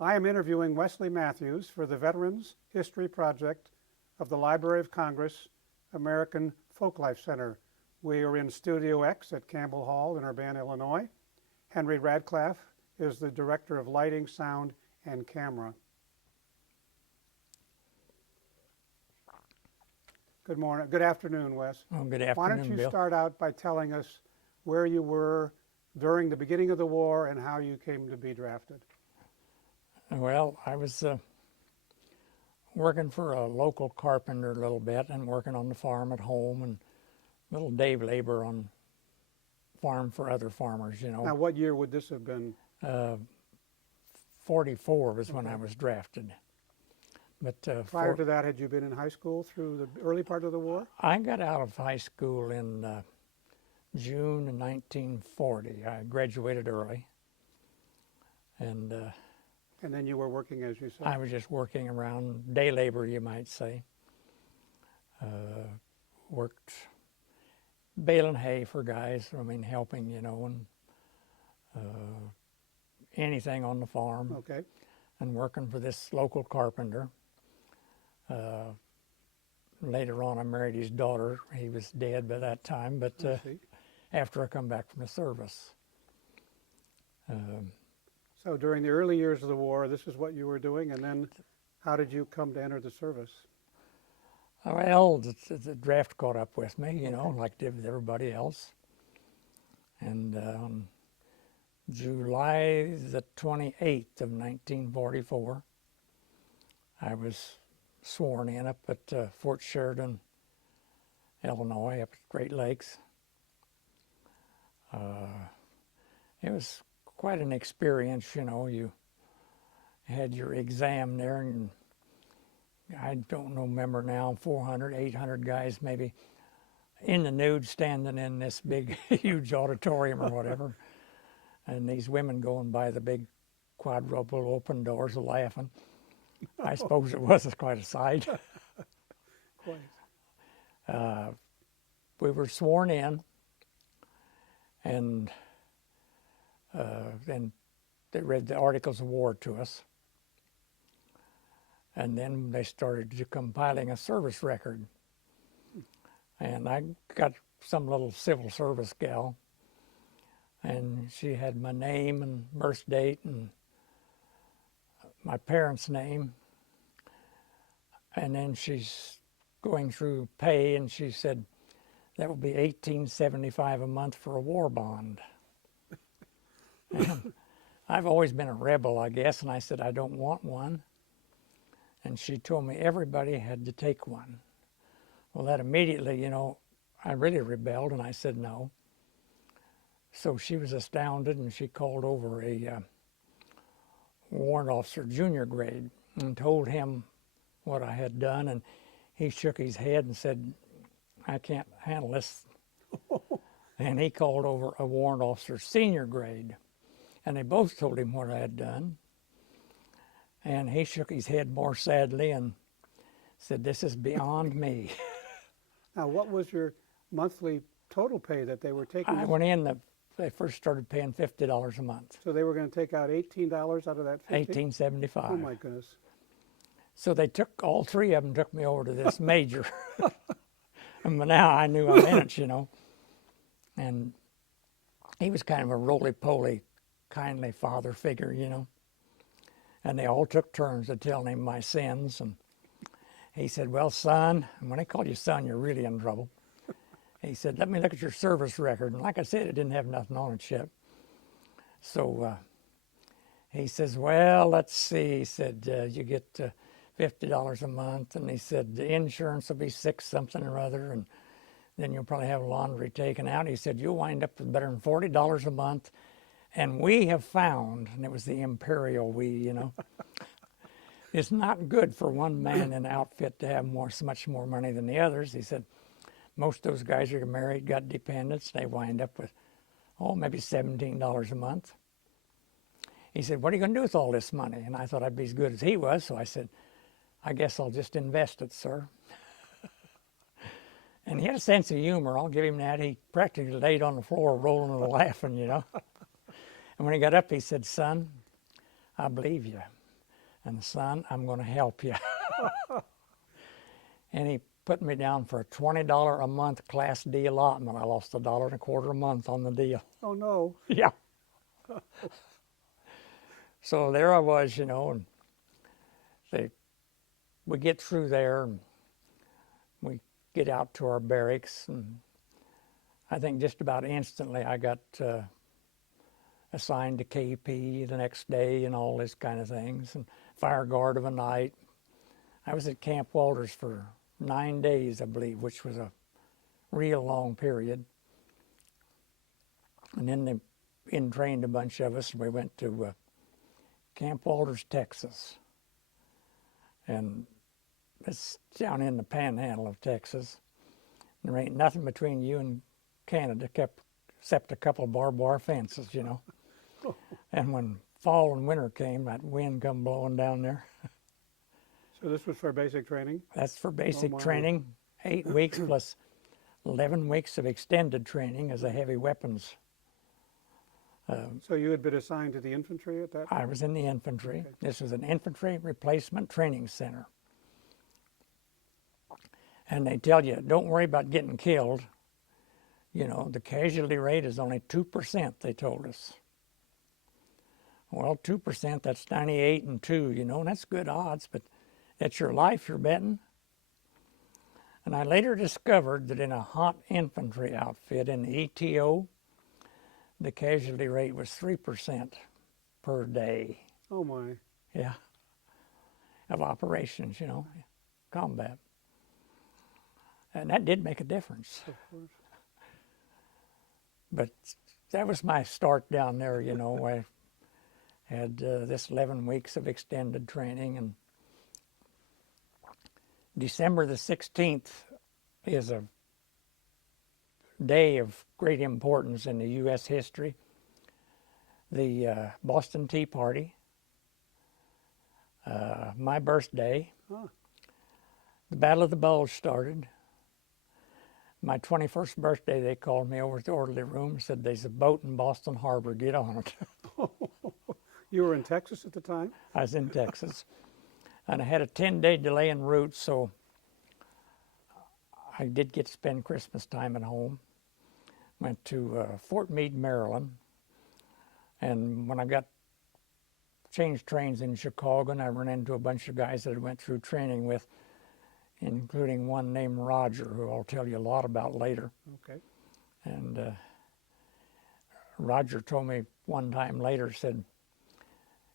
I am interviewing Wesley Matthews for the Veterans History Project of the Library of Congress American Folklife Center. We are in Studio X at Campbell Hall in Urbana, Illinois. Henry Radcliffe is the Director of Lighting, Sound, and Camera. Good morning. Good afternoon, Wes. Oh, good afternoon, Why don't you Bill. start out by telling us where you were during the beginning of the war and how you came to be drafted? Well, I was working for a local carpenter a little bit and working on the farm at home and little day labor on farm for other farmers, you know. Now, what year would this have been? 44 was when I was drafted. But Prior to that, had you been in high school through the early part of the war? I got out of high school in June of 1940. I graduated early. And then you were working, as you said? I was just working around day labor, you might say. Worked baling hay for guys, I mean, helping, you know, and anything on the farm. Okay. And working for this local carpenter. Later on, I married his daughter. He was dead by that time, but after I come back from the service. So during the early years of the war, this is what you were doing, and then how did you come to enter the service? Well, the draft caught up with me, you know, like did with everybody else. And on July the 28th of 1944, I was sworn in up at Fort Sheridan, Illinois, up at Great Lakes. It was quite an experience, you know. You had your exam there, and I don't remember now, 400, 800 guys maybe in the nude standing in this big, huge auditorium or whatever. And these women going by the big quadruple open doors laughing. I suppose it was quite a sight. Quite. We were sworn in, and then they read the Articles of War to us. And then they started compiling a service record. And I got some little civil service gal, and she had my name and birth date and my parents' name. And then she's going through pay, and she said that would be $18.75 a month for a war bond. And I've always been a rebel, I guess, and I said I don't want one. And she told me everybody had to take one. Well, that immediately, you know, I really rebelled, and I said no. So she was astounded, and she called over a warrant officer junior grade and told him what I had done, and he shook his head and said, I can't handle this. And he called over a warrant officer senior grade, and they both told him what I had done. And he shook his head more sadly and said, this is beyond me. Now, what was your monthly total pay that they were taking? I went in, they first started paying $50 a month. So they were going to take out $18 out of that $50? $18.75. Oh, my goodness. So they took, all three of them took me over to this major. And now I knew I'm in it, you know. And he was kind of a roly-poly, kindly father figure, you know. And they all took turns of telling him my sins. And he said, well, son, and when they call you son, you're really in trouble. He said, let me look at your service record. And like I said, it didn't have nothing on it yet. So he says, well, let's see. He said, you get $50 a month. And he said, the insurance will be $6 something or other. And then you'll probably have laundry taken out. He said, you'll wind up with better than $40 a month. And we have found, and it was the imperial we, you know, it's not good for one man in an outfit to have so much more money than the others. He said, most of those guys are married, got dependents, they wind up with, maybe $17 a month. He said, what are you going to do with all this money? And I thought I'd be as good as he was, so I said, I guess I'll just invest it, sir. And he had a sense of humor, I'll give him that. He practically laid on the floor rolling and laughing, you know. And when he got up, he said, son, I believe you. and son, I'm going to help you. And he put me down for a $20 a month Class D allotment. I lost $1.25 a month on the deal. Oh, no. Yeah. So there I was, and we get through there, and we get out to our barracks, and I think just about instantly I got assigned to KP the next day and all this kind of things, and fire guard of a night. I was at Camp Walters for 9 days, I believe, which was a real long period. And then they trained a bunch of us, and we went to Camp Walters, Texas. And it's down in the panhandle of Texas. There ain't nothing between you and Canada except a couple of barbed wire fences, And when fall and winter came, that wind come blowing down there. So this was for basic training? That's for basic my. training, 8 weeks plus 11 weeks of extended training as a heavy weapons. So you had been assigned to the infantry at that time? I was in the infantry. Okay. This was an infantry replacement training center. And they tell you, don't worry about getting killed. The casualty rate is only 2%, they told us. Well, 2%, that's 98 and 2, and that's good odds, but that's your life you're betting. And I later discovered that in a hot infantry outfit in the ETO, the casualty rate was 3% per day. Oh, my. Yeah. Of operations, combat. And that did make a difference. Of course. But that was my start down there, I had this 11 weeks of extended training, and December the 16th is a day of great importance in the U.S. history. The Boston Tea Party, my birthday, the Battle of the Bulge started. My 21st birthday, they called me over to the orderly room and said, there's a boat in Boston Harbor, get on it. You were in Texas at the time? I was in Texas. And I had a 10-day delay en route, so I did get to spend Christmas time at home. Went to Fort Meade, Maryland. And when I got changed trains in Chicago, and I ran into a bunch of guys that I went through training with, including one named Roger, who I'll tell you a lot about later. Okay. And Roger told me one time later, said,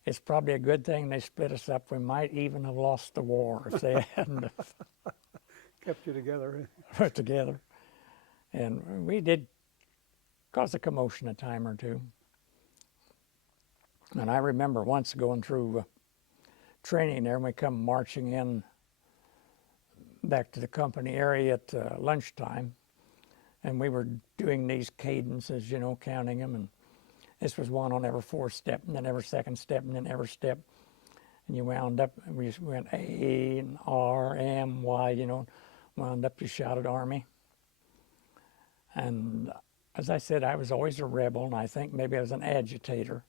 it's probably a good thing they split us up. We might even have lost the war if they hadn't Kept you together. put together. And we did cause a commotion a time or two. And I remember once going through training there, and we come marching in back to the company area at lunchtime, and we were doing these cadences, counting them, and this was one on every fourth step, and then every second step, and then every step, and you wound up, and we went A and R, M, Y, wound up, you shouted Army. And as I said, I was always a rebel, and I think maybe I was an agitator,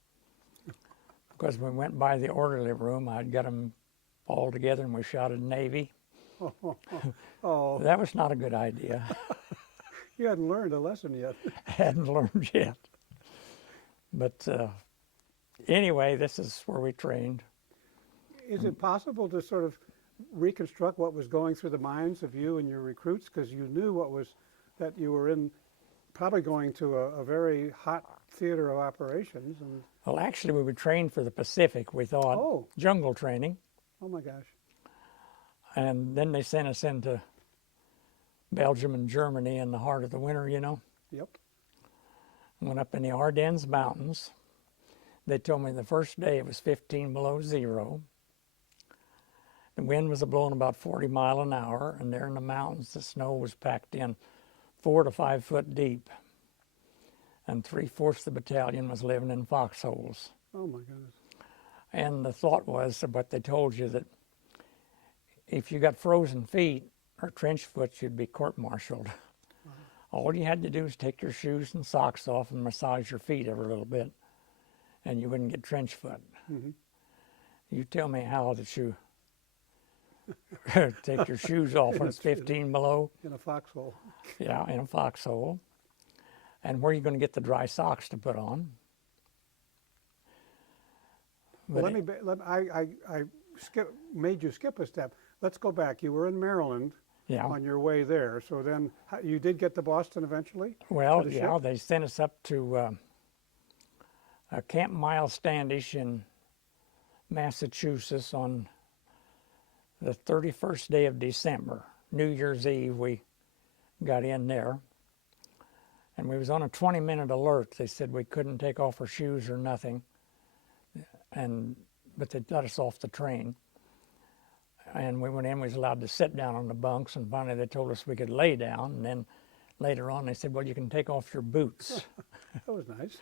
because when we went by the orderly room, I'd got them all together, and we shouted Navy. Oh, That was not a good idea. you hadn't learned a lesson yet. Hadn't learned yet. But anyway, this is where we trained. Is it possible to sort of reconstruct what was going through the minds of you and your recruits? Because you knew that you were in, probably going to a very hot theater of operations. And Well, actually, we would train for the Pacific, we thought. Oh. Jungle training. oh my gosh. And then they sent us into Belgium and Germany in the heart of the winter, Yep. Went up in the Ardennes Mountains. They told me the first day it was 15 below zero. The wind was blowing about 40 miles an hour, and there in the mountains, the snow was packed in 4 to 5 foot deep. And 3/4 of the battalion was living in foxholes. Oh my goodness. And the thought was, what they told you, that if you got frozen feet or trench foot, you'd be court-martialed. All you had to do was take your shoes and socks off and massage your feet every little bit, and you wouldn't get trench foot. You tell me how that you take your shoes off when it's 15 below. In a foxhole. Yeah, in a foxhole. And where are you going to get the dry socks to put on? Well, But I made you skip a step. Let's go back. You were in Maryland yeah. on your way there. So then you did get to Boston eventually? Well, to the yeah, ship? they sent us up to Camp Miles Standish in Massachusetts on the 31st day of December. New Year's Eve, we got in there. And we was on a 20-minute alert. They said we couldn't take off our shoes or nothing. But they let us off the train. And we went in, we was allowed to sit down on the bunks, and finally they told us we could lay down. And then later on they said, well, you can take off your boots. That was nice.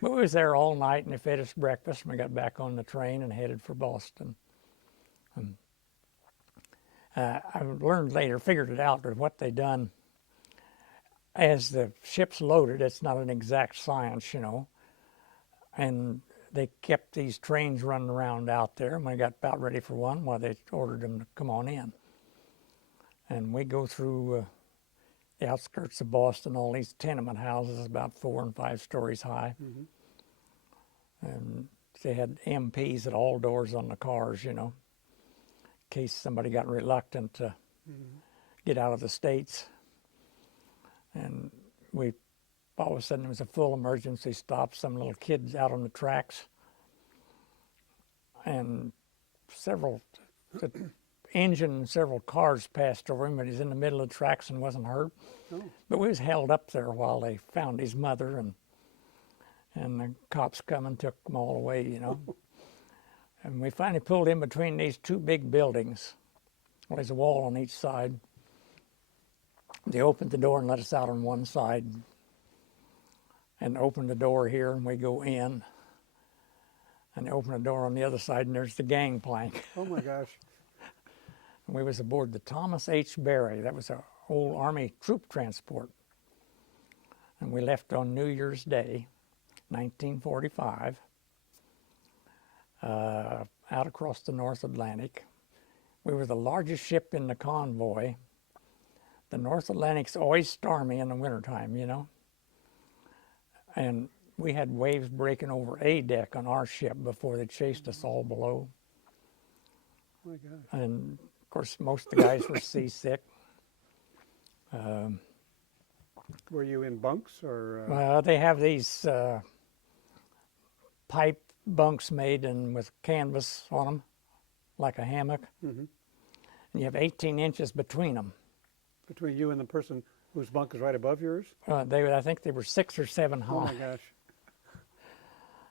But we was there all night, and they fed us breakfast, and we got back on the train and headed for Boston. I learned later, figured it out, that what they done, as the ship's loaded, it's not an exact science, you know, and they kept these trains running around out there, and we got about ready for one, well, they ordered them to come on in. And we go through the outskirts of Boston, all these tenement houses about 4 and 5 stories high. And they had MPs at all doors on the cars, you know, in case somebody got reluctant to get out of the States. And all of a sudden, it was a full emergency stop. Some little kids out on the tracks. And the engine and several cars passed over him, but he's in the middle of the tracks and wasn't hurt. Oh. But we was held up there while they found his mother, and the cops come and took them all away, you know. And we finally pulled in between these 2 big buildings. Well, there's a wall on each side. They opened the door and let us out on one side, and opened the door here, and we go in. And they opened the door on the other side, and there's the gangplank. Oh my gosh. And we was aboard the Thomas H. Berry. That was an old Army troop transport. And we left on New Year's Day, 1945, out across the North Atlantic. We were the largest ship in the convoy. The North Atlantic's always stormy in the wintertime, you know. And we had waves breaking over A deck on our ship before they chased us all below. Oh my gosh. And of course, most of the guys were seasick. Were you in bunks or? Well, they have these pipe bunks made and with canvas on them, like a hammock. And you have 18 inches between them. Between you and the person whose bunk is right above yours? I think they were 6 or 7 high. Oh my gosh.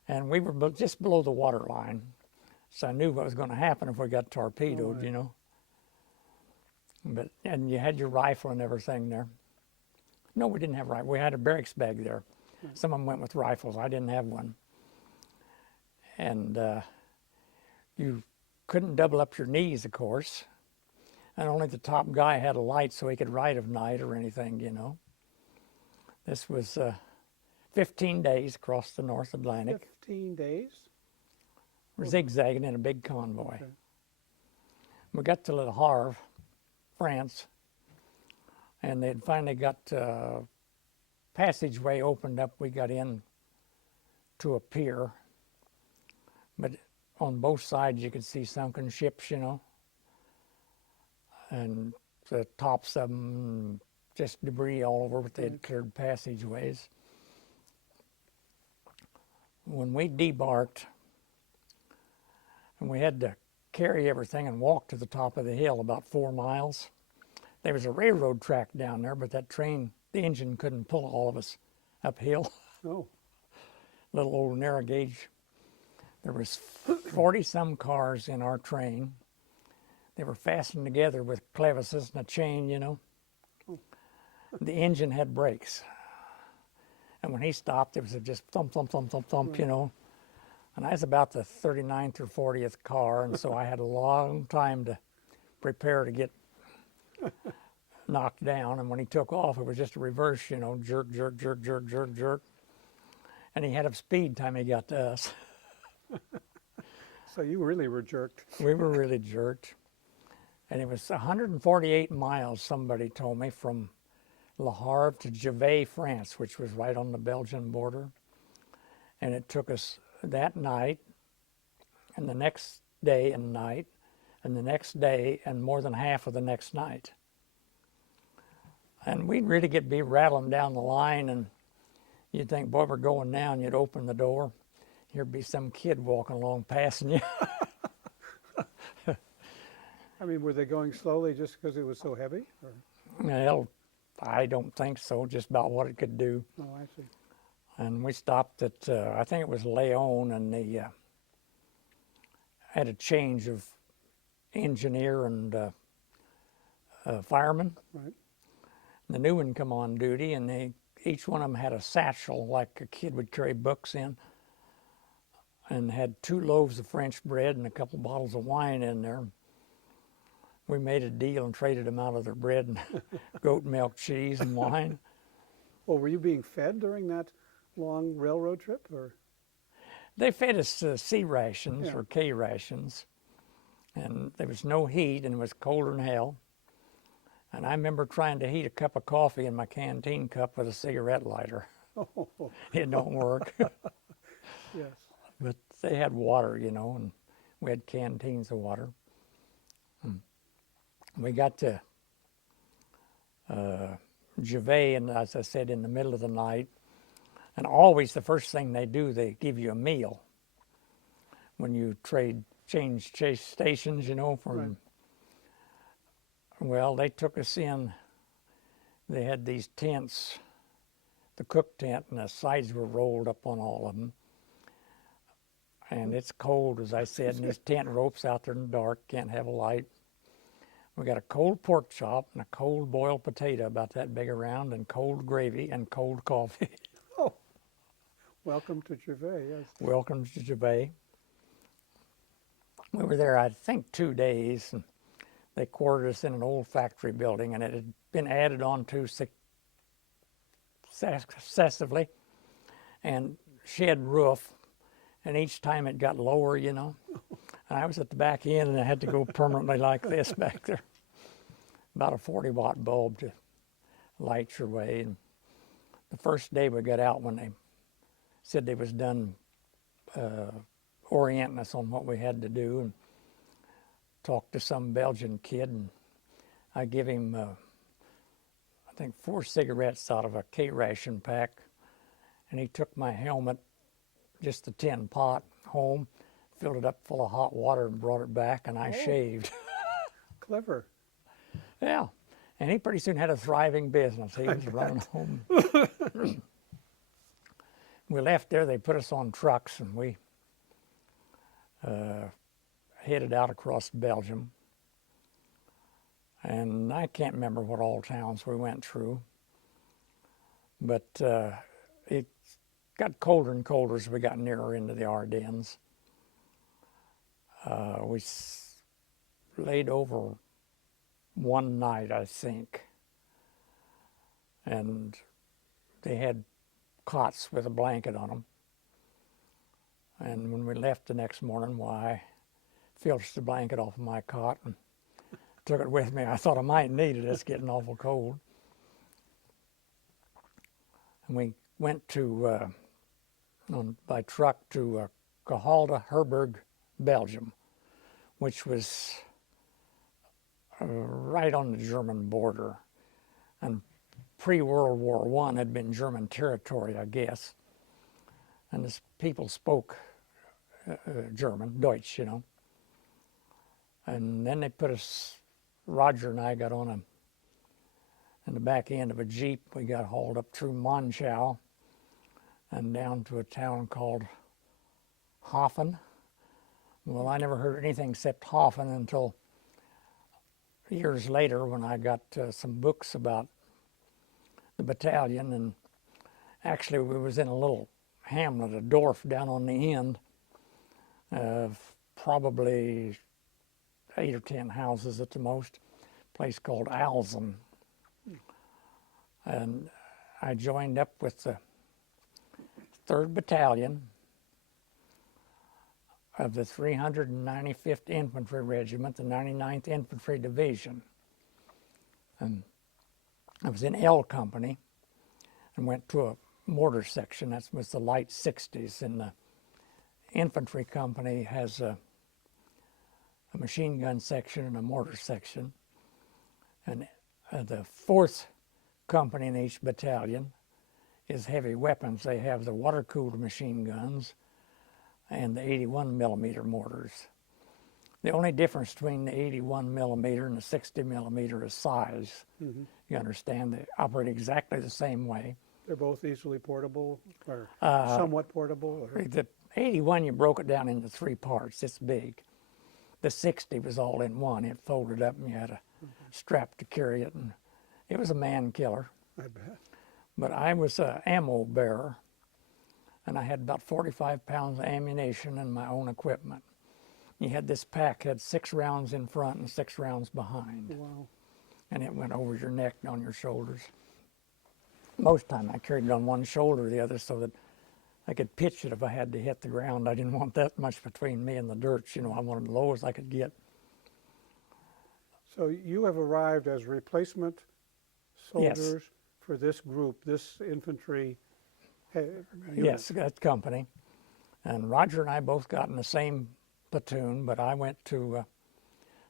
And we were just below the water line. So I knew what was going to happen if we got torpedoed, right. you know. And you had your rifle and everything there. No, we didn't have a rifle. We had a barracks bag there. Some of them went with rifles. I didn't have one. And you couldn't double up your knees, of course. And only the top guy had a light so he could ride of night or anything, you know. This was 15 days across the North Atlantic. 15 days? We're zigzagging in a big convoy. Okay. We got to Le Havre, France, and they'd finally got passageway opened up. We got in to a pier, but on both sides you could see sunken ships, you know, and the tops of them, just debris all over, but they had cleared passageways. When we debarked, and we had to carry everything and walk to the top of the hill about 4 miles. There was a railroad track down there, but that train, the engine couldn't pull all of us uphill. Oh. Little old narrow gauge. There was 40-some cars in our train. They were fastened together with clevises and a chain, you know. The engine had brakes. And when he stopped, it was just thump, thump, thump, thump, thump, you know. And I was about the 39th or 40th car, and so I had a long time to prepare to get knocked down. And when he took off, it was just a reverse, you know, jerk, jerk, jerk, jerk, jerk, jerk. And he had a speed time he got to us. So you really were jerked. We were really jerked. And it was 148 miles, somebody told me, from Le Havre to Givet, France, which was right on the Belgian border. And it took us that night, and the next day and night, and the next day, and more than half of the next night. And we'd really be rattling down the line, and you'd think, boy, we're going now, and you'd open the door. Here'd be some kid walking along passing you. I mean, were they going slowly just because it was so heavy? Or? Well, I don't think so, just about what it could do. Oh, I see. And we stopped at, I think it was Leon, and they had a change of engineer and fireman. Right. The new one come on duty, and each one of them had a satchel like a kid would carry books in, and had 2 loaves of French bread and a couple bottles of wine in there. We made a deal and traded them out of their bread and goat milk, cheese, and wine. Well, were you being fed during that long railroad trip, or? They fed us C rations, Yeah. or K rations, and there was no heat, and it was colder than hell. And I remember trying to heat a cup of coffee in my canteen cup with a cigarette lighter. Oh, It don't work. yes. But they had water, you know, and we had canteens of water. We got to Givet, and as I said, in the middle of the night. And always the first thing they do, they give you a meal when you change chase stations, you know, from. Right. Well, they took us in. They had these tents, the cook tent, and the sides were rolled up on all of them. And it's cold, as I said, and these tent ropes out there in the dark, can't have a light. We got a cold pork chop and a cold boiled potato about that big around, and cold gravy and cold coffee. Oh, welcome to Gervais, yes. Welcome to Givet. We were there, I think, 2 days, and they quartered us in an old factory building, and it had been added on to successively, and shed roof, and each time it got lower, you know. And I was at the back end, and I had to go permanently like this back there. About a 40-watt bulb to light your way. And the first day we got out, when they said they was done orienting us on what we had to do, and talked to some Belgian kid, and I give him, I think, 4 cigarettes out of a K-ration pack, and he took my helmet, just a tin pot, home, filled it up full of hot water and brought it back, and I shaved. Clever. Yeah, and he pretty soon had a thriving business. He was running home. We left there, they put us on trucks, and we headed out across Belgium. And I can't remember what all towns we went through, but it got colder and colder as we got nearer into the Ardennes. We laid over one night, I think, and they had cots with a blanket on them. And when we left the next morning, why, I filched the blanket off of my cot and took it with me. I thought I might need it. It's getting awful cold. And we went to by truck to Gehalde, Herberg, Belgium, which was right on the German border, and pre-World War I had been German territory, I guess. And the people spoke German, Deutsch, you know. And then they put us, Roger and I got on in the back end of a Jeep. We got hauled up through Monschau and down to a town called Hoffen. Well, I never heard anything except Hoffen until years later, when I got some books about the battalion. And actually we was in a little hamlet, a dorf down on the end of probably 8 or 10 houses at the most, a place called Alzen. And I joined up with the 3rd Battalion, of the 395th Infantry Regiment, the 99th Infantry Division. And I was in L Company and went to a mortar section. That was the light 60s. And the infantry company has a machine gun section and a mortar section. And the 4th company in each battalion is heavy weapons. They have the water-cooled machine guns and the 81 millimeter mortars. The only difference between the 81 millimeter and the 60 millimeter is size. Mm-hmm. You understand, they operate exactly the same way. They're both easily portable or somewhat portable? Or? The 81, you broke it down into 3 parts. It's big. The 60 was all in one. It folded up and you had a strap to carry it, and it was a man killer. I bet. But I was an ammo bearer, and I had about 45 pounds of ammunition and my own equipment. You had this pack, had 6 rounds in front and 6 rounds behind. Wow. And it went over your neck and on your shoulders. Most time I carried it on one shoulder or the other so that I could pitch it if I had to hit the ground. I didn't want that much between me and the dirt. You know, I wanted the low as I could get. So you have arrived as replacement soldiers Yes. for this group, this infantry unit. Yes, that company. And Roger and I both got in the same platoon, but I went to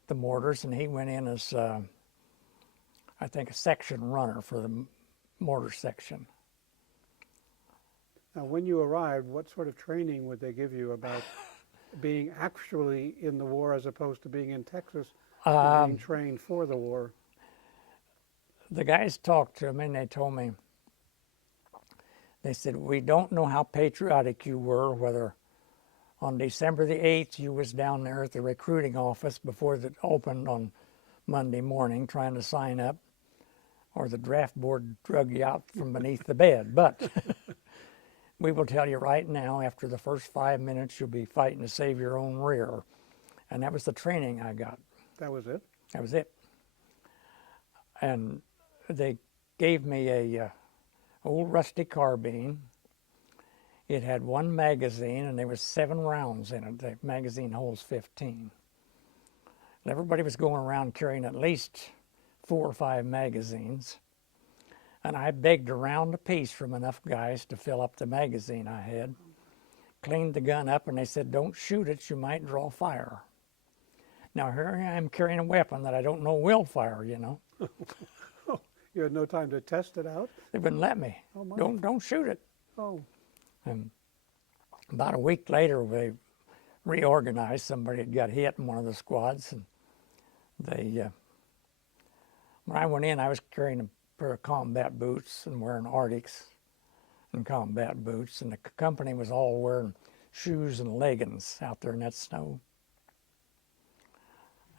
the mortars and he went in as, I think, a section runner for the mortar section. Now, when you arrived, what sort of training would they give you about being actually in the war as opposed to being in Texas and being trained for the war? The guys talked to me and they told me, they said, we don't know how patriotic you were, whether on December the 8th you was down there at the recruiting office before it opened on Monday morning trying to sign up, or the draft board drug you out from beneath the bed. But we will tell you right now, after the first 5 minutes, you'll be fighting to save your own rear. And that was the training I got. That was it? That was it. And they gave me a old rusty carbine. It had 1 magazine, and there was 7 rounds in it. The magazine holds 15. And everybody was going around carrying at least 4 or 5 magazines. And I begged a round apiece from enough guys to fill up the magazine I had. Cleaned the gun up, and they said, don't shoot it, you might draw fire. Now here I am carrying a weapon that I don't know will fire, you know. You had no time to test it out? They wouldn't let me. Oh, my. Don't shoot it. Oh, And about a week later, we reorganized. Somebody had got hit in one of the squads, and they, when I went in, I was carrying a pair of combat boots and wearing Arctics and combat boots, and the company was all wearing shoes and leggings out there in that snow.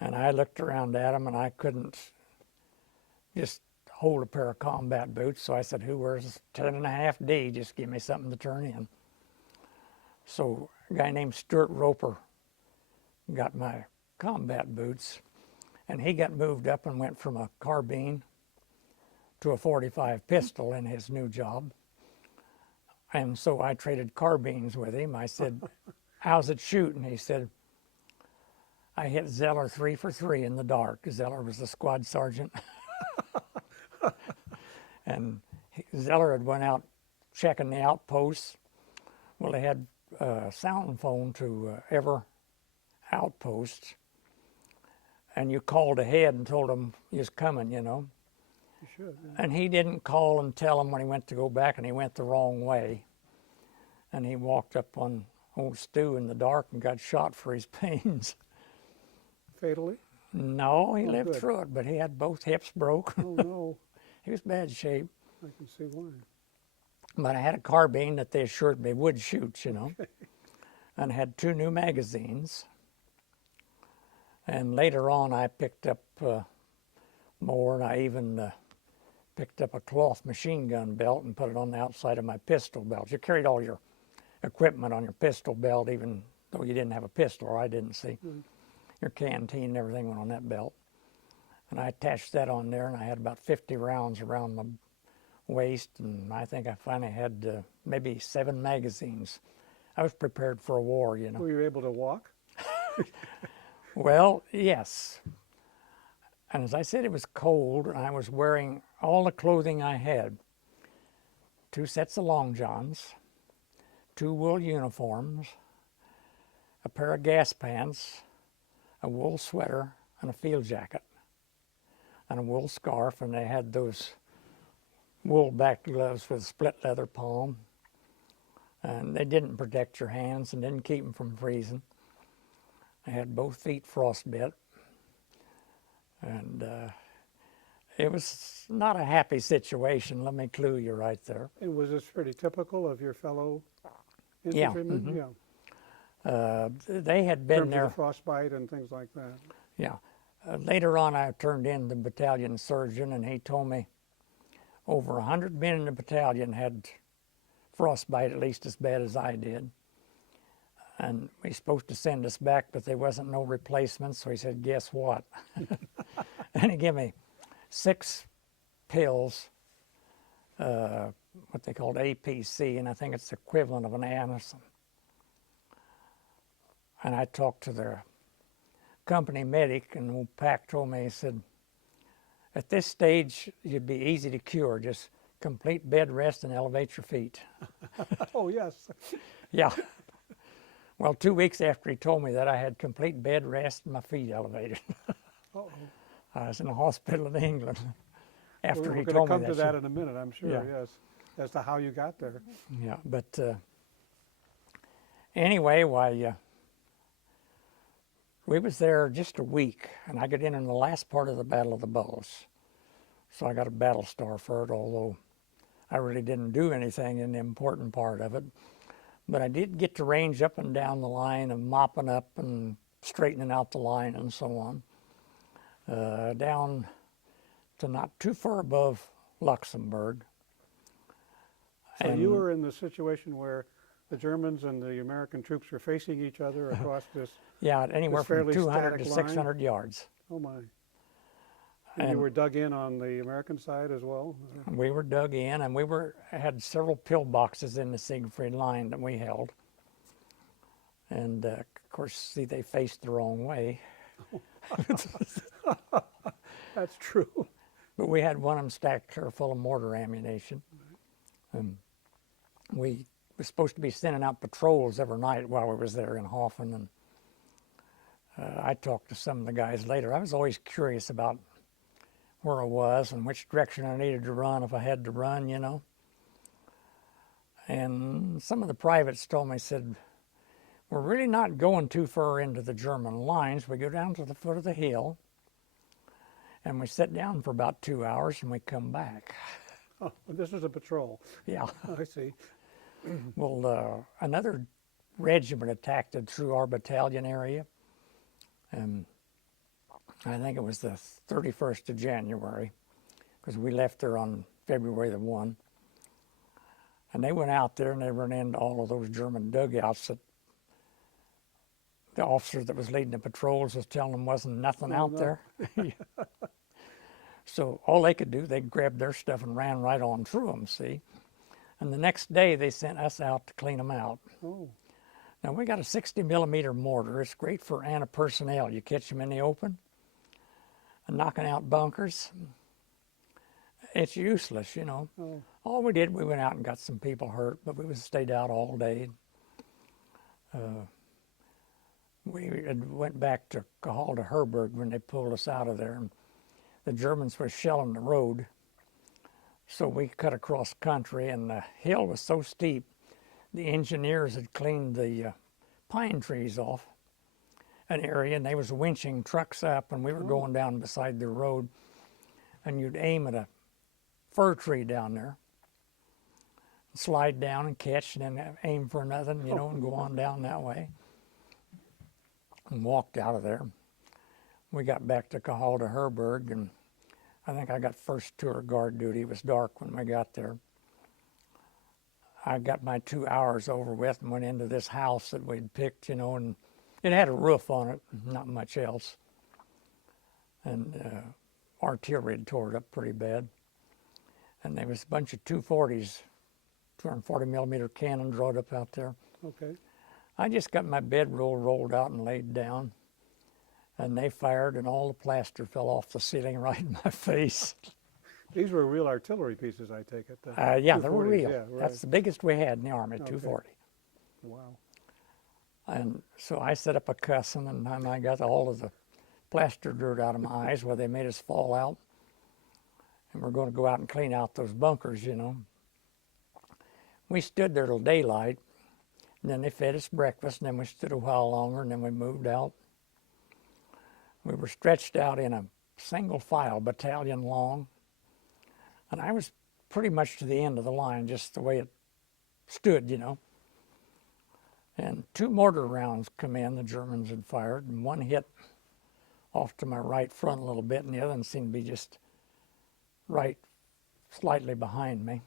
And I looked around at them, and I couldn't just hold a pair of combat boots, so I said, who wears 10.5D? Just give me something to turn in. So a guy named Stuart Roper got my combat boots, and he got moved up and went from a carbine to a .45 pistol in his new job. And so I traded carbines with him. I said, how's it shoot? And he said, I hit Zeller 3 for 3 in the dark. Zeller was the squad sergeant. And Zeller had went out checking the outposts. Well, they had a sound phone to every outpost, and you called ahead and told them you was coming, you know. you should. Yeah. And he didn't call and tell them when he went to go back, and he went the wrong way. And he walked up on old Stu in the dark and got shot for his pains. Fatally? No, he Oh, lived good. through it, but he had both hips broke. Oh, no. He was bad shape. I can see why. But I had a carbine that they assured me would shoot, you know, and had 2 new magazines. And later on, I picked up more, and I even picked up a cloth machine gun belt and put it on the outside of my pistol belt. You carried all your equipment on your pistol belt, even though you didn't have a pistol, or I didn't see. Your canteen and everything went on that belt. And I attached that on there, and I had about 50 rounds around my waist, and I think I finally had maybe 7 magazines I was prepared for a war, you know. Were you able to walk? Well, yes. And as I said, it was cold, and I was wearing all the clothing I had. 2 sets of long johns, 2 wool uniforms, a pair of gas pants, a wool sweater, and a field jacket, and a wool scarf, and they had those wool back gloves with split leather palm. And they didn't protect your hands and didn't keep them from freezing. I had both feet frostbit. And it was not a happy situation, let me clue you right there. And was this pretty typical of your fellow Yeah, infantrymen? They had In been terms there. of the frostbite and things like that. Yeah. Later on, I turned in the battalion surgeon, and he told me over 100 men in the battalion had frostbite at least as bad as I did. And he's supposed to send us back, but there wasn't no replacement, so he said, guess what? And he gave me 6 pills, what they called APC, and I think it's the equivalent of an Anacin. And I talked to the company medic, and old Pack told me, he said, at this stage, you'd be easy to cure, just complete bed rest and elevate your feet. Oh, yes. Yeah. Well, 2 weeks after he told me that, I had complete bed rest and my feet elevated. Uh-oh. I was in a hospital in England after We're he going to told me come to that. that in a minute, I'm sure, Yeah. yes, as to how you got there. Yeah, but anyway, why, we was there just a week, and I got in the last part of the Battle of the Bulge. So I got a battle star for it, although I really didn't do anything in the important part of it. But I did get to range up and down the line and mopping up and straightening out the line and so on. Down to not too far above Luxembourg. So And you were in the situation where the Germans and the American troops were facing each other across this, yeah, anywhere from fairly 200 static to line? 600 yards. oh my. And you were dug in on the American side as well? We were dug in, and we had several pillboxes in the Siegfried line that we held. And of course, see, they faced the wrong way. That's true. But we had one of them stacked clear full of mortar ammunition. We were supposed to be sending out patrols every night while we was there in Hoffen. And I talked to some of the guys later. I was always curious about where I was and which direction I needed to run if I had to run, you know. And some of the privates told me, said, we're really not going too far into the German lines. We go down to the foot of the hill, and we sit down for about 2 hours, and we come back. Oh, this was a patrol. Yeah. I see. Well, another regiment attacked it through our battalion area, and I think it was the 31st of January, because we left there on February the 1. And they went out there and they ran into all of those German dugouts that the officer that was leading the patrols was telling them wasn't nothing out there. So all they could do, they grabbed their stuff and ran right on through them, see? And the next day they sent us out to clean them out. Oh, Now we got a 60 millimeter mortar. It's great for anti-personnel. You catch them in the open and knocking out bunkers. It's useless, you know. oh. All we did, we went out and got some people hurt, but we stayed out all day. We went back to Cahal to Herberg when they pulled us out of there. And the Germans were shelling the road. So we cut across country, and the hill was so steep, the engineers had cleaned the pine trees off an area, and they was winching trucks up, and we were going down beside the road, and you'd aim at a fir tree down there, slide down and catch, and then aim for another, you know, and go on down that way. And walked out of there. We got back to Cahal to Herberg, and I think I got first tour guard duty. It was dark when we got there. I got my 2 hours over with and went into this house that we'd picked, you know, and it had a roof on it, not much else. And artillery had tore it up pretty bad. And there was a bunch of 240s, 240 millimeter cannon drawn up out there. Okay. I just got my bedroll rolled out and laid down, and they fired, and all the plaster fell off the ceiling right in my face. These were real artillery pieces, I take it. The Yeah, they were 240s, real. Yeah, right. That's the biggest we had in the Army, Okay. 240. Wow. And so I set up a cussing, and I got all of the plaster dirt out of my eyes where they made us fall out. And we're going to go out and clean out those bunkers, you know. We stood there till daylight, and then they fed us breakfast, and then we stood a while longer, and then we moved out. We were stretched out in a single file, battalion long, and I was pretty much to the end of the line, just the way it stood, you know. And 2 mortar rounds come in, the Germans had fired, and one hit off to my right front a little bit, and the other one seemed to be just right slightly behind me.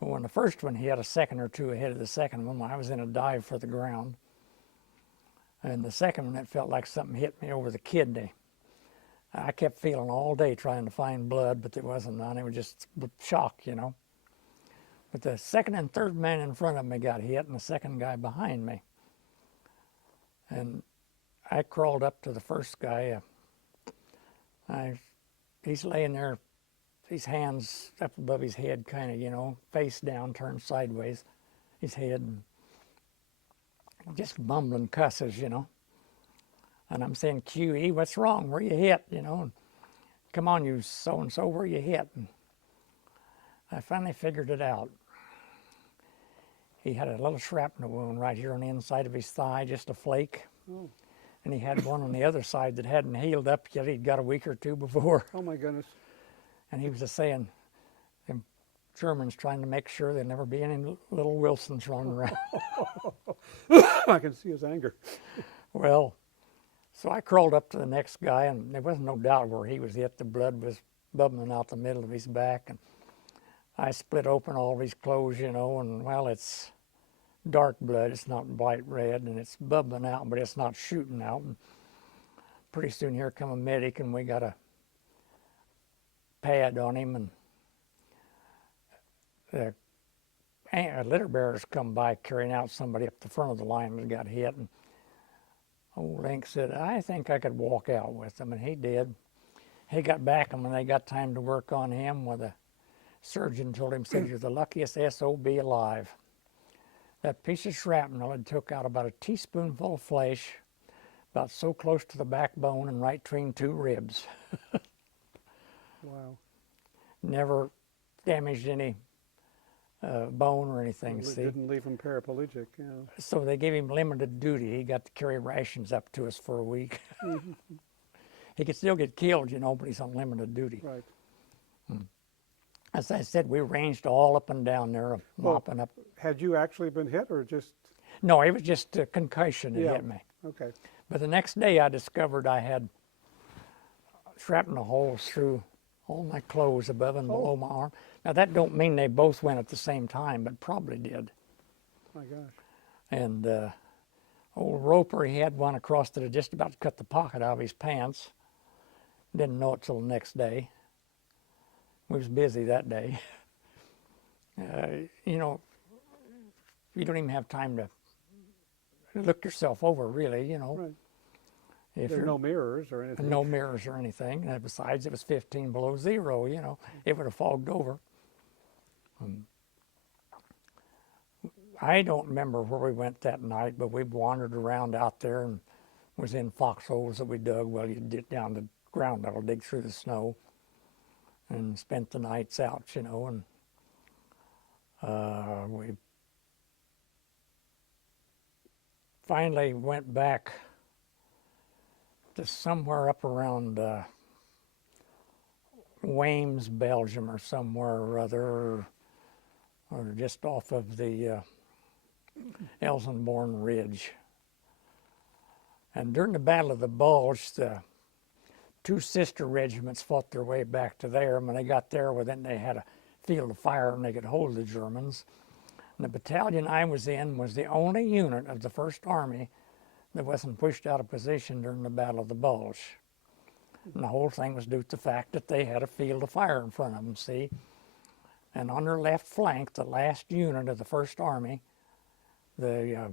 But when the first one hit, a second or two ahead of the second one, I was in a dive for the ground. And the second one, it felt like something hit me over the kidney. I kept feeling all day trying to find blood, but there wasn't none. It was just shock, you know. But the second and third man in front of me got hit, and the second guy behind me. And I crawled up to the first guy. He's laying there, his hands up above his head, kind of, you know, face down, turned sideways, his head, and just mumbling cusses, you know. And I'm saying, QE, what's wrong? Where you hit, you know? And, come on, you so-and-so, where you hit? And I finally figured it out. He had a little shrapnel wound right here on the inside of his thigh, just a flake. Oh. And he had one on the other side that hadn't healed up yet. He'd got a week or two before. Oh, my goodness. And he was just saying, them Germans trying to make sure there'd never be any little Wilsons running around. I can see his anger. Well, so I crawled up to the next guy, and there wasn't no doubt where he was hit. The blood was bubbling out the middle of his back. And I split open all of his clothes, you know, and, well, it's dark blood. It's not bright red, and it's bubbling out, but it's not shooting out. And pretty soon here come a medic, and we got a pad on him, and the litter bearers come by carrying out somebody up the front of the line that got hit. And old Link said, I think I could walk out with him, and he did. He got back, and when they got time to work on him, well, the surgeon told him, said, you're the luckiest SOB alive. That piece of shrapnel had took out about a teaspoonful of flesh, about so close to the backbone and right between 2 ribs. Wow. Never damaged any bone or anything, Well, it see. didn't leave him paraplegic, yeah. So they gave him limited duty. He got to carry rations up to us for a week. He could still get killed, you know, but he's on limited duty. Right. As I said, we ranged all up and down there, mopping up. Had you actually been hit or just? No, it was just a concussion that hit me. Okay. But the next day I discovered I had shrapnel holes through all my clothes above and below my arm. Now that don't mean they both went at the same time, but probably did. My gosh. And old Roper, he had one across that had just about cut the pocket out of his pants. Didn't know it till the next day. We was busy that day. You know, you don't even have time to look yourself over, really, you know. Right. If There are you're, no mirrors or anything. no mirrors or anything. And besides, it was 15 below zero, you know. It would have fogged over. I don't remember where we went that night, but we wandered around out there and was in foxholes that we dug. Well, you get down the ground level, dig through the snow, and spent the nights out, you know. And we finally went back to somewhere up around Weems, Belgium, or somewhere or other, or just off of the Elsenborn Ridge. And during the Battle of the Bulge, the 2 sister regiments fought their way back to there. And when they got there, well, then they had a field of fire and they could hold the Germans. And the battalion I was in was the only unit of the First Army that wasn't pushed out of position during the Battle of the Bulge. And the whole thing was due to the fact that they had a field of fire in front of them, see? And on their left flank, the last unit of the First Army The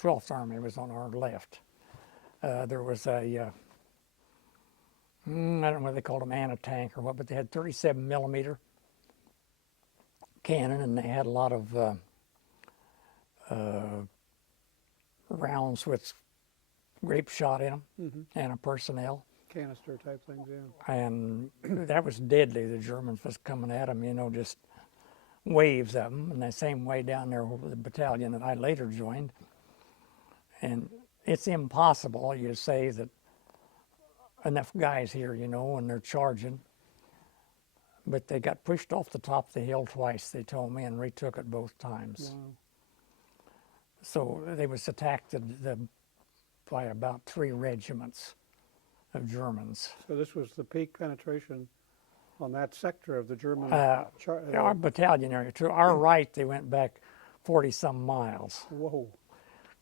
12th Army was on our left. There was a, I don't know what they called them, anti-tank or what, but they had 37 millimeter cannon, and they had a lot of rounds with grape shot in them and a personnel. Canister type things, yeah. And that was deadly. The Germans was coming at them, you know, just waves of them. And the same way down there with the battalion that I later joined. And it's impossible, you say, that enough guys here, you know, and they're charging. But they got pushed off the top of the hill twice, they told me, and retook it both times. Wow. So they was attacked by about 3 regiments of Germans. So this was the peak penetration on that sector of the German. Our battalion area, to our right, they went back 40-some miles. Whoa.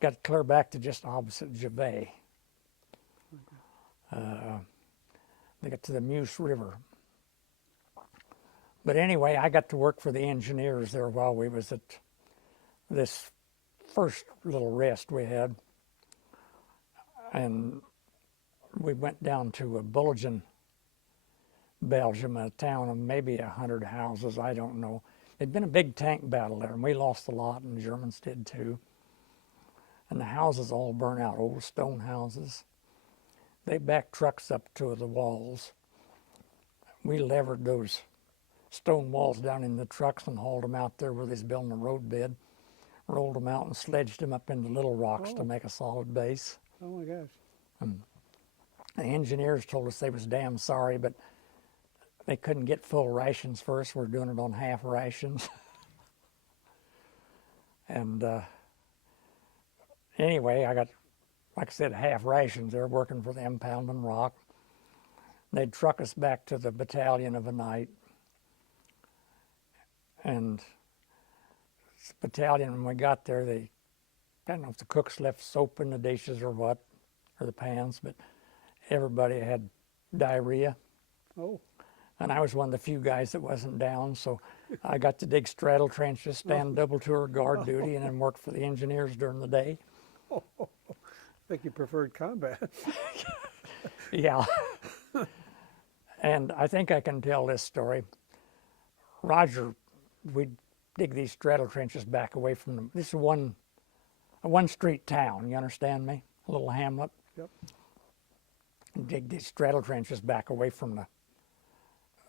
Got clear back to just opposite Givet. They got to the Meuse River. But anyway, I got to work for the engineers there while we was at this first little rest we had. And we went down to Bulletin, Belgium, a town of maybe 100 houses, I don't know. There'd been a big tank battle there, and we lost a lot, and the Germans did too. And the houses all burned out, old stone houses. They backed trucks up to the walls. We levered those stone walls down in the trucks and hauled them out there where they was building a road bed, rolled them out and sledged them up into little rocks to make a solid base. Oh my gosh. The engineers told us they was damn sorry, but they couldn't get full rations first. We're doing it on half rations. And anyway, I got, like I said, half rations. They're working for them, pounding rock. They'd truck us back to the battalion of a night. And this battalion, when we got there, I don't know if the cooks left soap in the dishes or what, or the pans, but everybody had diarrhea. Oh. And I was one of the few guys that wasn't down, so I got to dig straddle trenches, stand double tour guard duty, and then work for the engineers during the day. I think you preferred combat. Yeah. And I think I can tell this story. Roger, we'd dig these straddle trenches back away from them. This is a one-street town, you understand me? A little hamlet. Yep. Dig these straddle trenches back away from the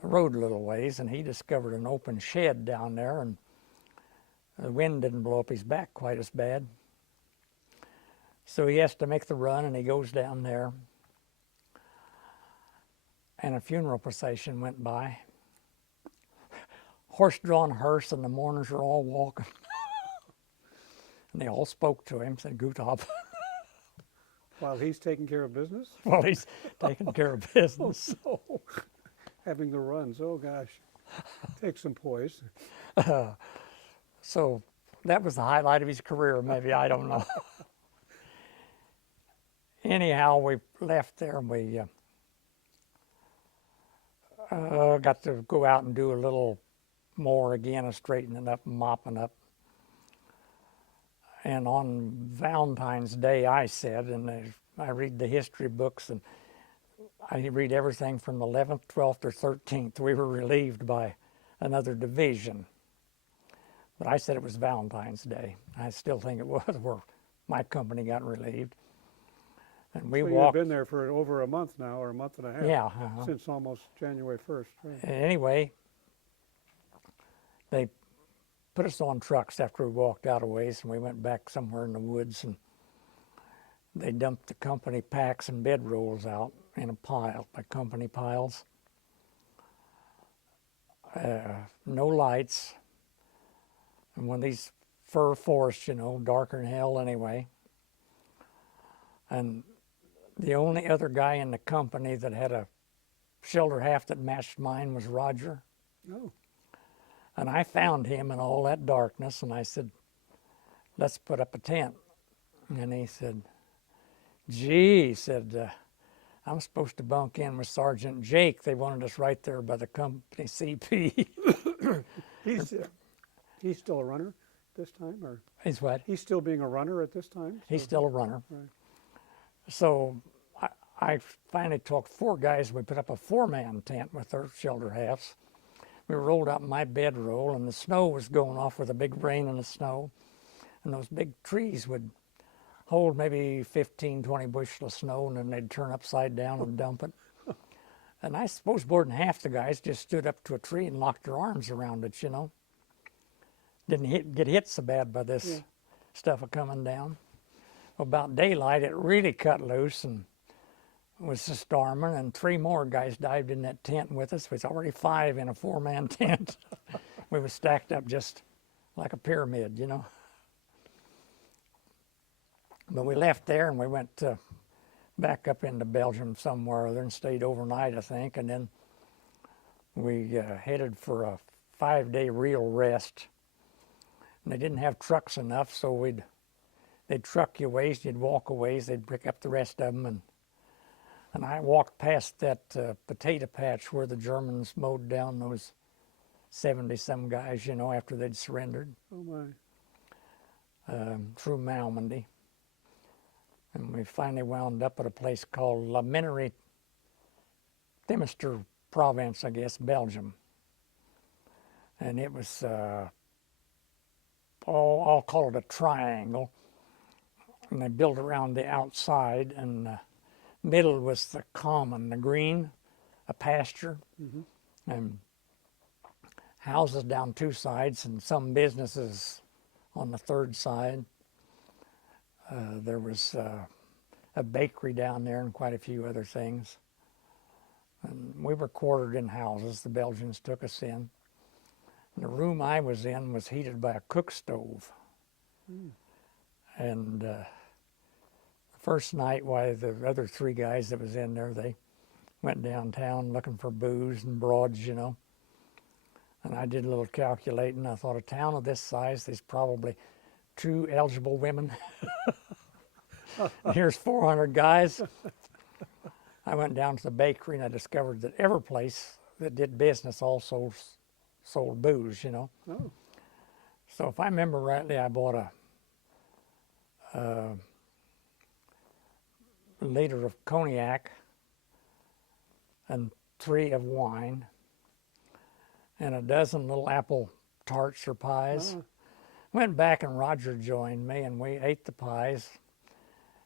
road a little ways, and he discovered an open shed down there, and the wind didn't blow up his back quite as bad. So he has to make the run, and he goes down there, and a funeral procession went by. Horse-drawn hearse, and the mourners are all walking. And they all spoke to him, said, "Gut ab." While he's taking care of business? Well, he's taking care of business. Oh, no. Having the runs, oh gosh. Take some poise. So that was the highlight of his career, maybe, I don't know. Anyhow, we left there, and we got to go out and do a little more again of straightening up and mopping up. And on Valentine's Day, I said, and I read the history books, and I read everything from the 11th, 12th, or 13th. We were relieved by another division. But I said it was Valentine's Day. I still think it was where my company got relieved. And we So walked. you've been there for over a month now, or a month and a half. Yeah. Since almost January 1st. Right. Anyway, they put us on trucks after we walked out a ways, and we went back somewhere in the woods, and they dumped the company packs and bedrolls out in a pile, like company piles. No lights. And one of these fir forests, you know, darker than hell anyway. And the only other guy in the company that had a shoulder half that matched mine was Roger. Oh. And I found him in all that darkness, and I said, "Let's put up a tent." And he said, "Gee," he said, "I'm supposed to bunk in with Sergeant Jake. They wanted us right there by the company CP." He's still a runner? this time, or He's what? he's still being a runner at this time? He's still a runner. Right. So I finally took 4 guys. We put up a 4-man tent with our shelter halves. We rolled out my bedroll, and the snow was going off with a big rain and the snow. And those big trees would hold maybe 15, 20 bushel of snow, and then they'd turn upside down and dump it. And I suppose more than half the guys just stood up to a tree and locked their arms around it, you know. Didn't get hit so bad by this stuff coming down. About daylight, it really cut loose and was storming, and 3 more guys dived in that tent with us. It was already 5 in a 4-man tent. We were stacked up just like a pyramid, you know. But we left there and we went back up into Belgium somewhere or other and stayed overnight, I think, and then we headed for a 5-day real rest. And they didn't have trucks enough, so they'd truck you a ways, you'd walk a ways, they'd pick up the rest of them, and I walked past that potato patch where the Germans mowed down those 70-some guys, you know, after they'd surrendered. Oh my. Through Malmedy. And we finally wound up at a place called La Minerie, Themister province, I guess, Belgium. And it was, I'll call it a triangle. And they built around the outside, and the middle was the common, the green, a pasture, and houses down 2 sides, and some businesses on the 3rd side. There was a bakery down there and quite a few other things. And we were quartered in houses. The Belgians took us in. And the room I was in was heated by a cook stove. And the first night, why the other 3 guys that was in there, they went downtown looking for booze and broads, you know. And I did a little calculating. I thought a town of this size, there's probably 2 eligible women. Here's 400 guys. I went down to the bakery and I discovered that every place that did business also sold booze, you know. Oh. So if I remember rightly, I bought a liter of cognac and 3 of wine and a dozen little apple tarts or pies. Went back and Roger joined me and we ate the pies,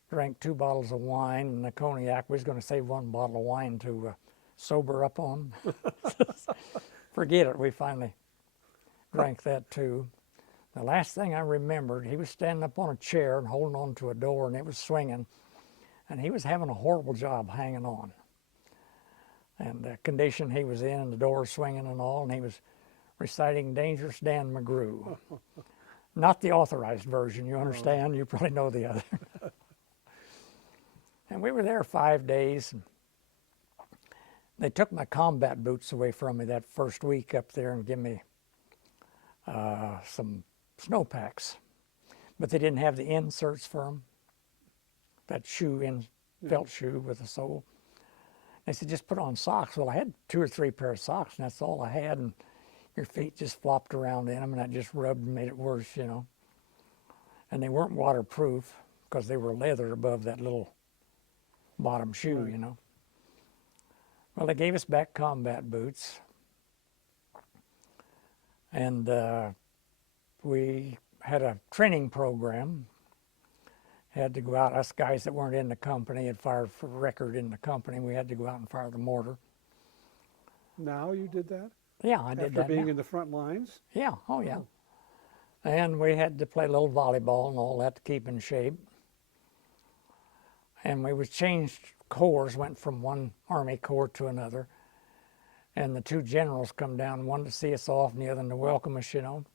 drank 2 bottles of wine and the cognac. We was going to save 1 bottle of wine to sober up on. Forget it, we finally drank that too. The last thing I remembered, he was standing up on a chair and holding on to a door and it was swinging, and he was having a horrible job hanging on. And the condition he was in, and the door swinging and all, and he was reciting Dangerous Dan McGrew. Not the authorized version, you understand? You probably know the other. And we were there 5 days. And they took my combat boots away from me that first week up there and gave me some snow packs. But they didn't have the inserts for them. That shoe, felt shoe with a sole. They said, just put on socks. Well, I had 2 or 3 pair of socks, and that's all I had. And your feet just flopped around in them, and that just rubbed and made it worse, you know. And they weren't waterproof because they were leather above that little bottom shoe, you know. Well, they gave us back combat boots. And we had a training program. Had to go out, us guys that weren't in the company had fired for record in the company. We had to go out and fire the mortar. Now you did that? Yeah, I did that. After being now. in the front lines? Yeah, oh yeah. And we had to play a little volleyball and all that to keep in shape. And we was changed corps, went from one Army Corps to another. And the 2 generals come down, one to see us off and the other to welcome us, you know.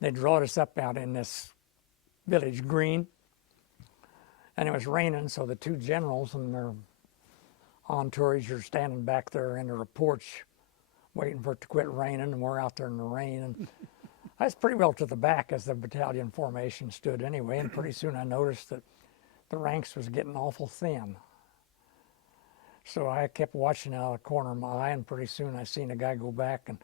They drawed us up out in this village green. And it was raining, so the 2 generals and their entourage are standing back there in their porch waiting for it to quit raining, and we're out there in the rain. And I was pretty well to the back as the battalion formation stood anyway, and pretty soon I noticed that the ranks was getting awful thin. So I kept watching out of the corner of my eye, and pretty soon I seen a guy go back and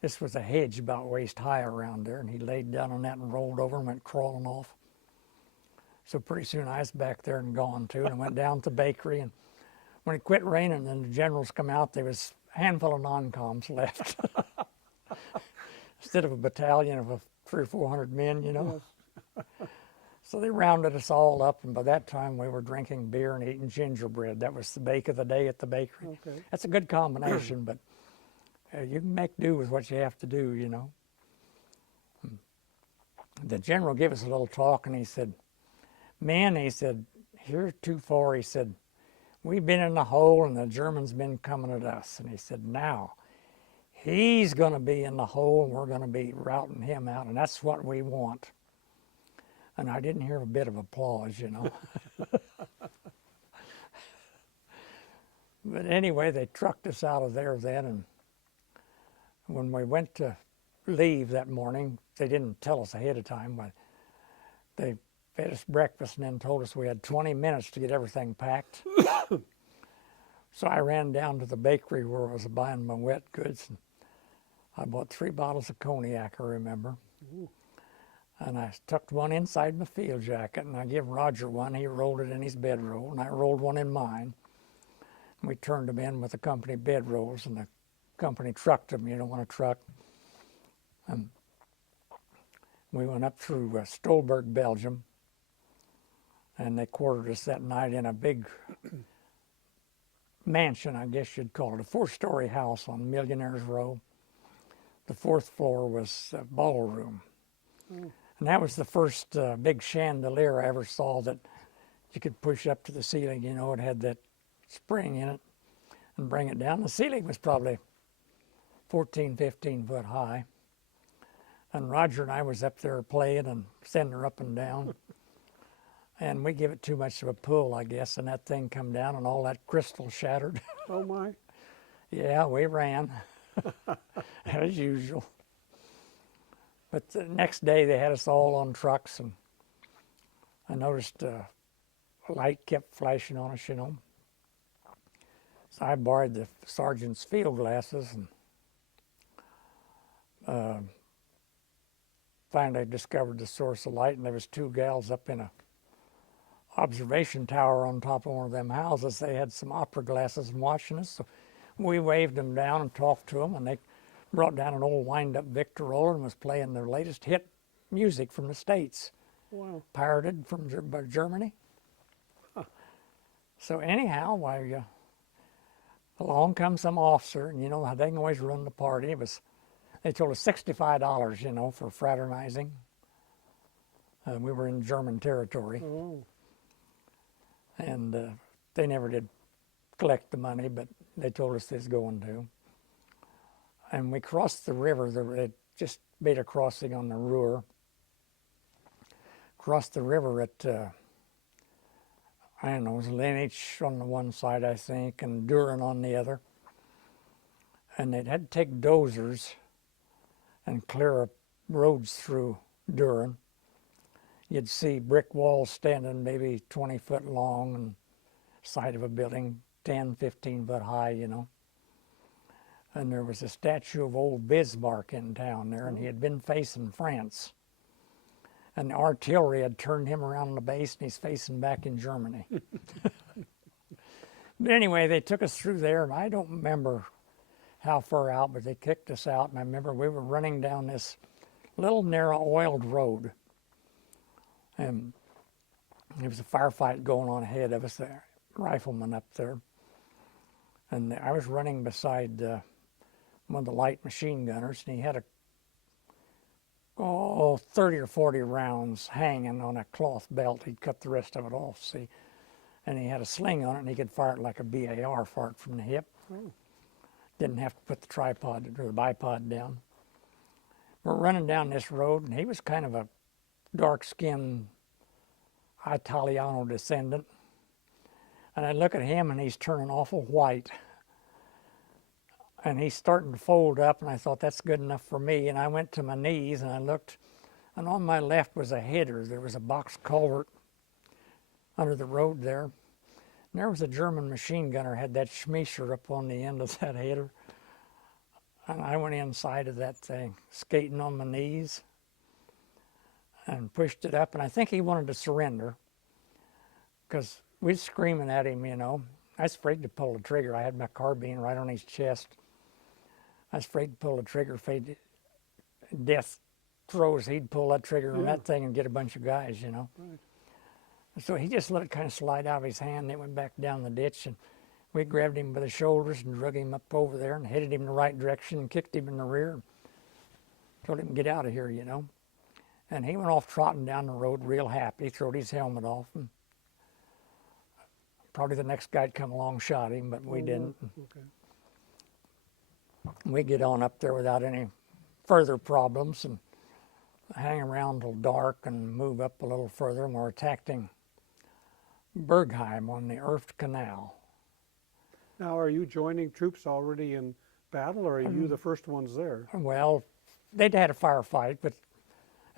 This was a hedge about waist high around there, and he laid down on that and rolled over and went crawling off. So pretty soon I was back there and gone too, and I went down to the bakery, and when it quit raining and the generals come out, there was a handful of non-coms left. Instead of a battalion of 300 or 400 men, you know. Yes. So they rounded us all up, and by that time we were drinking beer and eating gingerbread. That was the bake of the day at the bakery. Okay. That's a good combination, but you can make do with what you have to do, you know. The general gave us a little talk, and he said, "Men," he said, "heretofore," he said, "we've been in the hole, and the Germans been coming at us." And he said, "Now, he's going to be in the hole, and we're going to be routing him out, and that's what we want." And I didn't hear a bit of applause, you know. But anyway, they trucked us out of there then, and when we went to leave that morning, they didn't tell us ahead of time, but they fed us breakfast and then told us we had 20 minutes to get everything packed. So I ran down to the bakery where I was buying my wet goods, and I bought 3 bottles of cognac, I remember. Ooh. And I tucked one inside my field jacket, and I gave Roger one. He rolled it in his bedroll, and I rolled one in mine. And we turned them in with the company bedrolls, and the company trucked them, you know, on a truck. And we went up through Stolberg, Belgium, and they quartered us that night in a big mansion, I guess you'd call it, a 4-story house on Millionaires Row. The 4th floor was a ballroom. Mm. And that was the first big chandelier I ever saw that you could push up to the ceiling. You know, it had that spring in it and bring it down. The ceiling was probably 14, 15 foot high. And Roger and I was up there playing and sending her up and down. And we give it too much of a pull, I guess, and that thing come down and all that crystal shattered. Oh my. Yeah, we ran, as usual. But the next day they had us all on trucks, and I noticed a light kept flashing on us, you know. So I borrowed the sergeant's field glasses, and finally discovered the source of light, and there was 2 gals up in a observation tower on top of one of them houses. They had some opera glasses and watching us, so we waved them down and talked to them, and they brought down an old wind-up Victrola and was playing their latest hit music from the States. Wow. Pirated from Germany. Huh. So anyhow, why, along comes some officer, and you know how they can always run the party. They told us $65, you know, for fraternizing. We were in German territory. Oh. And they never did collect the money, but they told us they was going to. And we crossed the river. They just made a crossing on the Ruhr. Crossed the river at, I don't know, it was Linnich on the one side, I think, and Düren on the other. And they'd had to take dozers and clear up roads through Düren. You'd see brick walls standing maybe 20 foot long and side of a building 10, 15 foot high, you know. And there was a statue of old Bismarck in town there, and he had been facing France. And the artillery had turned him around on the base, and he's facing back in Germany. But anyway, they took us through there, and I don't remember how far out, but they kicked us out. And I remember we were running down this little narrow oiled road. And there was a firefight going on ahead of us, there, riflemen up there. And I was running beside one of the light machine gunners, and he had 30 or 40 rounds hanging on a cloth belt. He'd cut the rest of it off, see. And he had a sling on it, and he could fire it like a BAR, fire it from the hip. Oh. Didn't have to put the tripod or the bipod down. We're running down this road, and he was kind of a dark-skinned Italiano descendant. And I look at him, and he's turning awful white. And he's starting to fold up, and I thought, that's good enough for me. And I went to my knees, and I looked, and on my left was a header. There was a box culvert under the road there. And there was a German machine gunner, had that Schmeisser up on the end of that header. And I went inside of that thing, skating on my knees, and pushed it up. And I think he wanted to surrender because we was screaming at him, you know. I was afraid to pull the trigger. I had my carbine right on his chest. I was afraid to pull the trigger. If death throws, he'd pull that trigger on that thing and get a bunch of guys, you know. Right. So he just let it kind of slide out of his hand, and it went back down the ditch, and we grabbed him by the shoulders and drug him up over there and headed him in the right direction and kicked him in the rear and told him to get out of here, you know. And he went off trotting down the road real happy, throwed his helmet off, and probably the next guy'd come along and shot him, but we didn't. Okay. We get on up there without any further problems and hang around till dark and move up a little further, and we're attacking Bergheim on the Erft Canal. Now, are you joining troops already in battle, or are you the first ones there? Well, they'd had a firefight, but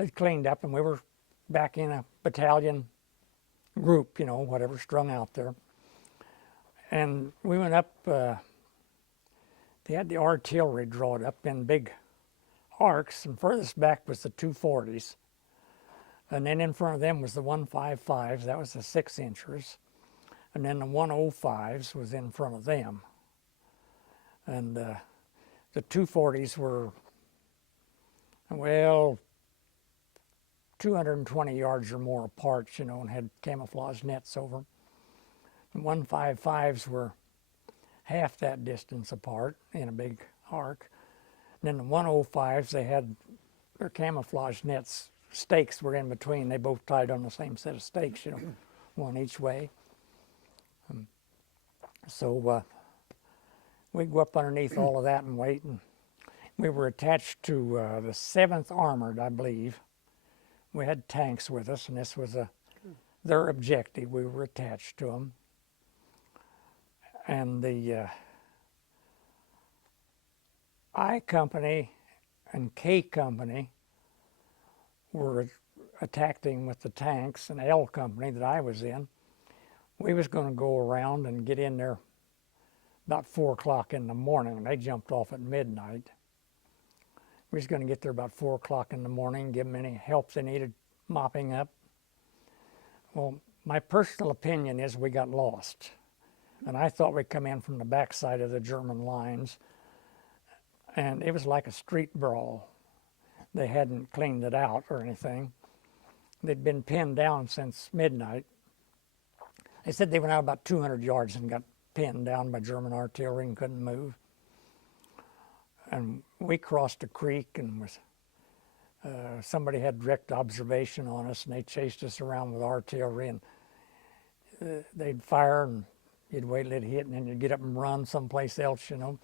it cleaned up, and we were back in a battalion group, you know, whatever, strung out there. And we went up, they had the artillery drawn up in big arcs, and furthest back was the 240s. And then in front of them was the 155s, that was the 6-inchers. And then the 105s was in front of them. And the 240s were, well, 220 yards or more apart, you know, and had camouflage nets over them. The 155s were half that distance apart in a big arc. And then the 105s, they had their camouflage nets, stakes were in between. They both tied on the same set of stakes, you know, one each way. So we'd go up underneath all of that and wait. And we were attached to the 7th Armored, I believe. We had tanks with us, and this was their objective. We were attached to them. And the I Company and K Company were attacking with the tanks, and L Company that I was in, we was going to go around and get in there about 4 o'clock in the morning, and they jumped off at midnight. We was going to get there about 4 o'clock in the morning, give them any help they needed mopping up. Well, my personal opinion is we got lost. And I thought we'd come in from the backside of the German lines, and it was like a street brawl. They hadn't cleaned it out or anything. They'd been pinned down since midnight. They said they went out about 200 yards and got pinned down by German artillery and couldn't move. And we crossed a creek, and was somebody had direct observation on us, and they chased us around with artillery, and they'd fire, and you'd wait till it hit, and then you'd get up and run someplace else, you know.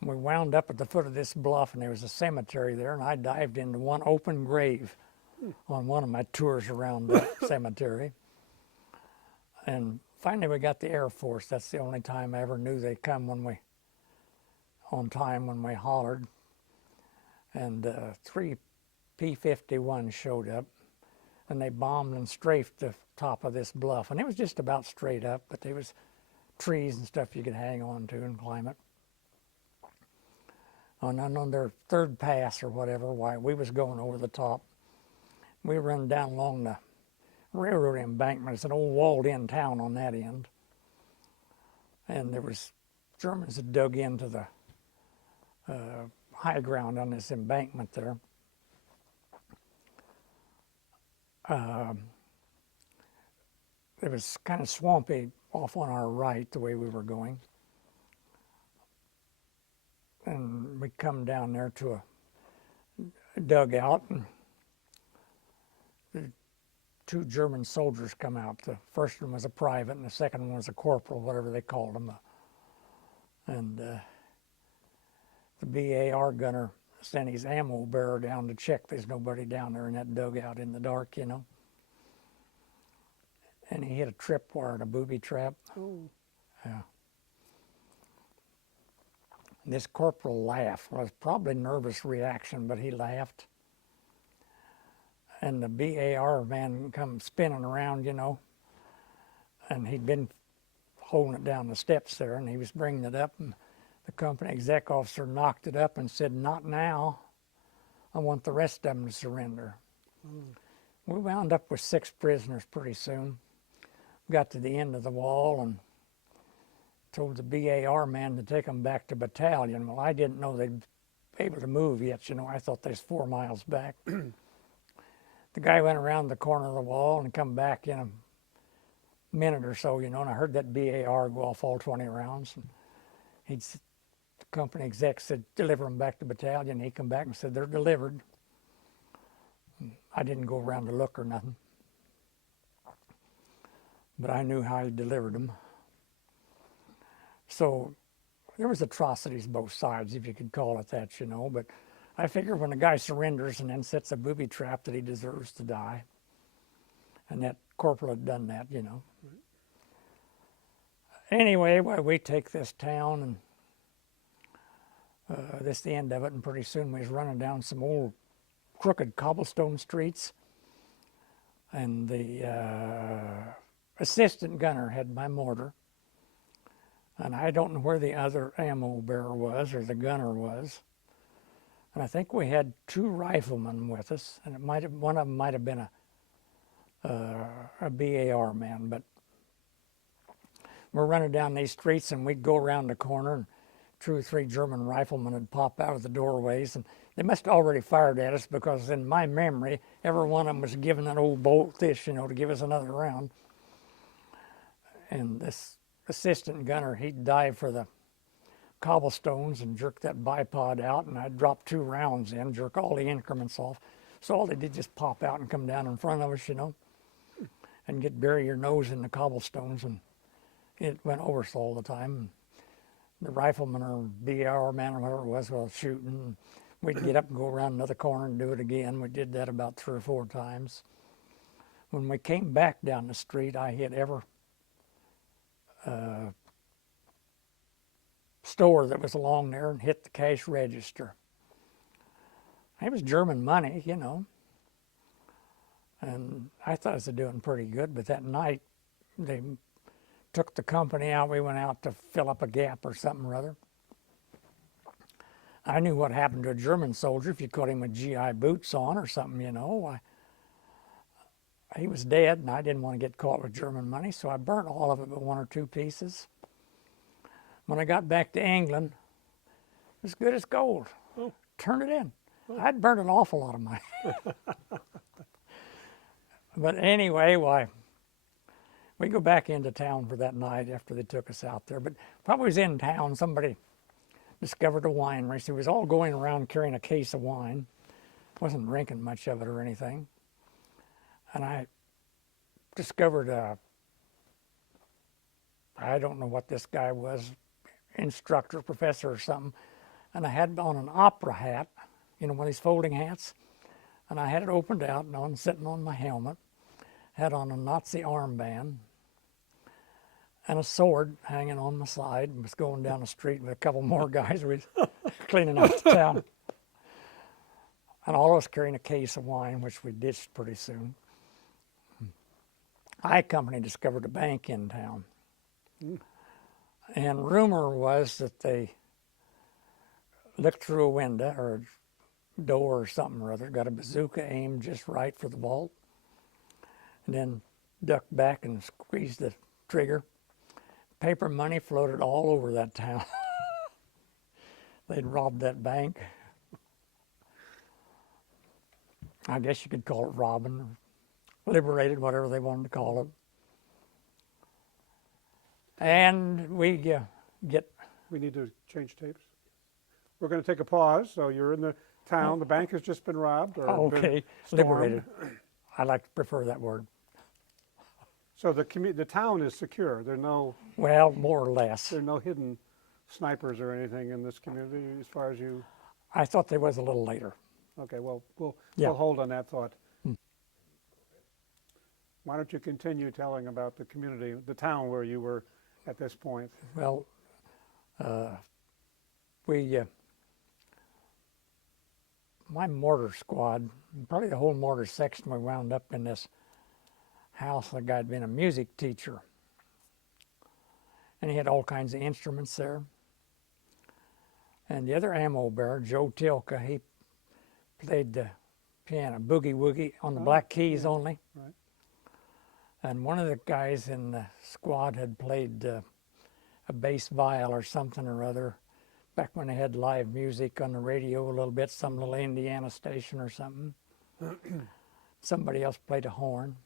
And we wound up at the foot of this bluff, and there was a cemetery there, and I dived into one open grave on one of my tours around that cemetery. And finally we got the Air Force. That's the only time I ever knew they come on time when we hollered. And 3 P-51s showed up, and they bombed and strafed the top of this bluff. And it was just about straight up, but there was trees and stuff you could hang on to and climb it. And on their 3rd pass or whatever, why we was going over the top. We run down along the railroad embankment. It's an old walled-in town on that end. And there was Germans that dug into the high ground on this embankment there. It was kind of swampy off on our right the way we were going. And we come down there to a dugout, and the 2 German soldiers come out. The first one was a private, and the second one was a corporal, whatever they called him. And the BAR gunner sent his ammo bearer down to check there's nobody down there in that dugout in the dark, you know. And he hit a tripwire and a booby trap. Oh. Yeah. And this corporal laughed. Well, it was probably nervous reaction, but he laughed. And the BAR man come spinning around, you know, and he'd been holding it down the steps there, and he was bringing it up, and the company exec officer knocked it up and said, "Not now. I want the rest of them to surrender." We wound up with 6 prisoners pretty soon. Got to the end of the wall and told the BAR man to take them back to battalion. Well, I didn't know they'd be able to move yet, you know. I thought they was 4 miles back. The guy went around the corner of the wall and come back in a minute or so, you know, and I heard that BAR go off all 20 rounds. And the company exec said, "Deliver them back to battalion." He come back and said, "They're delivered." I didn't go around to look or nothing, but I knew how he delivered them. So there was atrocities both sides, if you could call it that, you know, but I figure when a guy surrenders and then sets a booby trap that he deserves to die, and that corporal had done that, you know. Anyway, well, we take this town, and this the end of it, and pretty soon we was running down some old crooked cobblestone streets, and the assistant gunner had my mortar, and I don't know where the other ammo bearer was or the gunner was, and I think we had 2 riflemen with us, and one of them might have been a BAR man, but we're running down these streets, and we'd go around the corner, and 2 or 3 German riflemen would pop out of the doorways, and they must have already fired at us, because in my memory, every one of them was giving an old bolt this, you know, to give us another round. And this assistant gunner, he'd dive for the cobblestones and jerk that bipod out, and I'd drop 2 rounds in, jerk all the increments off. So all they did just pop out and come down in front of us, you know, and bury your nose in the cobblestones, and it went over us all the time. The rifleman or BR man or whatever it was shooting. We'd get up and go around another corner and do it again. We did that about 3 or 4 times. When we came back down the street, I hit every store that was along there and hit the cash register. It was German money, you know. And I thought I was doing pretty good, but that night they took the company out. We went out to fill up a gap or something or other. I knew what happened to a German soldier if you caught him with GI boots on or something, you know. He was dead, and I didn't want to get caught with German money, so I burnt all of it but 1 or 2 pieces. When I got back to England, it was good as gold. Oh. Turned it in. Oh. I'd burned an awful lot of money. But anyway, we go back into town for that night after they took us out there. But while we was in town, somebody discovered a winery. So we was all going around carrying a case of wine. Wasn't drinking much of it or anything. And I discovered I don't know what this guy was, instructor, professor or something. And I had on an opera hat, you know, one of these folding hats. And I had it opened out and sitting on my helmet. Had on a Nazi armband and a sword hanging on my side, and was going down the street with a couple more guys. We was cleaning out the town. And all of us carrying a case of wine, which we ditched pretty soon. I Company discovered a bank in town. And rumor was that they looked through a window or a door or something or other, got a bazooka aimed just right for the vault, and then ducked back and squeezed the trigger. Paper money floated all over that town. They'd robbed that bank. I guess you could call it robbing, or liberated, whatever they wanted to call it. And we get... We need to change tapes. We're going to take a pause. So you're in the town. The bank has just been robbed. Or okay, liberated. I like to prefer that word. So the town is secure. There are no... Well, more or less. There are no hidden snipers or anything in this community as far as you... I thought there was a little later. Okay, well, we'll hold on that thought. Why don't you continue telling about the community, the town where you were at this point? Well, my mortar squad, probably the whole mortar section, we wound up in this house. The guy had been a music teacher, and he had all kinds of instruments there. And the other ammo bearer, Joe Tilka, he played the piano, boogie woogie, on the Black Keys only. Right. And one of the guys in the squad had played a bass viol or something or other back when they had live music on the radio a little bit, some little Indiana station or something. Somebody else played a horn.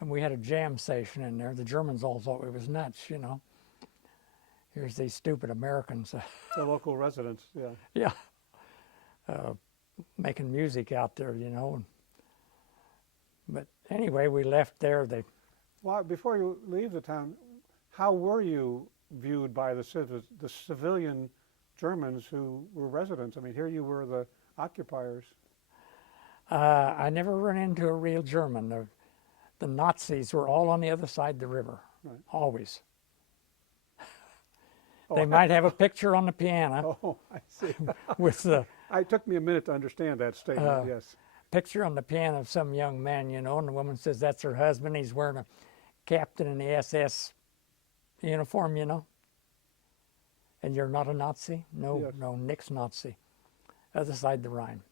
And we had a jam session in there. The Germans all thought we was nuts, you know. Here's these stupid Americans. The local residents, yeah. Yeah. Making music out there, you know. But anyway, we left there. Well, before you leave the town, how were you viewed by the civilian Germans who were residents? I mean, here you were the occupiers. I never run into a real German. The Nazis were all on the other side of the river, Right. always. Oh, They might have a picture on the piano Oh, I see. with the It took me a minute to understand that statement, yes. picture on the piano of some young man, you know, and the woman says that's her husband. He's wearing a captain in the SS uniform, you know. And you're not a Nazi? No, Yes. no, Nick's Nazi. Other side of the Rhine.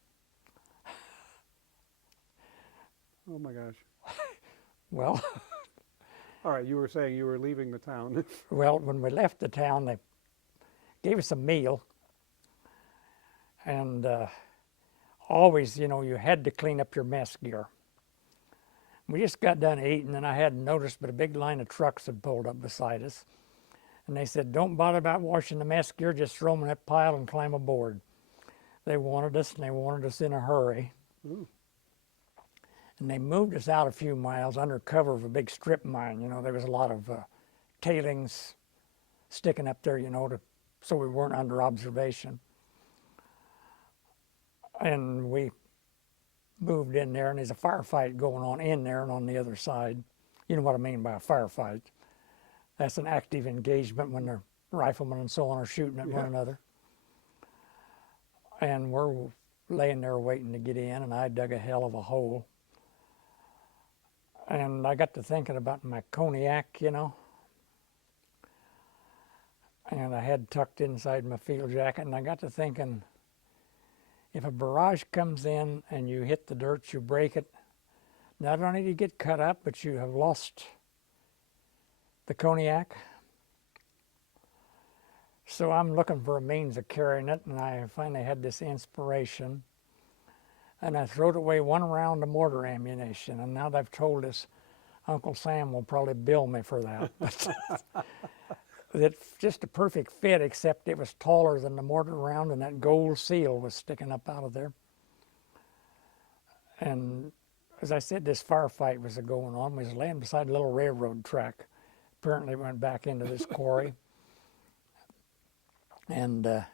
Oh my gosh. Well, All right, you were saying you were leaving the town. well, when we left the town, they gave us a meal. And always, you know, you had to clean up your mess gear. We just got done eating, and I hadn't noticed, but a big line of trucks had pulled up beside us. And they said, don't bother about washing the mess gear, just throw them in that pile and climb aboard. They wanted us, and they wanted us in a hurry. Ooh. And they moved us out a few miles under cover of a big strip mine. You know, there was a lot of tailings sticking up there, you know, so we weren't under observation. And we moved in there, and there's a firefight going on in there and on the other side. You know what I mean by a firefight. That's an active engagement when the riflemen and so on are shooting at one another. And we're laying there waiting to get in, and I dug a hell of a hole. And I got to thinking about my cognac, you know. And I had tucked inside my field jacket, and I got to thinking, if a barrage comes in and you hit the dirt, you break it, not only do you get cut up, but you have lost the cognac. So I'm looking for a means of carrying it, and I finally had this inspiration. And I throwed away one round of mortar ammunition, and now they've told us Uncle Sam will probably bill me for that. But it's just a perfect fit, except it was taller than the mortar round, and that gold seal was sticking up out of there. And as I said, this firefight was going on. We was laying beside a little railroad track. Apparently went back into this quarry. And the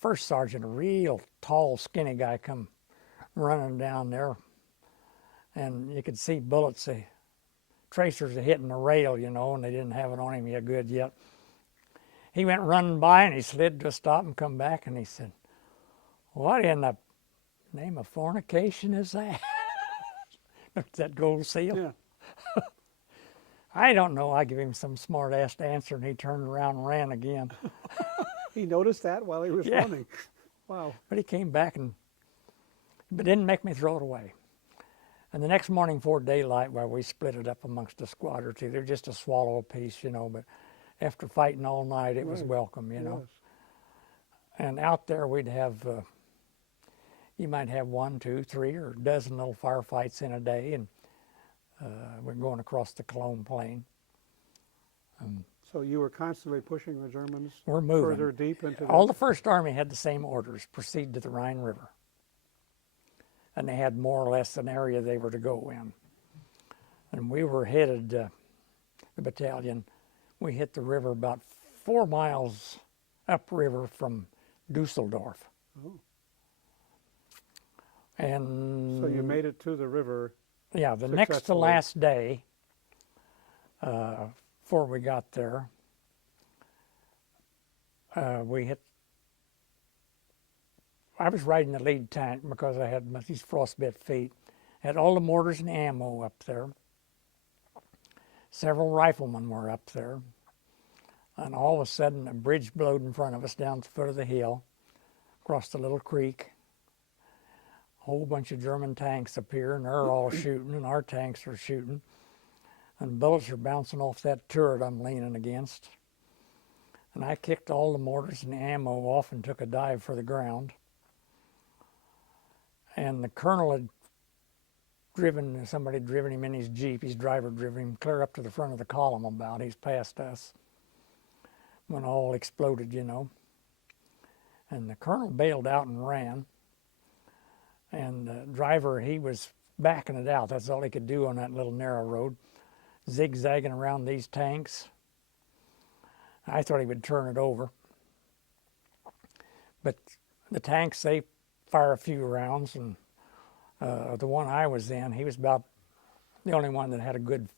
first sergeant, a real tall, skinny guy, come running down there. And you could see bullets, tracers are hitting the rail, you know, and they didn't have it on him yet good yet. He went running by, and he slid to a stop and come back, and he said, what in the name of fornication is that? That gold seal? Yeah. I don't know. I gave him some smart-ass answer, and he turned around and ran again. He noticed that while he was Yeah. running. Wow. But he came back, but didn't make me throw it away. And the next morning before daylight, well, we split it up amongst a squad or two. They're just a swallow apiece, you know, but after fighting all night, it was Right. welcome, you know. Yes. And out there we'd have, you might have 1, 2, 3, or a dozen little firefights in a day, and we're going across the Cologne Plain. So you were constantly pushing the Germans We're moving. further deep into All the First Army had the same orders, proceed to the Rhine River. And they had more or less an area they were to go in. And we were headed, the battalion, we hit the river about 4 miles upriver from Dusseldorf. Oh. And So you made it to the river. yeah, the next to successfully. last day, before we got there, we hit. I was riding the lead tank because I had these frostbite feet. Had all the mortars and ammo up there. Several riflemen were up there. And all of a sudden, a bridge blowed in front of us down the foot of the hill, across the little creek. A whole bunch of German tanks appear, and they're all shooting, and our tanks are shooting. And bullets are bouncing off that turret I'm leaning against. And I kicked all the mortars and the ammo off and took a dive for the ground. And the colonel had somebody had driven him in his Jeep, his driver driven him clear up to the front of the column about. He's past us when all exploded, you know. And the colonel bailed out and ran. And the driver, he was backing it out. That's all he could do on that little narrow road, zigzagging around these tanks. I thought he would turn it over. But the tanks, they fire a few rounds, and the one I was in, he was about the only one that had a good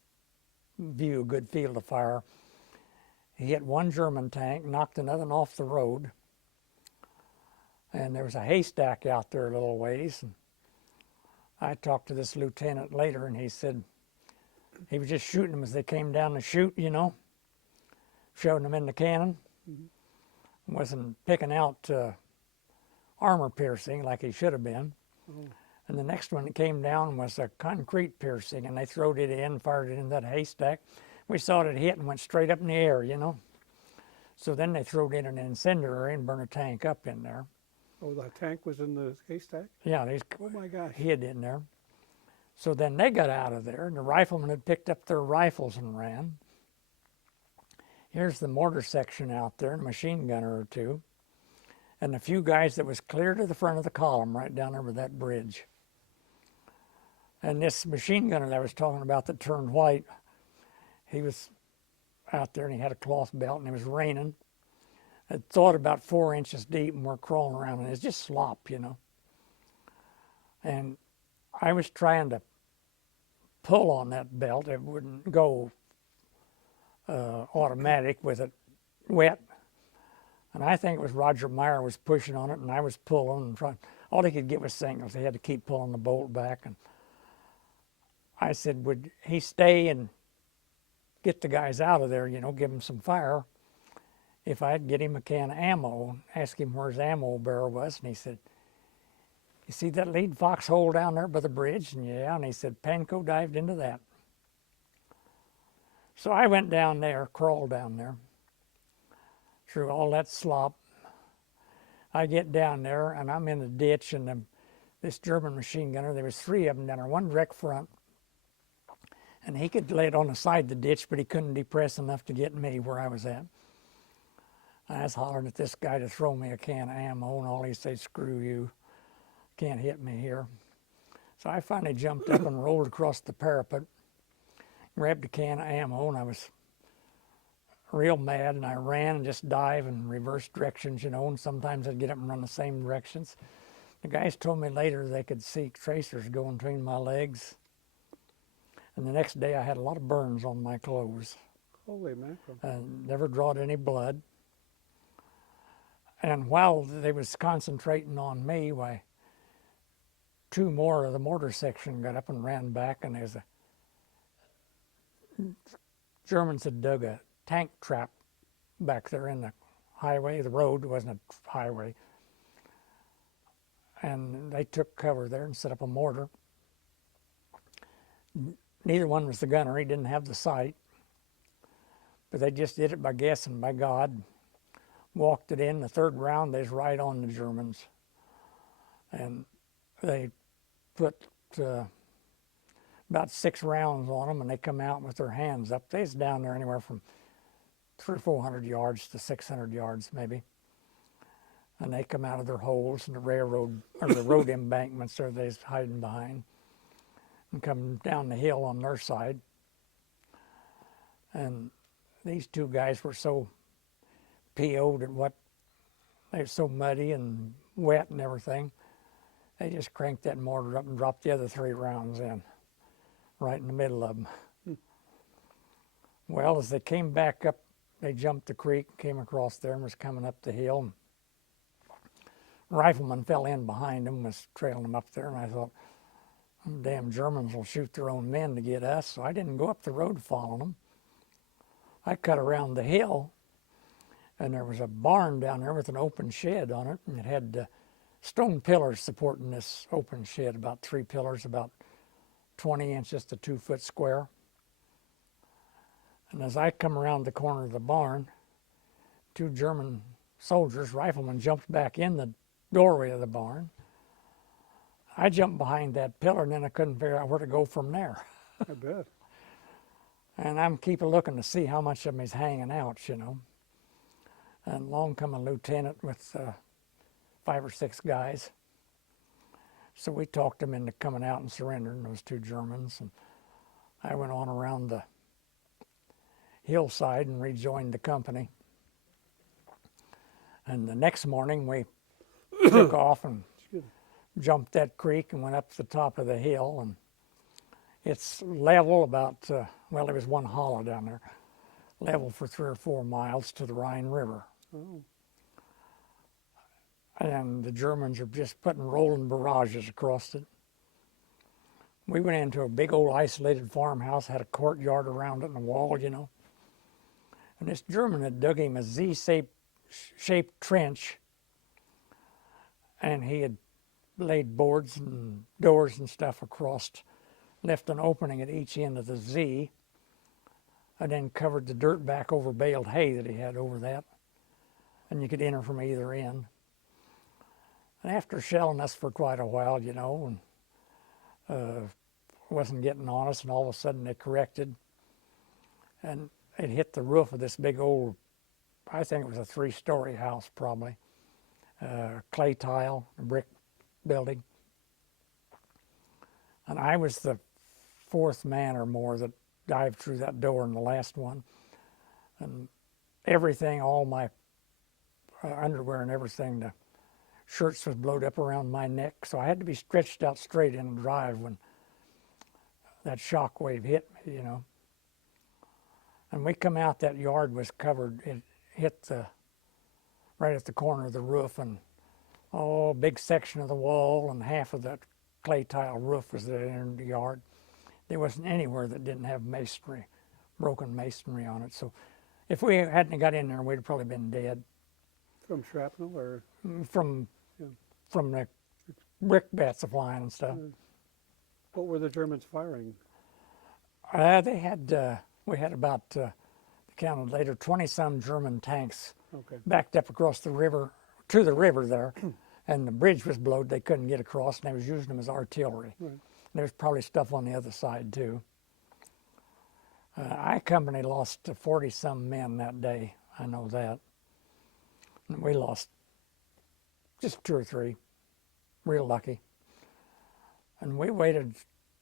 view, a good field of fire. He hit one German tank, knocked another one off the road, and there was a haystack out there a little ways. And I talked to this lieutenant later, and he said he was just shooting them as they came down to shoot, you know, showing them in the cannon. Mm-hmm. Wasn't picking out armor piercing like he should have been. Oh. And the next one that came down was a concrete piercing, and they throwed it in, fired it in that haystack. We saw it hit and went straight up in the air, you know. So then they threw in an incendiary and burned a tank up in there. Oh, the tank was in the haystack? Yeah, oh my gosh, hid in there. So then they got out of there, and the riflemen had picked up their rifles and ran. Here's the mortar section out there, and a machine gunner or two, and a few guys that was clear to the front of the column right down over that bridge. And this machine gunner that I was talking about that turned white, he was out there and he had a cloth belt and it was raining. It thawed about 4 inches deep and we're crawling around and it's just slop, you know. And I was trying to pull on that belt. It wouldn't go automatic with it wet. And I think it was Roger Meyer was pushing on it and I was pulling and trying. All he could get was signals. He had to keep pulling the bolt back. And I said, would he stay and get the guys out of there, you know, give them some fire, if I'd get him a can of ammo, ask him where his ammo barrel was. And he said, you see that lead foxhole down there by the bridge? And yeah, and he said, Panko dived into that. So I went down there, crawled down there, through all that slop. I get down there and I'm in the ditch and this German machine gunner, there was 3 of them down there, one direct front. And he could lay it on the side of the ditch, but he couldn't depress enough to get me where I was at. I was hollering at this guy to throw me a can of ammo, and all he said, screw you, can't hit me here. So I finally jumped up and rolled across the parapet, grabbed a can of ammo, and I was real mad, and I ran and just dive in reverse directions, you know, and sometimes I'd get up and run the same directions. The guys told me later they could see tracers going between my legs. And the next day I had a lot of burns on my clothes. Holy mackerel. And never drawed any blood. And while they was concentrating on me, why, 2 more of the mortar section got up and ran back, and there's a Germans had dug a tank trap back there in the highway. The road wasn't a highway. And they took cover there and set up a mortar. Neither one was the gunner. He didn't have the sight. But they just did it by guessing, by God. Walked it in. The 3rd round, they was right on the Germans. And they put about 6 rounds on them, and they come out with their hands up. They was down there anywhere from 300 or 400 yards to 600 yards, maybe. And they come out of their holes in the railroad, or the road embankments there they was hiding behind, and come down the hill on their side. And these 2 guys were so PO'd at what, they were so muddy and wet and everything, they just cranked that mortar up and dropped the other 3 rounds in, right in the middle of them. Well, as they came back up, they jumped the creek, came across there and was coming up the hill. And rifleman fell in behind them, was trailing them up there, and I thought, damn Germans will shoot their own men to get us. So I didn't go up the road following them. I cut around the hill and there was a barn down there with an open shed on it, and it had stone pillars supporting this open shed, about 3 pillars, about 20 inches to 2 foot square. And as I come around the corner of the barn, 2 German soldiers, riflemen, jumped back in the doorway of the barn. I jumped behind that pillar, and then I couldn't figure out where to go from there. I bet. And I'm keeping looking to see how much of them is hanging out, you know. And along come a lieutenant with 5 or 6 guys. So we talked them into coming out and surrendering, those 2 Germans. And I went on around the hillside and rejoined the company. And the next morning we took off and jumped that creek and went up to the top of the hill. And it's level about, well, there was one hollow down there, level for 3 or 4 miles to the Rhine River. Oh. And the Germans are just putting rolling barrages across it. We went into a big old isolated farmhouse, had a courtyard around it and a wall, you know. And this German had dug him a Z-shaped trench, and he had laid boards and doors and stuff across, left an opening at each end of the Z, and then covered the dirt back over baled hay that he had over that, and you could enter from either end. And after shelling us for quite a while, you know, and wasn't getting on us, and all of a sudden they corrected, and it hit the roof of this big old, I think it was a 3-story house probably, clay tile, brick building. And I was the 4th man or more that dived through that door in the last one. And everything, all my underwear and everything, the shirts was blowed up around my neck, so I had to be stretched out straight in the drive when that shock wave hit me, you know. And we come out, that yard was covered, it hit right at the corner of the roof, and a big section of the wall and half of that clay tile roof was there in the yard. There wasn't anywhere that didn't have masonry, broken masonry on it. So if we hadn't got in there, we'd have probably been dead. From shrapnel or? From Yeah. from the brick bats flying and stuff. What were the Germans firing? They had, we had about, counted later, 20-some German tanks Okay. backed up across the river, to the river there, and the bridge was blowed. They couldn't get across, and they was using them as artillery. Right. And there was probably stuff on the other side too. Our company lost 40-some men that day. I know that. And we lost just 2 or 3, real lucky. And we waited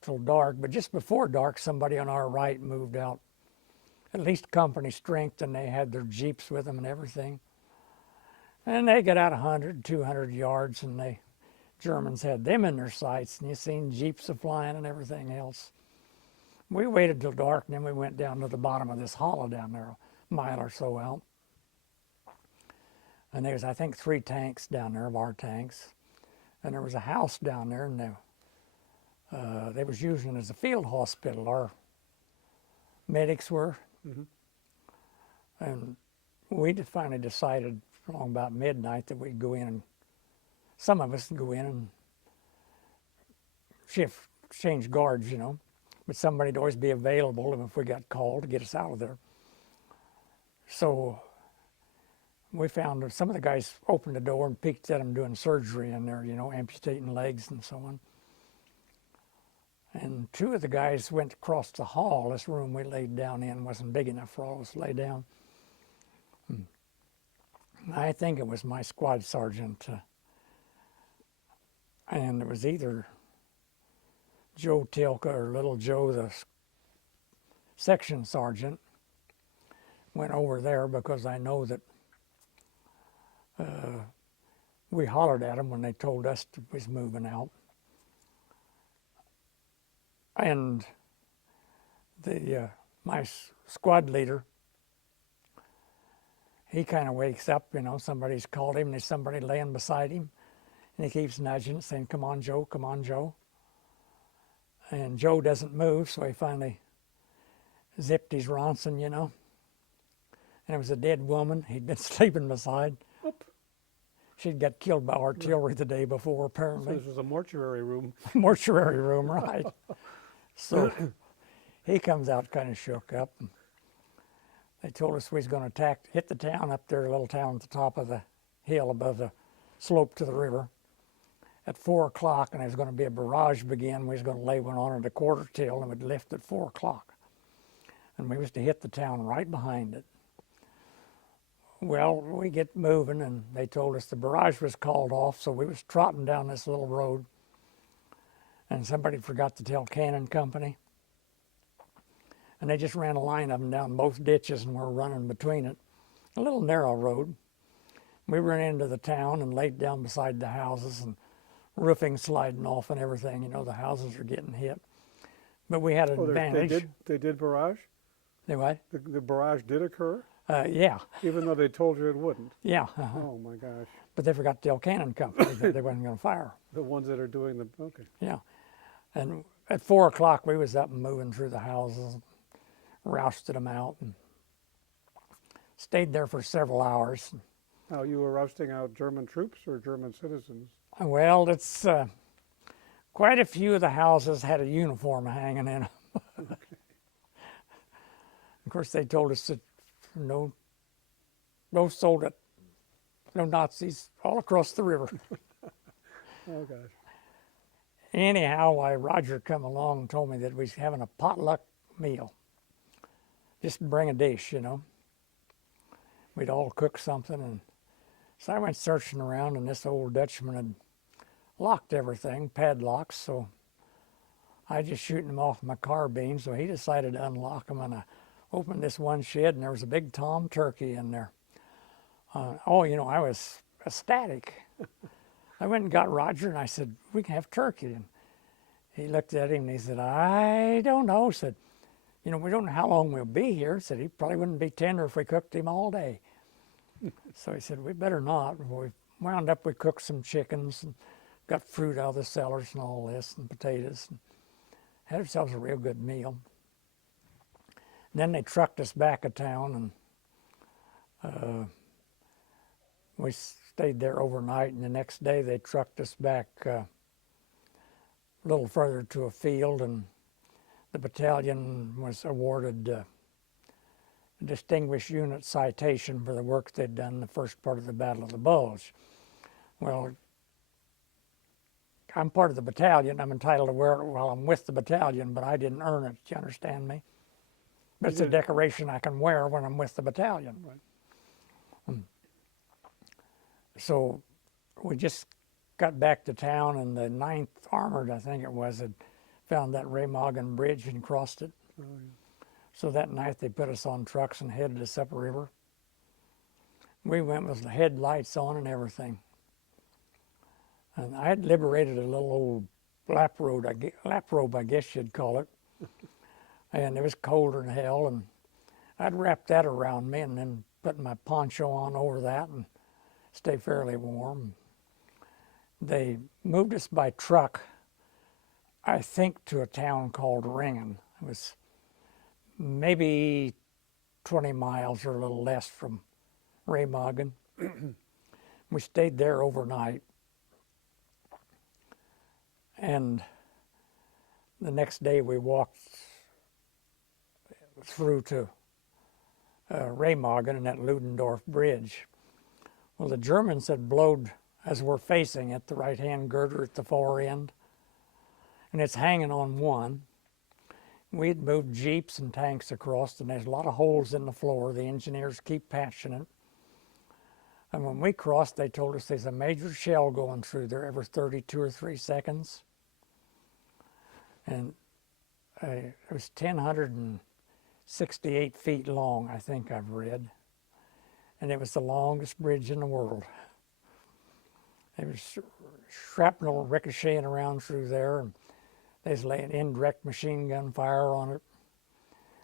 till dark, but just before dark, somebody on our right moved out, at least company strength, and they had their Jeeps with them and everything. And they got out 100, 200 yards, and the Germans had them in their sights, and you seen Jeeps flying and everything else. We waited till dark, and then we went down to the bottom of this hollow down there, a mile or so out. And there was, I think, 3 tanks down there of our tanks. And there was a house down there, and they was using it as a field hospital. Our medics were. Mm-hmm. And we finally decided along about midnight that we'd go in, and some of us would go in and change guards, you know. But somebody'd always be available if we got called to get us out of there. So we found that some of the guys opened the door and peeked at them doing surgery in there, you know, amputating legs and so on. And 2 of the guys went across the hall. This room we laid down in wasn't big enough for all of us to lay down. I think it was my squad sergeant, and it was either Joe Tilka or Little Joe, the section sergeant, went over there because I know that we hollered at them when they told us to was moving out. And my squad leader, he kind of wakes up, you know, somebody's called him and there's somebody laying beside him, and he keeps nudging, saying, "Come on, Joe, come on, Joe." And Joe doesn't move, so he finally zipped his Ronson, you know, and it was a dead woman he'd been sleeping beside. Oop. She'd got killed by artillery the day before, So apparently. this was a mortuary room. Mortuary room, right. So he comes out kind of shook up. And they told us we was going to hit the town up there, a little town at the top of the hill above the slope to the river at 4 o'clock, and there was going to be a barrage begin. We was going to lay one on at a quarter till, and we'd lift at 4 o'clock. And we was to hit the town right behind it. Well, we get moving, and they told us the barrage was called off, so we was trotting down this little road, and somebody forgot to tell Cannon Company. And they just ran a line of them down both ditches, and we're running between it. A little narrow road. We ran into the town and laid down beside the houses, and roofing sliding off and everything. You know, the houses are getting hit. But we had an advantage. They did barrage? They what? The barrage did occur? Yeah. Even though they told you it wouldn't? Yeah. Oh my gosh. But they forgot to tell Cannon Company that they wasn't going to fire. The ones that are doing the, okay. Yeah. And at 4 o'clock, we was up and moving through the houses, rousted them out, and stayed there for several hours. Now, you were rousting out German troops or German citizens? Well, it's quite a few of the houses had a uniform hanging in them. Okay. Of course, they told us that no soldier, no Nazis all across the river. Oh gosh. Anyhow, why Roger come along and told me that we was having a potluck meal. Just bring a dish, you know. We'd all cook something, and so I went searching around, and this old Dutchman had locked everything, padlocks, so I just shooting them off my carbine, so he decided to unlock them, and I opened this one shed, and there was a big tom turkey in there. Oh, you know, I was ecstatic. I went and got Roger, and I said, we can have turkey. And he looked at him, and he said, I don't know. He said, you know, we don't know how long we'll be here. He said, he probably wouldn't be tender if we cooked him all day. So he said, we better not. We wound up, we cooked some chickens and got fruit out of the cellars and all this, and potatoes, and had ourselves a real good meal. Then they trucked us back to town, and we stayed there overnight, and the next day they trucked us back a little further to a field, and the battalion was awarded a Distinguished Unit Citation for the work they'd done in the first part of the Battle of the Bulge. Well, I'm part of the battalion. I'm entitled to wear it while I'm with the battalion, but I didn't earn it. You understand me? But it's a decoration I can wear when I'm with the battalion. Right. So we just got back to town, and the 9th Armored, I think it was, had found that Remagen Bridge and crossed it. Oh, yeah. So that night they put us on trucks and headed us up a river. We went with the headlights on and everything. And I had liberated a little old lap robe, I guess you'd call it. And it was colder than hell, and I'd wrap that around me and then put my poncho on over that and stay fairly warm. They moved us by truck, I think, to a town called Ringen. It was maybe 20 miles or a little less from Remagen. We stayed there overnight. And the next day we walked through to Remagen and that Ludendorff Bridge. Well, the Germans had blowed, as we're facing it, the right-hand girder at the far end, and it's hanging on one. We'd moved jeeps and tanks across, and there's a lot of holes in the floor. The engineers keep patching it. And when we crossed, they told us there's a major shell going through there every 32 or 3 seconds. And it was 1,068 feet long, I think I've read. And it was the longest bridge in the world. There was shrapnel ricocheting around through there, and they was laying indirect machine gun fire on it.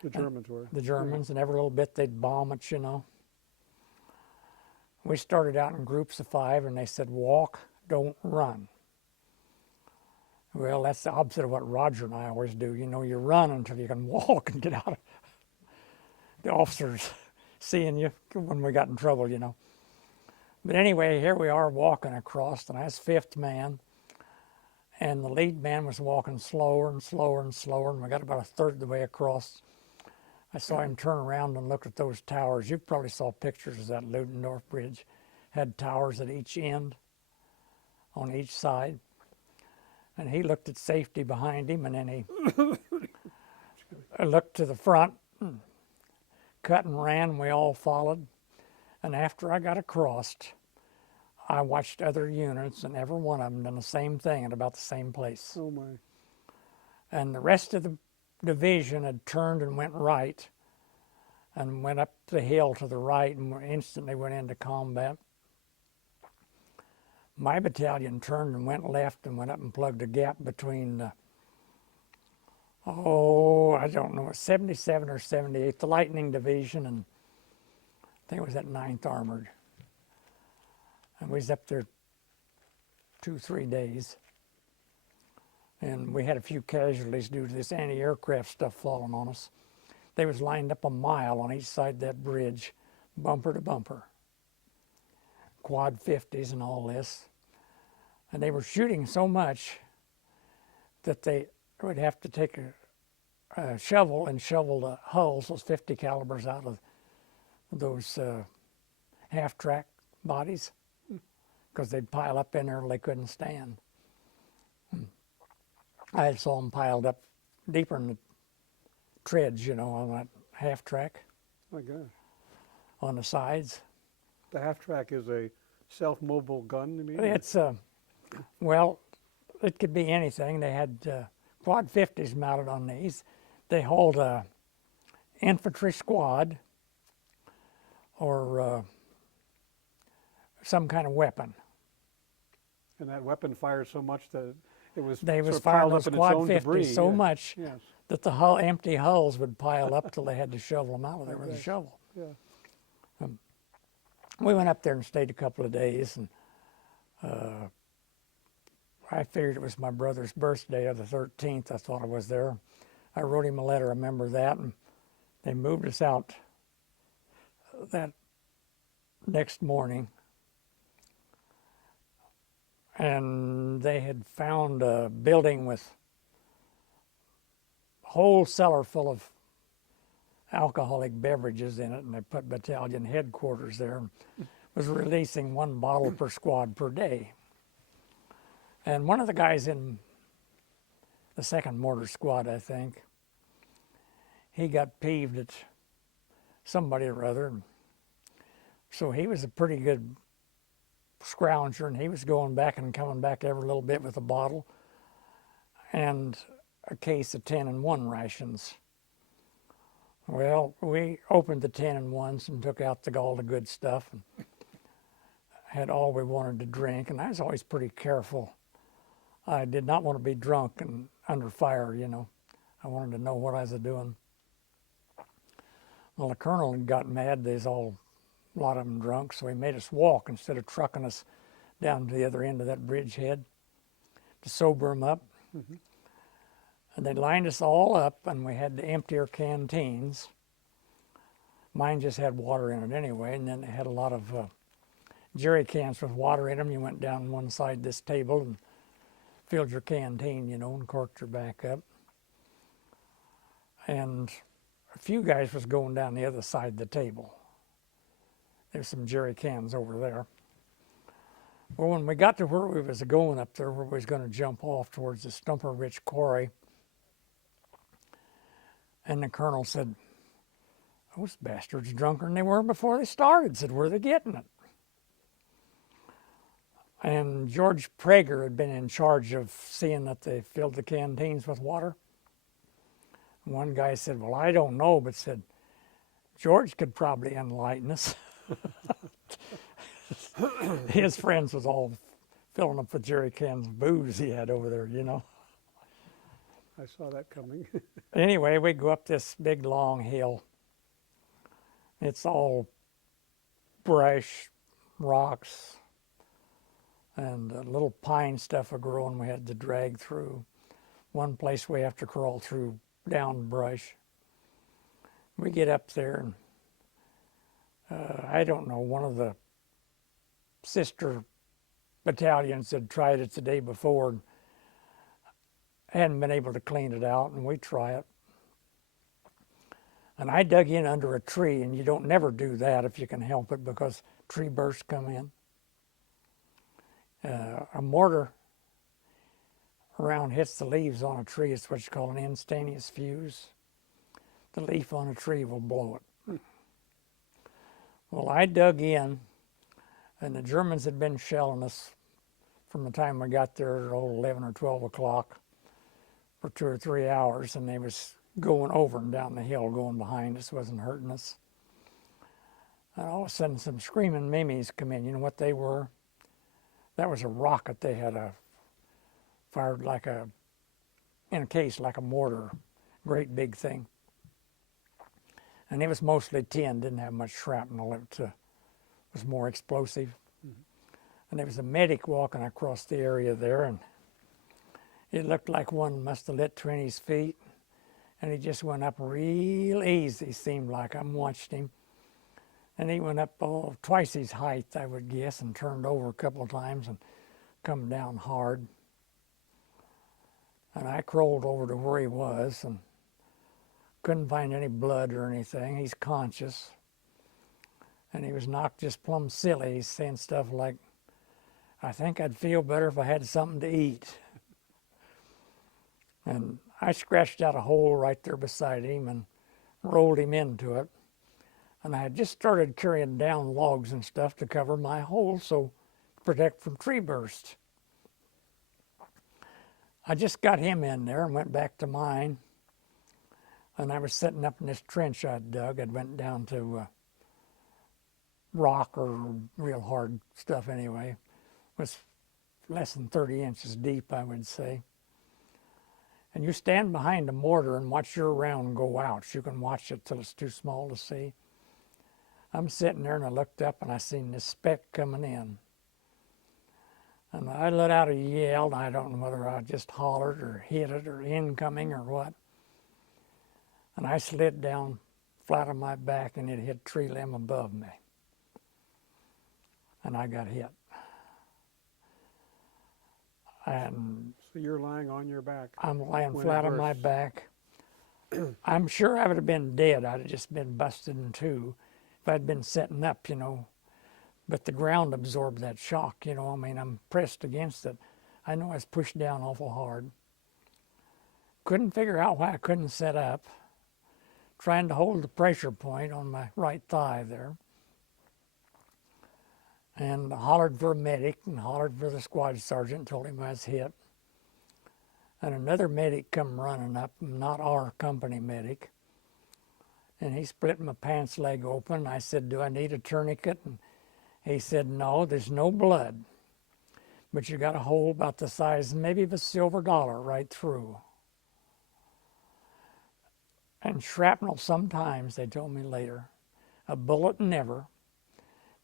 The Germans were. The Germans, and every little bit they'd bomb it, you know. We started out in groups of 5, and they said, walk, don't run. Well, that's the opposite of what Roger and I always do. You know, you run until you can walk and get out of. The officers seeing you when we got in trouble, But anyway, here we are walking across, and I was fifth man, and the lead man was walking slower and slower and slower, and we got about a third of the way across. I saw him turn around and look at those towers. You probably saw pictures of that Ludendorff Bridge. Had towers at each end, on each side. And he looked at safety behind him, and then he looked to the front, cut and ran, and we all followed. And after I got across, I watched other units, and every one of them done the same thing at about the same place. Oh my. And the rest of the division had turned and went right, and went up the hill to the right, and instantly went into combat. My battalion turned and went left and went up and plugged a gap between, I don't know, 77 or 78, the Lightning Division, and I think it was that 9th Armored. And we was up there 2-3 days. And we had a few casualties due to this anti-aircraft stuff falling on us. They was lined up a mile on each side of that bridge, bumper to bumper. Quad 50s and all this. And they were shooting so much that they would have to take a shovel and shovel the hulls, those 50 calibers, out of those half-track bodies, because they'd pile up in there till they couldn't stand. I saw them piled up deeper in the treads, on that half-track. My God. On the sides. The half-track is a self-mobile gun, you mean? It's, well, it could be anything. They had quad 50s mounted on these. They hauled a infantry squad or some kind of weapon. And that weapon fired so much that it was They was sort of piled firing up those in its quad own 50s debris. so Yeah. much Yes. that the empty hulls would pile up till they had to shovel them out of there with a shovel. Yeah. We went up there and stayed a couple of days, and I figured it was my brother's birthday of the 13th. I thought I was there. I wrote him a letter, I remember that, and they moved us out that next morning. And they had found a building with a whole cellar full of alcoholic beverages in it, and they put battalion headquarters there. Was releasing 1 bottle per squad per day. And one of the guys in the 2nd Mortar Squad, I think, he got peeved at somebody or other. So he was a pretty good scrounger, and he was going back and coming back every little bit with a bottle and a case of 10-in-1 rations. Well, we opened the 10-in-1s and took out all the good stuff and had all we wanted to drink, and I was always pretty careful. I did not want to be drunk and under fire, I wanted to know what I was doing. Well, the colonel had got mad. There's a lot of them drunk, so he made us walk instead of trucking us down to the other end of that bridgehead to sober them up. Mm-hmm. And they lined us all up, and we had to empty our canteens. Mine just had water in it anyway, and then they had a lot of jerry cans with water in them. You went down one side of this table and filled your canteen, and corked your back up. And a few guys was going down the other side of the table. There's some jerry cans over there. Well, when we got to where we was going up there, where we was going to jump off towards the Stumper Rich Quarry, and the colonel said, "Those bastards drunker than they were before they started." Said, "Where are they getting it?" And George Prager had been in charge of seeing that they filled the canteens with water. One guy said, "Well, I don't know," but said, "George could probably enlighten us." His friends was all filling up with jerry cans of booze he had over there, I saw that coming. Anyway, we go up this big long hill. It's all brush, rocks, and little pine stuff are growing we had to drag through. One place we have to crawl through down brush. We get up there, and I don't know, one of the sister battalions had tried it the day before and hadn't been able to clean it out, and we try it. And I dug in under a tree, and you don't never do that if you can help it because tree bursts come in. A mortar around hits the leaves on a tree. It's what you call an instantaneous fuse. The leaf on a tree will blow it. Well, I dug in, and the Germans had been shelling us from the time we got there at 11 or 12 o'clock for 2 or 3 hours, and they was going over and down the hill, going behind us, wasn't hurting us. And all of a sudden, some screaming Mimis come in. You know what they were? That was a rocket they had fired in a case like a mortar, great big thing. And it was mostly tin, didn't have much shrapnel. It was more explosive. Mm-hmm. And there was a medic walking across the area there, and it looked like one must have lit 20 feet. And he just went up real easy, seemed like. I'm watching him. And he went up twice his height, I would guess, and turned over a couple of times and come down hard. And I crawled over to where he was and couldn't find any blood or anything. He's conscious. And he was knocked just plumb silly. He's saying stuff like, "I think I'd feel better if I had something to eat." And I scratched out a hole right there beside him and rolled him into it. And I had just started carrying down logs and stuff to cover my hole, so to protect from tree bursts. I just got him in there and went back to mine. And I was sitting up in this trench I'd dug. I'd went down to rock or real hard stuff anyway. It was less than 30 inches deep, I would say. And you stand behind a mortar and watch your round go out. You can watch it till it's too small to see. I'm sitting there and I looked up and I seen this speck coming in. And I let out a yell. I don't know whether I just hollered or hit it or incoming or what. And I slid down flat on my back and it hit a tree limb above me. And I got hit. And So you're lying on your back. I'm lying flat on my back. I'm sure I would have been dead. I'd have just been busted in two if I'd been sitting up, you know. But the ground absorbed that shock, you know. I mean, I'm pressed against it. I know I was pushed down awful hard. Couldn't figure out why I couldn't sit up. Trying to hold the pressure point on my right thigh there. And hollered for a medic and hollered for the squad sergeant, told him I was hit. And another medic come running up, not our company medic. And he split my pants leg open. I said, "Do I need a tourniquet?" And he said, "No, there's no blood. But you got a hole about the size maybe of a silver dollar right through. And shrapnel sometimes," they told me later, "a bullet never.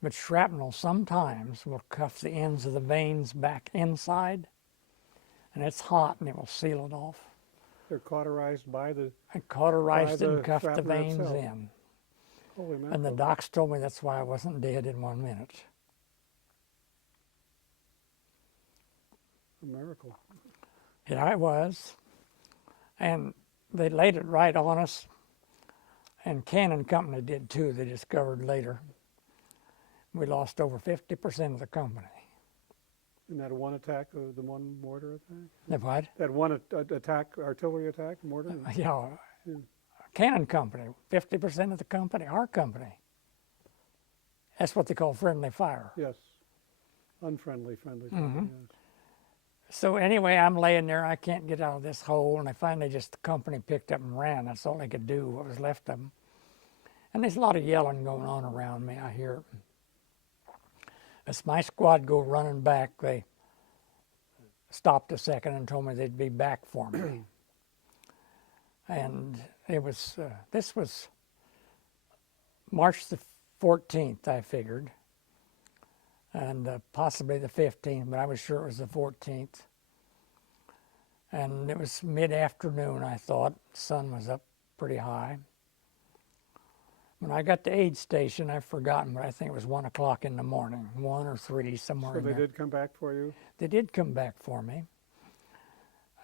But shrapnel sometimes will cuff the ends of the veins back inside, and it's hot and it will seal it off." They're cauterized by the... I cauterized by it the and cuffed the shrapnel veins itself. in. Holy And the mackerel. docs told me that's why I wasn't dead in 1 minute. A miracle. Yeah, I was. And they laid it right on us. And Cannon Company did too, they discovered later. We lost over 50% of the company. In that one attack, the one mortar attack? The what? That one attack, artillery attack, mortar? Yeah, Yeah. Cannon Company, 50% of the company, our company. That's what they call friendly fire. Yes. Unfriendly, friendly. Mhm. Yes. So anyway, I'm laying there, I can't get out of this hole, and I finally the company picked up and ran. That's all they could do, what was left of them. And there's a lot of yelling going on around me, I hear it. As my squad go running back, they stopped a second and told me they'd be back for me. And it was, this was March the 14th, I figured, and possibly the 15th, but I was sure it was the 14th. And it was mid-afternoon, I thought. The sun was up pretty high. When I got to aid station, I've forgotten, but I think it was 1 o'clock in the morning, 1 or 3, somewhere So in they there. did come back for you? They did come back for me.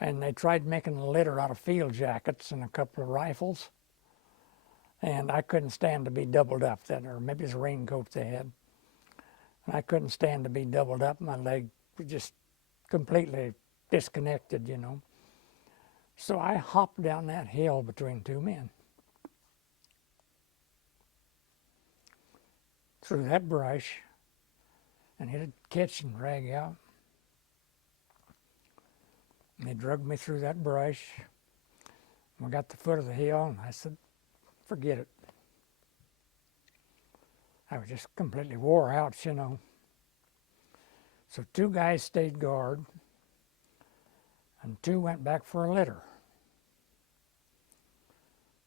And they tried making a litter out of field jackets and a couple of rifles. And I couldn't stand to be doubled up then, or maybe it's a raincoat they had. And I couldn't stand to be doubled up. My leg was just completely disconnected, you know. So I hopped down that hill between two men. Through that brush, and hit a catch and drag out. And they dragged me through that brush. We got to the foot of the hill, and I said, forget it. I was just completely wore out, you know. So 2 guys stayed guard, and 2 went back for a litter.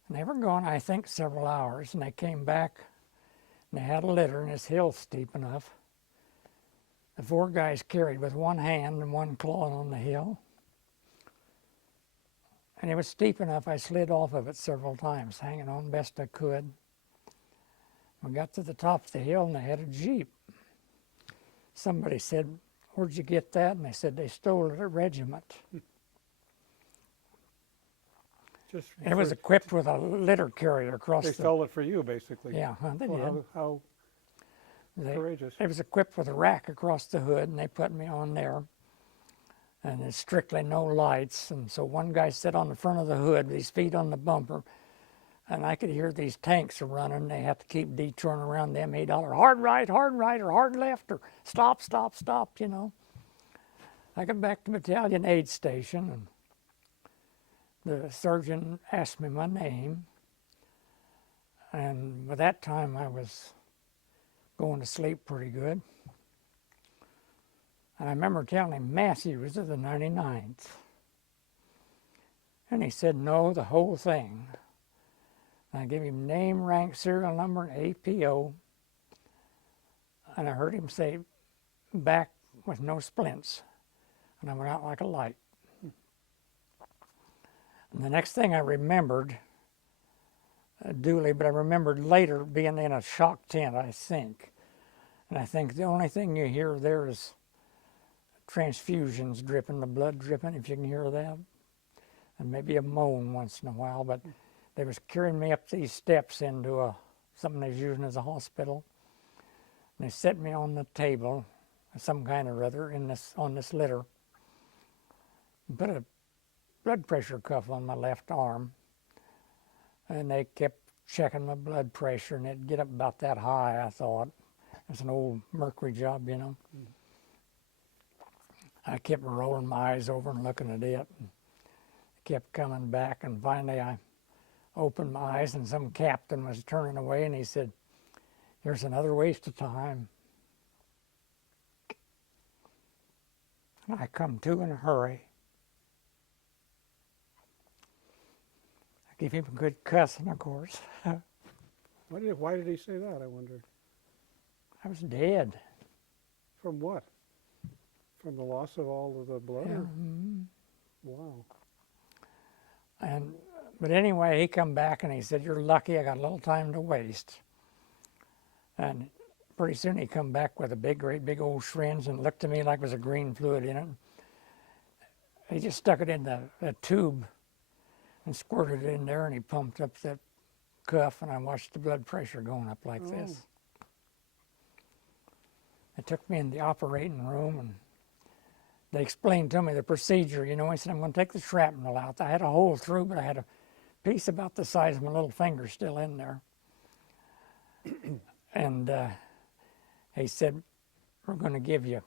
And they were gone, I think, several hours, and they came back, and they had a litter, and this hill's steep enough. The 4 guys carried with one hand and one claw on the hill. And it was steep enough, I slid off of it several times, hanging on best I could. We got to the top of the hill, and they had a Jeep. Somebody said, where'd you get that? And they said, they stole it at a regiment. Just And it was for- equipped with a litter carrier across They the... stole it for you, basically. Yeah, they Well, did. how courageous. It was equipped with a rack across the hood, and they put me on there. And there's strictly no lights. And so one guy sat on the front of the hood with his feet on the bumper, and I could hear these tanks are running. They have to keep detouring around them. He'd holler, hard right, or hard left, or stop, stop, stop, you know. I got back to battalion aid station, and the surgeon asked me my name. And by that time, I was going to sleep pretty good. And I remember telling him Matthew was of the 99th. And he said, no, the whole thing. And I gave him name, rank, serial number, and APO. And I heard him say, back with no splints. And I went out like a light. And the next thing I remembered, duly, but I remembered later being in a shock tent, I think. And I think the only thing you hear there is transfusions dripping, the blood dripping, if you can hear that. And maybe a moan once in a while, but they was carrying me up these steps into something they was using as a hospital. And they set me on the table, some kind or other, on this litter. And put a blood pressure cuff on my left arm. And they kept checking my blood pressure, and it'd get up about that high, I thought. It's an old mercury job, you know. I kept rolling my eyes over and looking at it. And kept coming back, and finally I opened my eyes, and some captain was turning away, and he said, here's another waste of time. And I come to in a hurry. I gave him a good cussing, of course. Why did he say that, I wonder? I was dead. From what? From the loss of all of the blood? Yeah. Or- Mhm. Wow. But anyway, he come back and he said, you're lucky, I got a little time to waste. And pretty soon he come back with a great big old syringe, and looked to me like there was a green fluid in it. He just stuck it in the tube and squirted it in there, and he pumped up that cuff, and I watched the blood pressure going up like this. They took me in the operating room, and they explained to me the procedure. You know, he said, I'm going to take the shrapnel out. I had a hole through, but I had a piece about the size of my little finger still in there. And he said, we're going to give you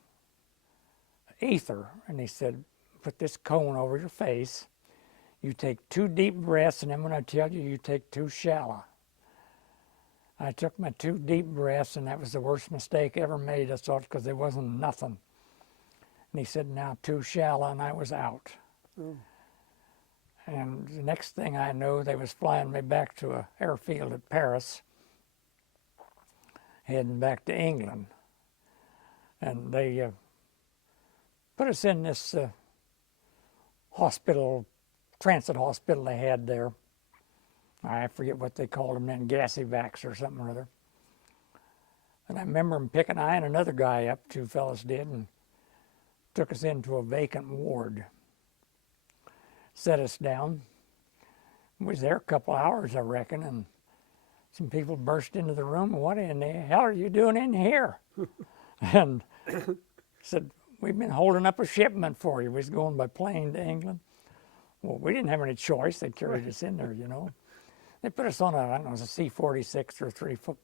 ether. And he said, put this cone over your face. You take 2 deep breaths, and then when I tell you, you take 2 shallow. I took my 2 deep breaths, and that was the worst mistake ever made, I thought, because there wasn't nothing. And he said, now 2 shallow, and I was out. Oh. And the next thing I knew, they was flying me back to an airfield at Paris, heading back to England. And they put us in this hospital, transit hospital they had there. I forget what they called them then, gassy-vacs or something or other. And I remember them picking I and another guy up, two fellas did, and took us into a vacant ward. Set us down. We was there a couple hours, I reckon, and some people burst into the room. What in the hell are you doing in here? And said, we've been holding up a shipment for you. We was going by plane to England. Well, we didn't have any choice. They carried us in there, you know. They put us on a, I don't know, it was a C-46 or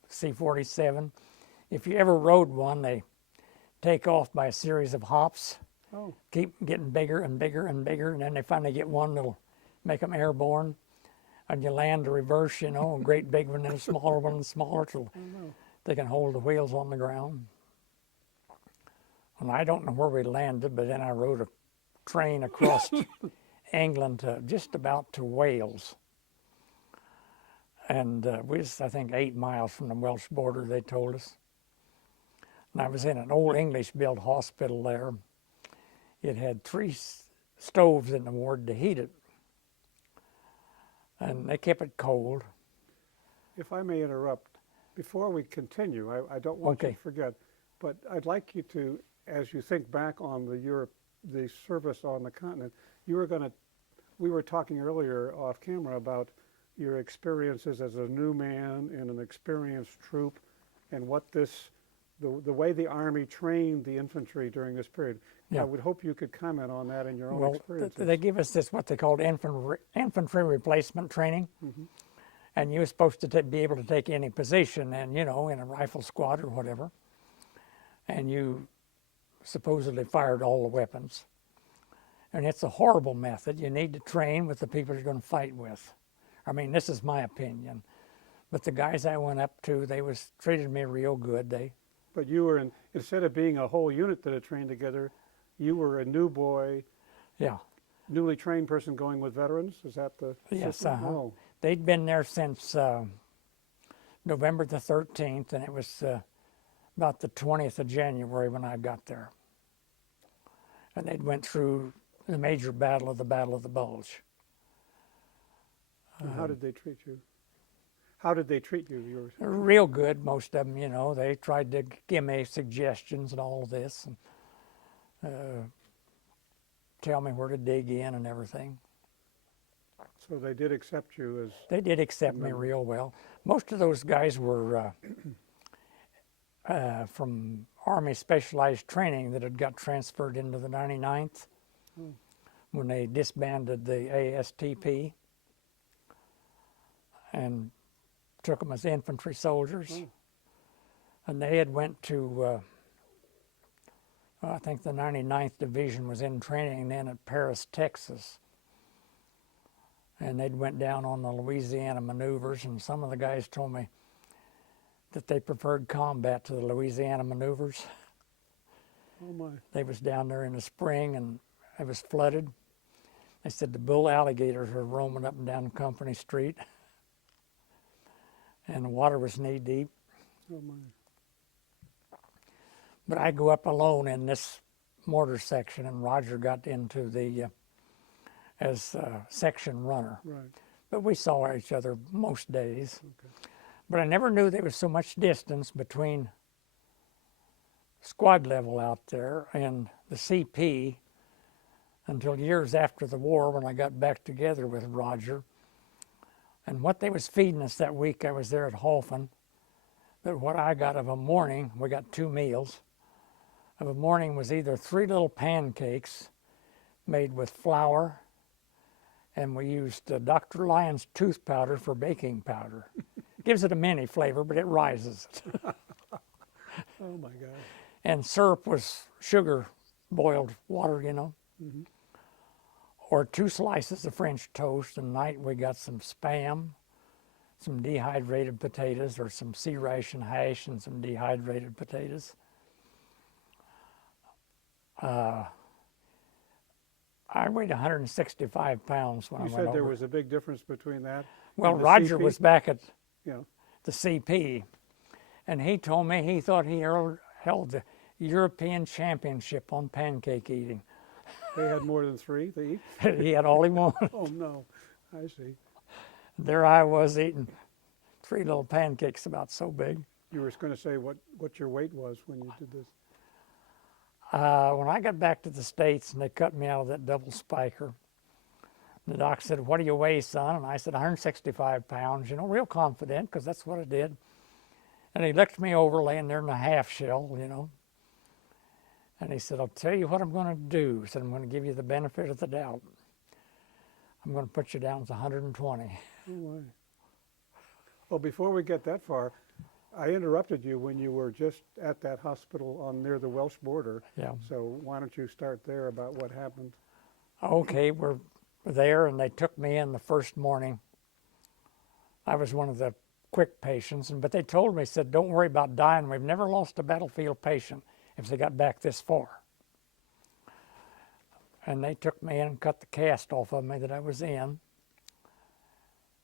C-47. If you ever rode one, they take off by a series of hops. Oh, Keep getting bigger and bigger and bigger, and then they finally get one that'll make them airborne. And you land to reverse, you know, a great big one and a smaller one and smaller till they can hold the wheels on the ground. And I don't know where we landed, but then I rode a train across England to just about to Wales. And we was, I think, 8 miles from the Welsh border, they told us. And I was in an old English-built hospital there. It had 3 stoves in the ward to heat it. And they kept it cold. if I may interrupt, before we continue, I don't want you Okay. to forget, but I'd like you to, as you think back on the service on the continent, we were talking earlier off camera about your experiences as a new man in an experienced troop and what the way the Army trained the infantry during this period. Yeah. I would hope you could comment on that in your own Well, experiences. they give us this, what they called infantry replacement training. And you were supposed to be able to take any position, and you know, in a rifle squad or whatever. And you supposedly fired all the weapons. And it's a horrible method. You need to train with the people you're going to fight with. I mean, this is my opinion. But the guys I went up to, they treated me real good. But you were, instead of being a whole unit that had trained together, you were a new boy, Yeah. newly trained person going with veterans? Is that the Yes, system? uh-huh. Oh, They'd been there since November the 13th, and it was about the 20th of January when I got there. And they'd went through the major battle of the Bulge. and how did they treat you? How did they treat you? You were, Real good, most of them, you know. They tried to give me suggestions and all of this, and tell me where to dig in and everything. so they did accept you as, They did accept me real well. Most of those guys were from Army Specialized Training that had got transferred into the 99th when they disbanded the ASTP and took them as infantry soldiers. And they had went to, I think the 99th Division was in training then at Paris, Texas. And they'd went down on the Louisiana maneuvers, and some of the guys told me that they preferred combat to the Louisiana maneuvers. oh my, They was down there in the spring, and it was flooded. They said the bull alligators were roaming up and down Company Street, and the water was knee deep. oh my. But I go up alone in this mortar section, and Roger got into the as section runner. Right. But we saw each other most days. Okay. But I never knew there was so much distance between squad level out there and the CP until years after the war when I got back together with Roger. And what they was feeding us that week, I was there at Halfen, but what I got of a morning, we got 2 meals, of a morning was either 3 little pancakes made with flour, and we used Dr. Lyon's tooth powder for baking powder. Gives it a mini flavor, but it rises it. Oh my God. And syrup was sugar boiled water, you know. Or 2 slices of French toast, and night we got some Spam, some dehydrated potatoes, or some C-ration hash and some dehydrated potatoes. I weighed 165 pounds when I You went said there over. was a big difference between that Well, and the Roger CP? was back at Yeah. the CP, and he told me he thought he held the European Championship on pancake eating. They had more than 3, they eat? He had all he wanted. Oh no, I see. There I was eating 3 little pancakes about so big. You were going to say what your weight was when you did this. When I got back to the States and they cut me out of that double spiker, the doc said, "What do you weigh, son?" And I said, 165 pounds, real confident, because that's what I did. And he looked me over laying there in a half shell, and he said, "I'll tell you what I'm going to do." He said, "I'm going to give you the benefit of the doubt. I'm going to put you down to 120. Oh, my. Well, before we get that far, I interrupted you when you were just at that hospital near the Welsh border. Yeah. So why don't you start there about what happened? Okay, we're there, and they took me in the first morning. I was one of the quick patients, but they told me, said, "Don't worry about dying. We've never lost a battlefield patient if they got back this far." And they took me in and cut the cast off of me that I was in.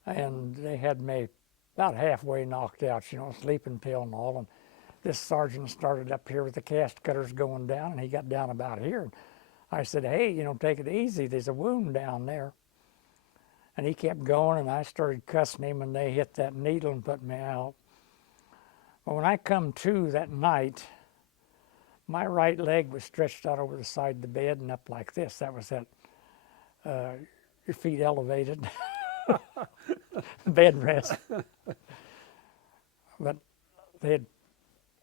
And they had me about halfway knocked out, sleeping pill and all. And this sergeant started up here with the cast cutters going down, and he got down about here. And I said, "Hey, take it easy. There's a wound down there." And he kept going, and I started cussing him, and they hit that needle and put me out. But when I come to that night, my right leg was stretched out over the side of the bed and up like this. That was that, your feet elevated, bed rest. But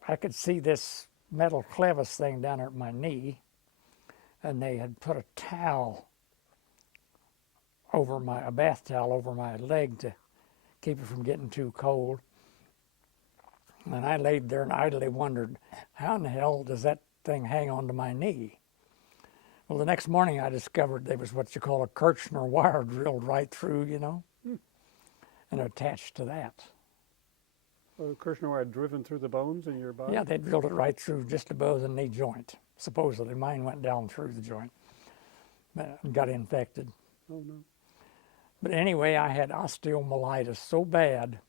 I could see this metal clevis thing down there at my knee, and they had put a towel over a bath towel over my leg to keep it from getting too cold. And I laid there and idly wondered, how in the hell does that thing hang onto my knee? Well, the next morning I discovered there was what you call a Kirchner wire drilled right through, and attached to that. Well, Kirchner wire driven through the bones in your body? Yeah, they drilled it right through just above the knee joint. Supposedly, mine went down through the joint and got infected. Oh, no. But anyway, I had osteomyelitis so bad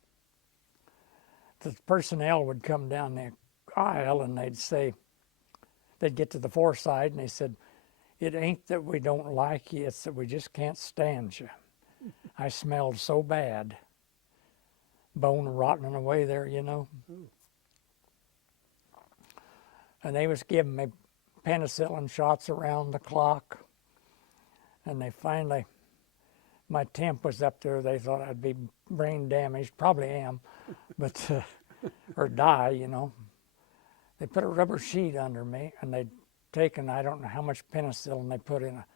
that the personnel would come down the aisle and they'd get to the foreside and they said, "It ain't that we don't like you, it's that we just can't stand you." I smelled so bad, bone rotting away there, And they was giving me penicillin shots around the clock. And they finally, my temp was up there. They thought I'd be brain damaged. Probably am, but, or die, They put a rubber sheet under me, and they'd taken, I don't know how much penicillin they put in a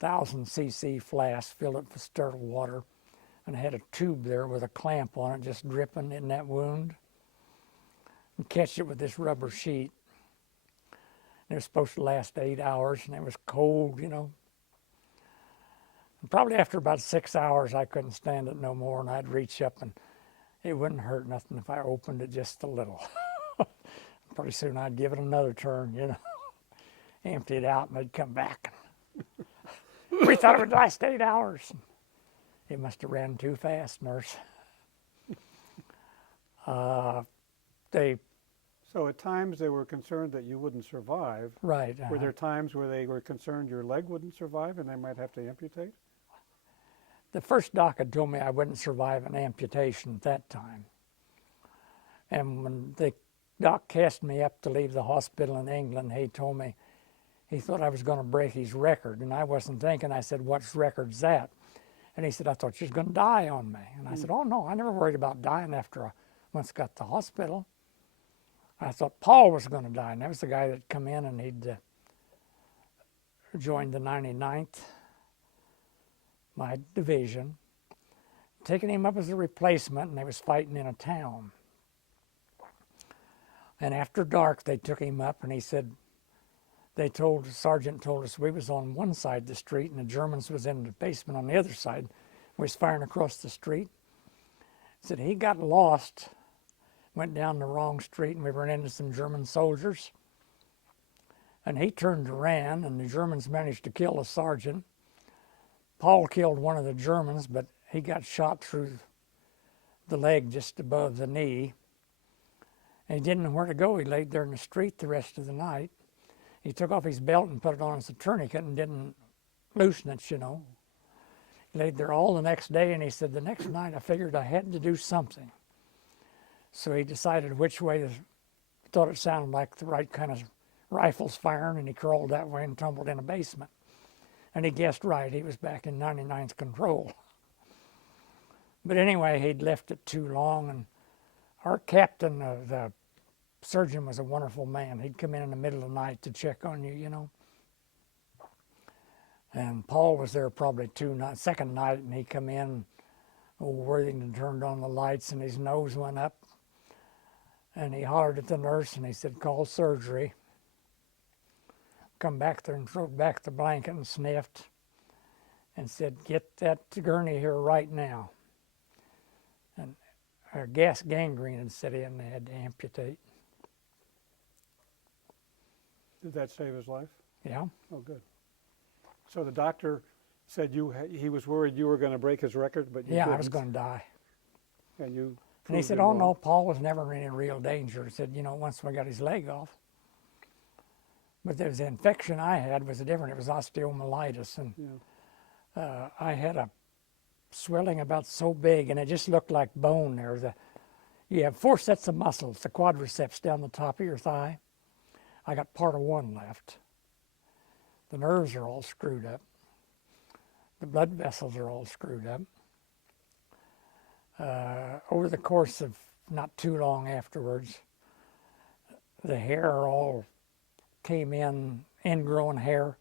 1,000 cc flask, filled it with sterile water, and I had a tube there with a clamp on it just dripping in that wound, and catch it with this rubber sheet. And it was supposed to last 8 hours, and it was cold, And probably after about 6 hours, I couldn't stand it no more, and I'd reach up, and it wouldn't hurt nothing if I opened it just a little. Pretty soon I'd give it another turn, Empty it out, and I'd come back. We thought it would last 8 hours. It must have ran too fast, nurse. So at times they were concerned that you wouldn't survive. Right. Were there times where they were concerned your leg wouldn't survive and they might have to amputate? The first doc had told me I wouldn't survive an amputation at that time. And when the doc cast me up to leave the hospital in England, he told me he thought I was going to break his record. And I wasn't thinking. I said, "What record's that?" And he said, "I thought you was going to die on me." And I said, "Oh, no, I never worried about dying after I once got to the hospital. I thought Paul was going to die." And that was the guy that come in and he'd joined the 99th, my division, taking him up as a replacement, and they was fighting in a town. And after dark, they took him up, and he said, the sergeant told us we was on one side of the street, and the Germans was in the basement on the other side. We was firing across the street. He said he got lost, went down the wrong street, and we ran into some German soldiers. And he turned and ran, and the Germans managed to kill the sergeant. Paul killed one of the Germans, but he got shot through the leg just above the knee. And he didn't know where to go. He laid there in the street the rest of the night. He took off his belt and put it on as a tourniquet and didn't loosen it, laid there all the next day, and he said, the next night I figured I had to do something. So he decided which way, thought it sounded like the right kind of rifles firing, and he crawled that way and tumbled in a basement. And he guessed right, he was back in 99th control. But anyway, he'd left it too long, and our captain, the surgeon, was a wonderful man. He'd come in the middle of the night to check on you, you know. And Paul was there probably second night, and he come in, old Worthington turned on the lights, and his nose went up, and he hollered at the nurse, and he said, call surgery. Come back there and threw back the blanket and sniffed and said, get that gurney here right now. And a gas gangrene had set in, and they had to amputate. Did that save his life? Yeah. Oh, good. So the doctor said he was worried you were going to break his record, but you Yeah, didn't. I was going to die. And you. And he proved said, him oh wrong. no, Paul was never in any real danger. He said, you know, once we got his leg off. But there was the infection I had was different. It was osteomyelitis, and Yeah. I had a swelling about so big, and it just looked like bone there. You have 4 sets of muscles, the quadriceps down the top of your thigh. I got part of one left. The nerves are all screwed up. The blood vessels are all screwed up. Over the course of not too long afterwards, the hair all came ingrown hair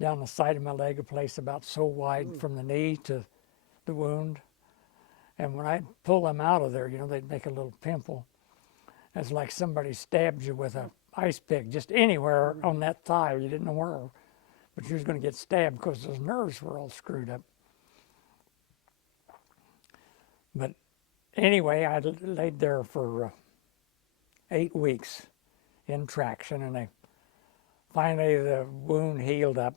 down the side of my leg, a place about so wide from the knee to the wound. And when I'd pull them out of there, you know, they'd make a little pimple. It's like somebody stabbed you with a ice pick, just anywhere on that thigh. You didn't know where, but you was going to get stabbed because those nerves were all screwed up. But anyway, I laid there for 8 weeks in traction, and finally the wound healed up.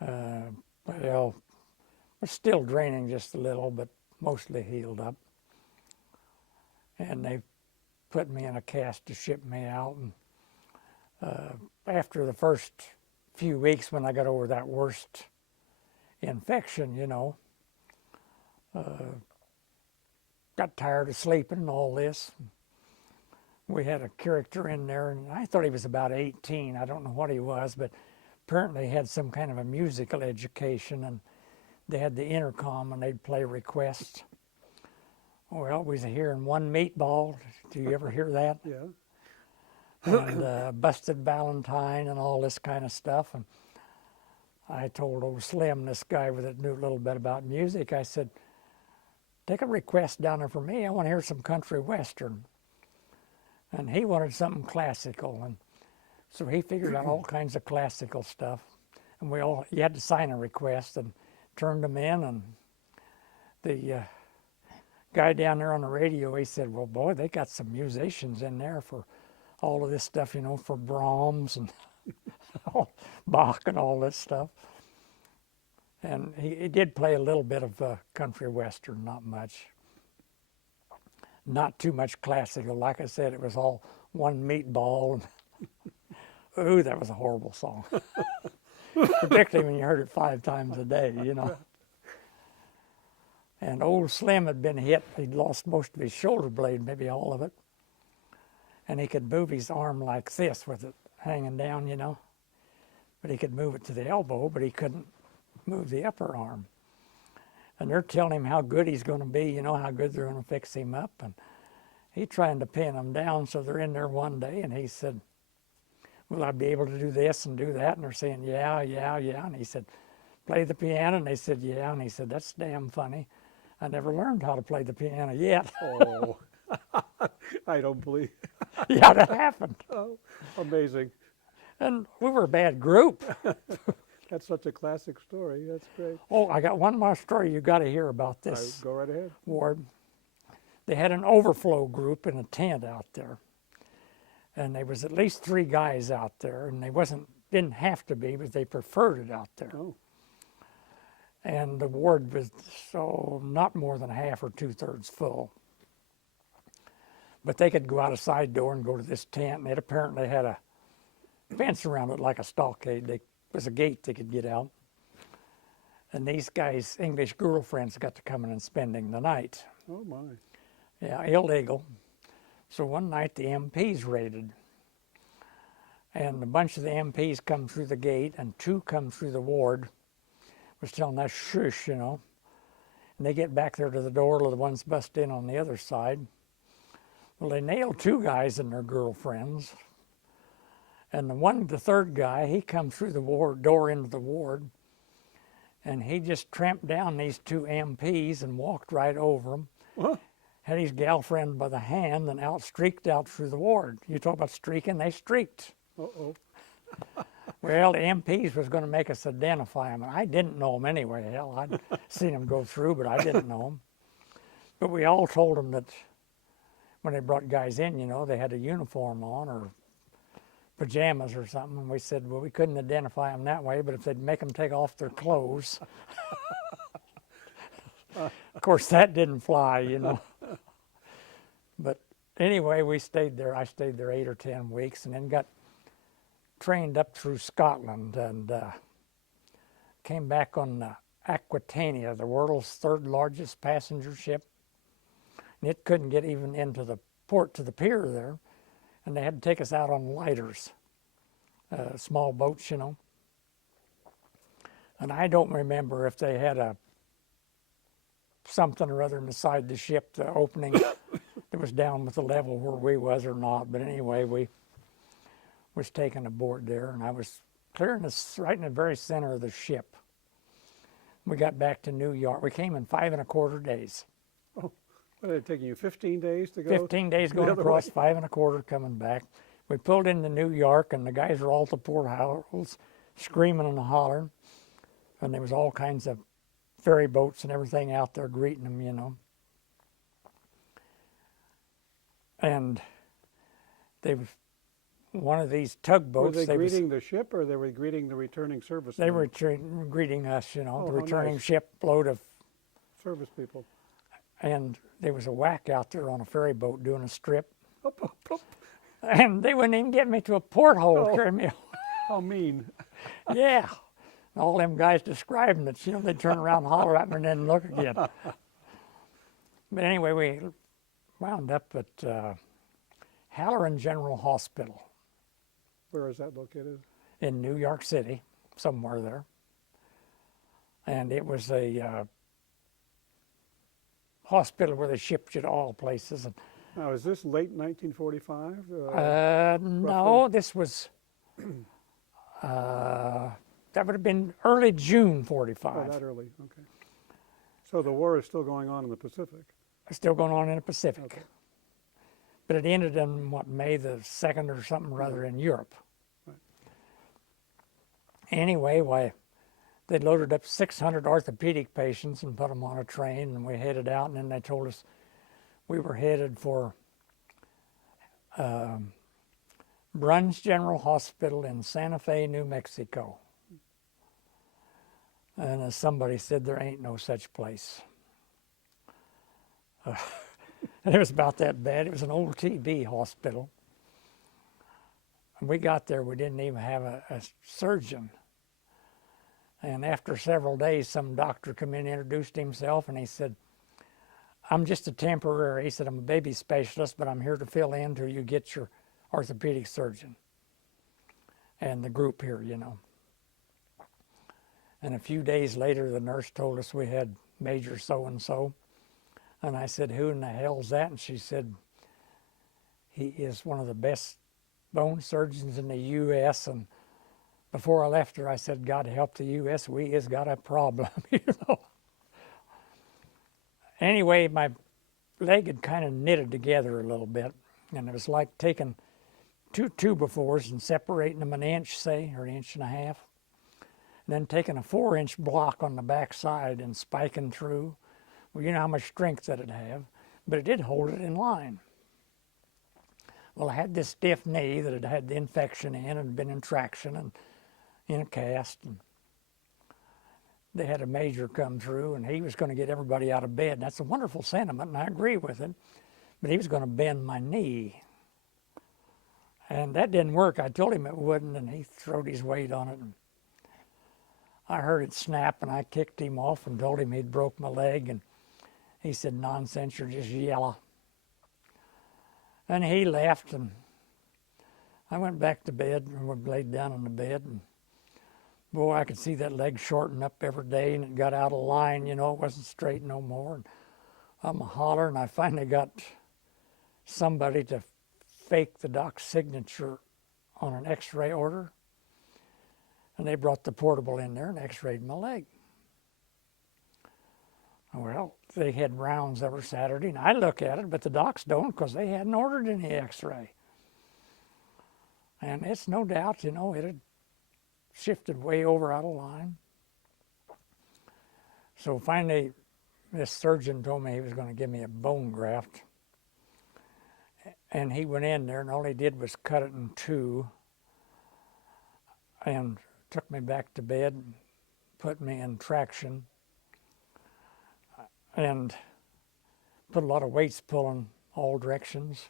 Well, it's still draining just a little, but mostly healed up. And they put me in a cast to ship me out. And after the first few weeks, when I got over that worst infection, you know, got tired of sleeping and all this. We had a character in there, and I thought he was about 18. I don't know what he was, but apparently he had some kind of a musical education, and they had the intercom, and they'd play requests. Well, we was hearing One Meatball. Do you ever hear that? Yeah. And Busted Valentine and all this kind of stuff. And I told old Slim, this guy that knew a little bit about music, I said, take a request down there for me. I want to hear some country western. And he wanted something classical. And so he figured out all kinds of classical stuff. And you had to sign a request and turned them in. And the guy down there on the radio, he said, well, boy, they got some musicians in there for all of this stuff, you know, for Brahms and Bach and all this stuff. And he did play a little bit of country western, not much. Not too much classical. Like I said, it was all One Meatball. Ooh, that was a horrible song. Particularly when you heard it 5 times a day, you know. And old Slim had been hit. He'd lost most of his shoulder blade, maybe all of it. And he could move his arm like this with it hanging down, you know. But he could move it to the elbow, but he couldn't move the upper arm. And they're telling him how good he's going to be, you know, how good they're going to fix him up. And he's trying to pin them down. So they're in there one day, and he said, will I be able to do this and do that? And they're saying, yeah, yeah, yeah. And he said, play the piano? And they said, yeah. And he said, that's damn funny. I never learned how to play the piano yet. Oh, I don't believe. Yeah, that happened. Oh, amazing. And we were a bad group. That's such a classic story. That's great. Oh, I got one more story you got to hear about this, Go right ahead. Ward. They had an overflow group in a tent out there. And there was at least 3 guys out there, and didn't have to be, but they preferred it out there. Oh, And the ward was not more than half or 2/3 full. But they could go out a side door and go to this tent, and it apparently had a fence around it like a stockade. There was a gate they could get out. And these guys' English girlfriends got to come in and spending the night. Oh my. Yeah, illegal. So one night the MPs raided. And a bunch of the MPs come through the gate and 2 come through the ward. Was telling us shush, you know. And they get back there to the door, the ones bust in on the other side. Well, they nailed 2 guys and their girlfriends. And the third guy, he come through the ward door into the ward. And he just tramped down these 2 MPs and walked right over them. What? Had his girlfriend by the hand and streaked out through the ward. You talk about streaking, they streaked. Uh-oh. Well, the MPs was going to make us identify them, and I didn't know them anyway. Hell, I'd seen them go through, but I didn't know them. But we all told them that when they brought guys in, you know, they had a uniform on or pajamas or something, and we said, well, we couldn't identify them that way, but if they'd make them take off their clothes. Of course, that didn't fly, you know. But anyway, we stayed there. I stayed there 8 or 10 weeks, and then got trained up through Scotland and came back on the Aquitania, the world's 3rd largest passenger ship. And it couldn't get even into the port to the pier there, and they had to take us out on lighters, small boats, you know. And I don't remember if they had something or other inside the ship, the opening that was down with the level where we was or not. But anyway, we was taken aboard there, and I was right in the very center of the ship. We got back to New York. We came in 5 1/4 days. Oh, what, are they taking you 15 days to go? 15 days going across, 5 1/4 coming back. We pulled into New York, and the guys were all at the portholes screaming and hollering, and there was all kinds of ferry boats and everything out there greeting them, you know. And they was one of these tugboats. Were they greeting the ship, or they were greeting the returning service? They were greeting us, you know, Oh, the how returning nice. ship load of, Service people. and there was a whack out there on a ferry boat doing a strip, Up, up, up. and they wouldn't even get me to a porthole, Oh. carry me. How mean. Yeah. And all them guys describing it, you know, they'd turn around and holler at me and then look again. But anyway, we wound up at Halloran General Hospital Where is that located? in New York City, somewhere there. And it was a hospital where they shipped you to all places. And, Now, is this late 1945? no, this was, that would have been early June Oh, 45. that early, okay. So the war is still going on in the Pacific? Still going on in the Pacific. Okay. But it ended in, May the 2nd or something rather in Europe. Right. Anyway, why, they loaded up 600 orthopedic patients and put them on a train, and we headed out, and then they told us we were headed for Bruns General Hospital in Santa Fe, New Mexico. And as somebody said, there ain't no such place. And it was about that bad. It was an old TB hospital. And we got there, we didn't even have a surgeon. And after several days, some doctor come in, introduced himself, and he said, I'm just a temporary, he said, I'm a baby specialist, but I'm here to fill in till you get your orthopedic surgeon and the group here, you know. And a few days later, the nurse told us we had Major so-and-so. And I said, who in the hell's that? And she said, he is one of the best bone surgeons in the U.S. And before I left her, I said, God help the U.S., we has got a problem, you know. Anyway, my leg had kind of knitted together a little bit, and it was like taking 2 2x4s and separating them an inch, say, or an inch and a half, and then taking a 4-inch block on the back side and spiking through. Well, you know how much strength that'd have, but it did hold it in line. Well, I had this stiff knee that had had the infection in and been in traction and in a cast, and they had a major come through, and he was going to get everybody out of bed. That's a wonderful sentiment, and I agree with it, but he was going to bend my knee. And that didn't work. I told him it wouldn't, and he throwed his weight on it. And I heard it snap, and I kicked him off and told him he'd broke my leg, and he said, "Nonsense, you're just yellow." And he left, and I went back to bed, and we laid down on the bed, and boy, I could see that leg shorten up every day, and it got out of line, you know, it wasn't straight no more. And I'm a holler, and I finally got somebody to fake the doc's signature on an x-ray order, and they brought the portable in there and x-rayed my leg. Well, they had rounds every Saturday, and I look at it, but the docs don't because they hadn't ordered any x-ray. And it's no doubt, you know, it had shifted way over out of line. So finally, this surgeon told me he was going to give me a bone graft. And he went in there, and all he did was cut it in two and took me back to bed, put me in traction, and put a lot of weights pulling all directions.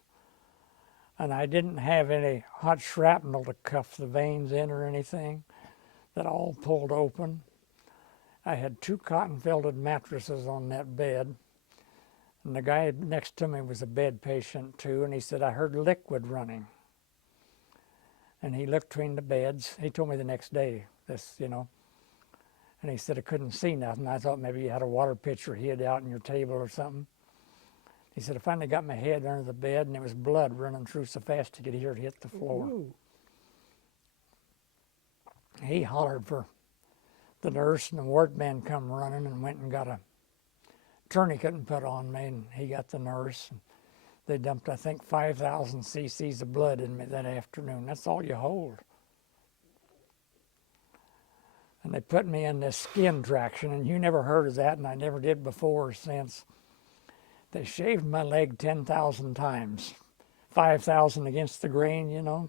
And I didn't have any hot shrapnel to cuff the veins in or anything. That all pulled open. I had 2 cotton-felted mattresses on that bed. And the guy next to me was a bed patient too, and he said, "I heard liquid running." And he looked between the beds. He told me the next day this, you know. And he said, "I couldn't see nothing. I thought maybe you had a water pitcher hid out in your table or something." He said, "I finally got my head under the bed, and there was blood running through so fast you could hear it hit the floor." Ooh. He hollered for the nurse, and the ward man come running and went and got a tourniquet and put on me, and he got the nurse. And they dumped, I think, 5,000 cc's of blood in me that afternoon. That's all you hold. And they put me in this skin traction, and you never heard of that, and I never did before or since. They shaved my leg 10,000 times, 5,000 against the grain, you know.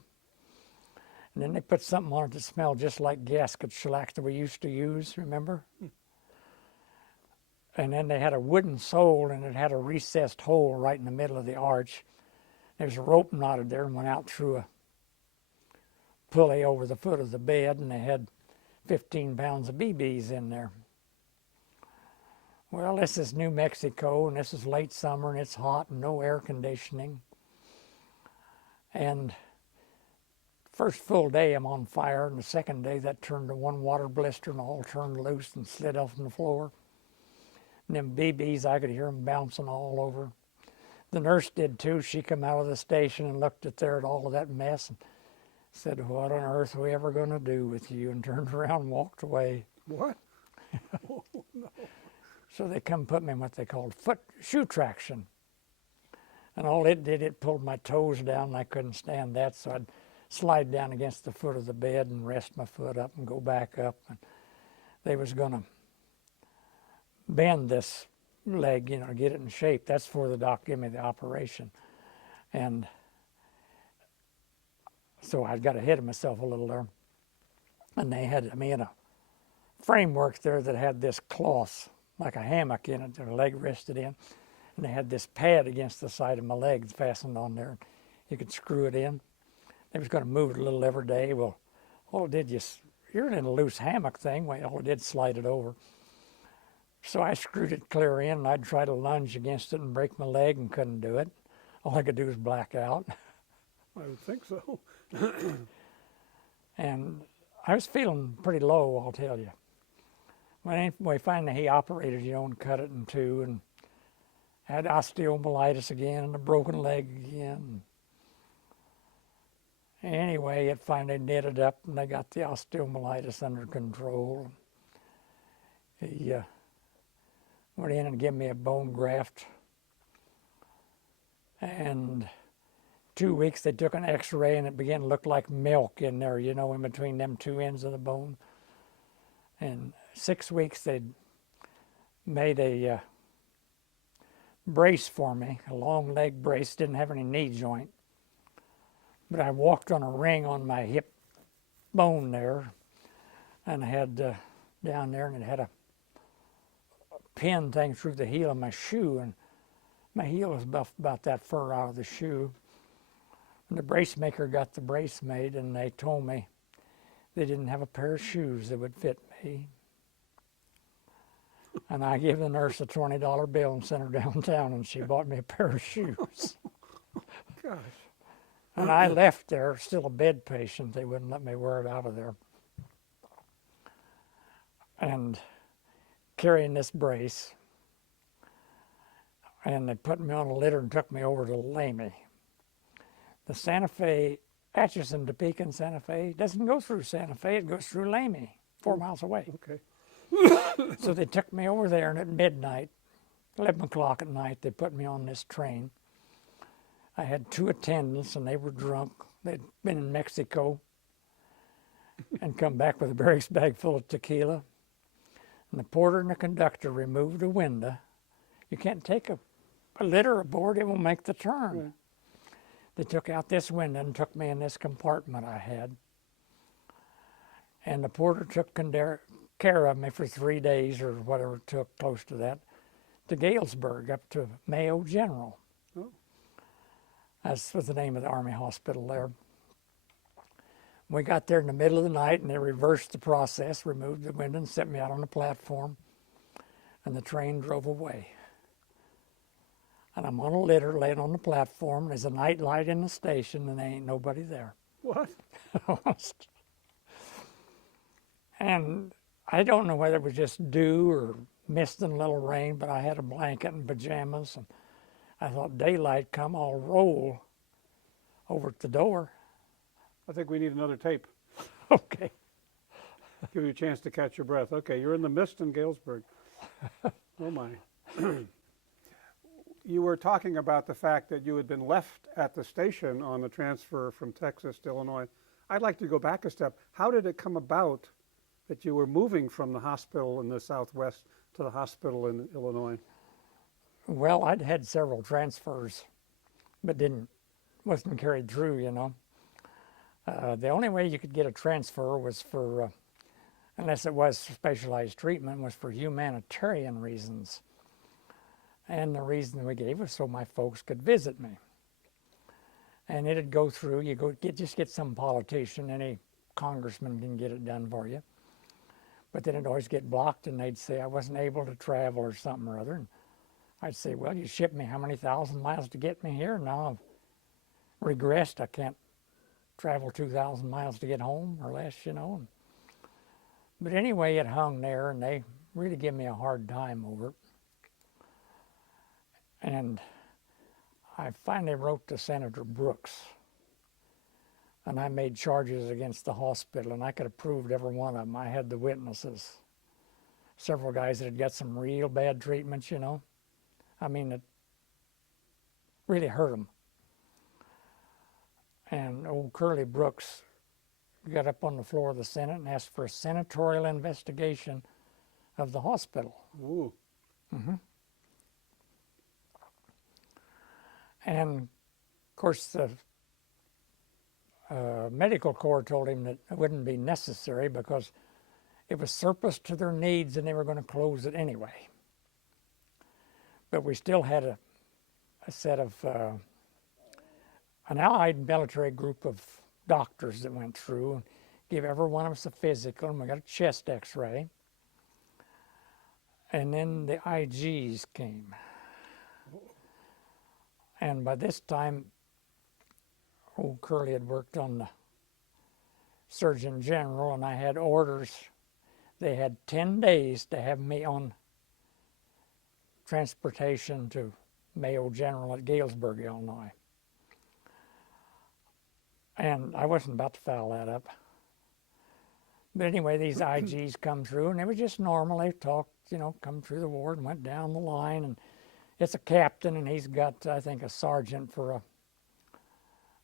And then they put something on it that smelled just like gasket shellac that we used to use, remember? And then they had a wooden sole, and it had a recessed hole right in the middle of the arch. There was a rope knotted there and went out through a pulley over the foot of the bed, and they had 15 pounds of BBs in there. Well, this is New Mexico, and this is late summer, and it's hot, and no air conditioning. And first full day I'm on fire, and the second day that turned to one water blister, and all turned loose and slid off on the floor. And them BBs, I could hear them bouncing all over. The nurse did too. She come out of the station and looked at all of that mess and said, "What on earth are we ever going to do with you?" and turned around and walked away. What? Oh, no. So they come put me in what they called shoe traction. And all it did, it pulled my toes down, and I couldn't stand that, so I'd slide down against the foot of the bed and rest my foot up and go back up. And they was going to bend this leg, you know, get it in shape. That's before the doc gave me the operation. And so I got ahead of myself a little there. And they had me in a framework there that had this cloth, like a hammock in it, that a leg rested in. And they had this pad against the side of my leg fastened on there. You could screw it in. They was going to move it a little every day. Well, all it did, you're in a loose hammock thing. Well, all it did, slide it over. So I screwed it clear in, and I'd try to lunge against it and break my leg and couldn't do it. All I could do was black out. I would think so. And I was feeling pretty low, I'll tell you. Well, anyway, finally he operated, you know, and cut it in two, and had osteomyelitis again and a broken leg again. Anyway, it finally knitted up, and they got the osteomyelitis under control. He went in and gave me a bone graft. And 2 weeks they took an x-ray, and it began to look like milk in there, you know, in between them two ends of the bone. And 6 weeks they made a brace for me, a long leg brace. Didn't have any knee joint. But I walked on a ring on my hip bone there, and I had down there, and it had a pin thing through the heel of my shoe, and my heel was about that far out of the shoe. And the brace maker got the brace made, and they told me they didn't have a pair of shoes that would fit me. me. And I gave the nurse a $20 bill and sent her downtown, and she bought me a pair of shoes. Gosh. And I left there, still a bed patient. They wouldn't let me wear it out of there. And carrying this brace. And they put me on a litter and took me over to Lamy. The Santa Fe, Atchison to Pekin Santa Fe doesn't go through Santa Fe, it goes through Lamy, 4 miles away. Okay. So they took me over there, and at midnight, 11 o'clock at night, they put me on this train. I had 2 attendants, and they were drunk. They'd been in Mexico and come back with a barracks bag full of tequila. And the porter and the conductor removed a window. You can't take a litter aboard, it will make the turn. Right. They took out this window and took me in this compartment I had. And the porter took care of me for 3 days or whatever it took, close to that, to Galesburg, up to Mayo General. Oh. That was the name of the Army hospital there. We got there in the middle of the night, and they reversed the process, removed the window and set me out on the platform, and the train drove away. And I'm on a litter laying on the platform. There's a night light in the station, and there ain't nobody there. What? And I don't know whether it was just dew or mist and a little rain, but I had a blanket and pajamas, and I thought daylight come, I'll roll over at the door. I think we need another tape. Okay. Give you a chance to catch your breath. Okay, you're in the mist in Galesburg. Oh my. You were talking about the fact that you had been left at the station on the transfer from Texas to Illinois. I'd like to go back a step. How did it come about that you were moving from the hospital in the Southwest to the hospital in Illinois? Well, I'd had several transfers, but wasn't carried through, you know. The only way you could get a transfer was for, unless it was specialized treatment, was for humanitarian reasons. And the reason we gave was so my folks could visit me. And it'd go through, just get some politician, any congressman can get it done for you. But then it'd always get blocked, and they'd say I wasn't able to travel or something or other. And I'd say, well, you shipped me how many thousand miles to get me here? Now I've regressed. I can't travel 2,000 miles to get home or less, you know. But anyway, it hung there, and they really gave me a hard time over it. And I finally wrote to Senator Brooks, and I made charges against the hospital, and I could have proved every one of them. I had the witnesses. Several guys that had got some real bad treatments, you know. I mean, it really hurt them. And old Curly Brooks got up on the floor of the Senate and asked for a senatorial investigation of the hospital. Ooh. Mm-hmm. And, of course, the medical corps told him that it wouldn't be necessary because it was surplus to their needs and they were going to close it anyway. But we still had a set of, an allied military group of doctors that went through and gave every one of us a physical, and we got a chest x-ray. And then the IGs came. And by this time, old Curly had worked on the Surgeon General, and I had orders. They had 10 days to have me on transportation to Mayo General at Galesburg, Illinois. And I wasn't about to foul that up. But anyway, these IGs come through, and it was just normal. They talked, you know, come through the ward and went down the line, and it's a captain, and he's got, I think, a sergeant for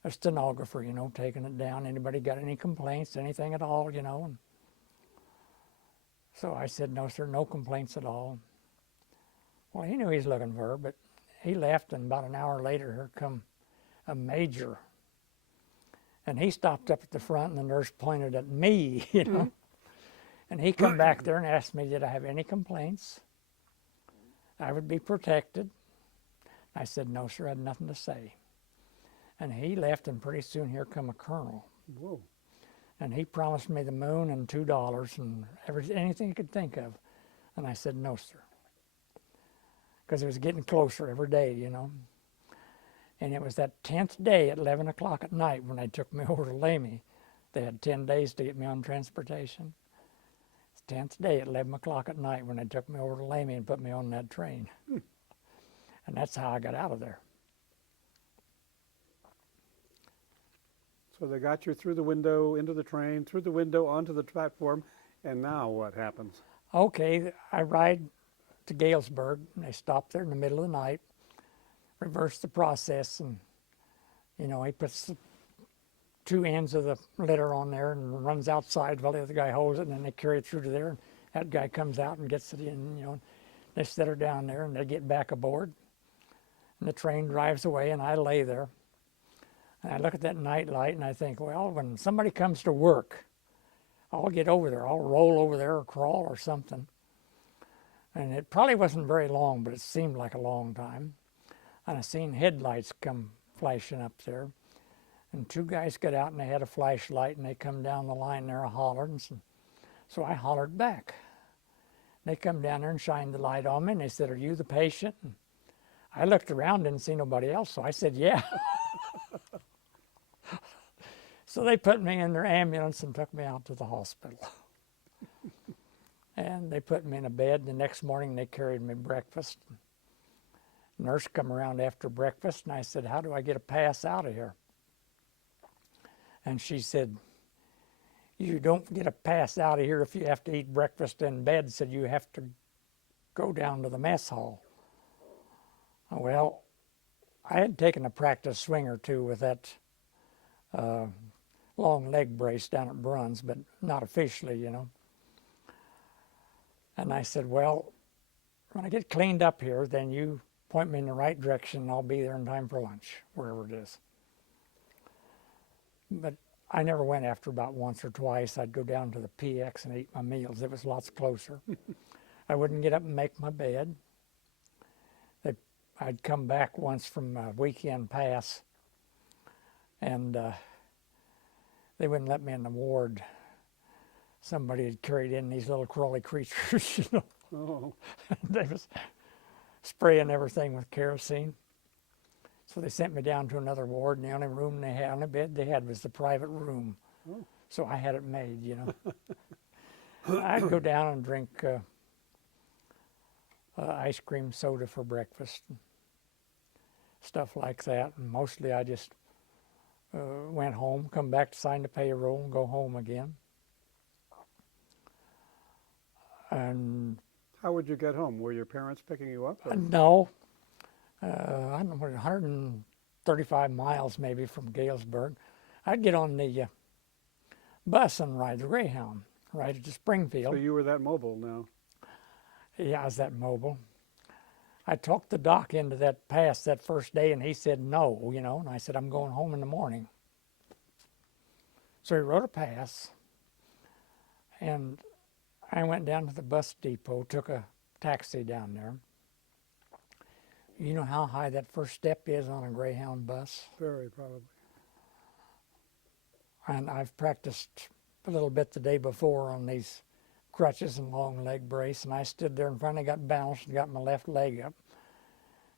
a stenographer, you know, taking it down. Anybody got any complaints, anything at all, you know? And so I said, no, sir, no complaints at all. Well, he knew he was looking for her, but he left, and about an hour later, here come a major. And he stopped up at the front, and the nurse pointed at me, you know? And he come back there and asked me, did I have any complaints? I would be protected. I said, no, sir, I had nothing to say. And he left, and pretty soon here come a colonel. Whoa. And he promised me the moon and $2 and anything he could think of. And I said, no, sir. Because it was getting closer every day, you know. And it was that 10th day at 11 o'clock at night when they took me over to Lamy. They had 10 days to get me on transportation. It's 10th day at 11 o'clock at night when they took me over to Lamy and put me on that train. And that's how I got out of there. So they got you through the window, into the train, through the window, onto the platform, and now what happens? Okay, I ride to Galesburg, and they stop there in the middle of the night, reverse the process, and, you know, he puts the two ends of the litter on there and runs outside while the other guy holds it, and then they carry it through to there, and that guy comes out and gets it in, you know. They set her down there, and they get back aboard, and the train drives away, and I lay there. And I look at that night light, and I think, well, when somebody comes to work, I'll get over there. I'll roll over there or crawl or something. And it probably wasn't very long, but it seemed like a long time. And I seen headlights come flashing up there. And two guys got out, and they had a flashlight, and they come down the line there hollering. So I hollered back. They come down there and shined the light on me, and they said, are you the patient? And I looked around, didn't see nobody else, so I said, yeah. So they put me in their ambulance and took me out to the hospital. And they put me in a bed. The next morning they carried me breakfast. Nurse come around after breakfast, and I said, how do I get a pass out of here? And she said, you don't get a pass out of here if you have to eat breakfast in bed. Said you have to go down to the mess hall. Well, I had taken a practice swing or two with that long leg brace down at Bruns, but not officially, you know. And I said, well, when I get cleaned up here, then you point me in the right direction, and I'll be there in time for lunch, wherever it is. But I never went after about once or twice. I'd go down to the PX and eat my meals. It was lots closer. I wouldn't get up and make my bed. I'd come back once from a weekend pass, and they wouldn't let me in the ward. Somebody had carried in these little crawly creatures, you know. Oh. They was spraying everything with kerosene. So they sent me down to another ward, and the only room they had, only bed they had was the private room. Oh. So I had it made, you know. I'd go down and drink ice cream soda for breakfast, and stuff like that. And mostly I just went home, come back to sign the payroll, and go home again. And How would you get home? Were your parents picking you up? Or? no, I don't know, 135 miles maybe from Galesburg. I'd get on the bus and ride the Greyhound, right to Springfield. So you were that mobile now? Yeah, I was that mobile. I talked the doc into that pass that first day, and he said no, you know, and I said, I'm going home in the morning. So he wrote a pass, and I went down to the bus depot, took a taxi down there. You know how high that first step is on a Greyhound bus? Very probably. And I've practiced a little bit the day before on these crutches and long leg brace, and I stood there in front, I got balanced and got my left leg up,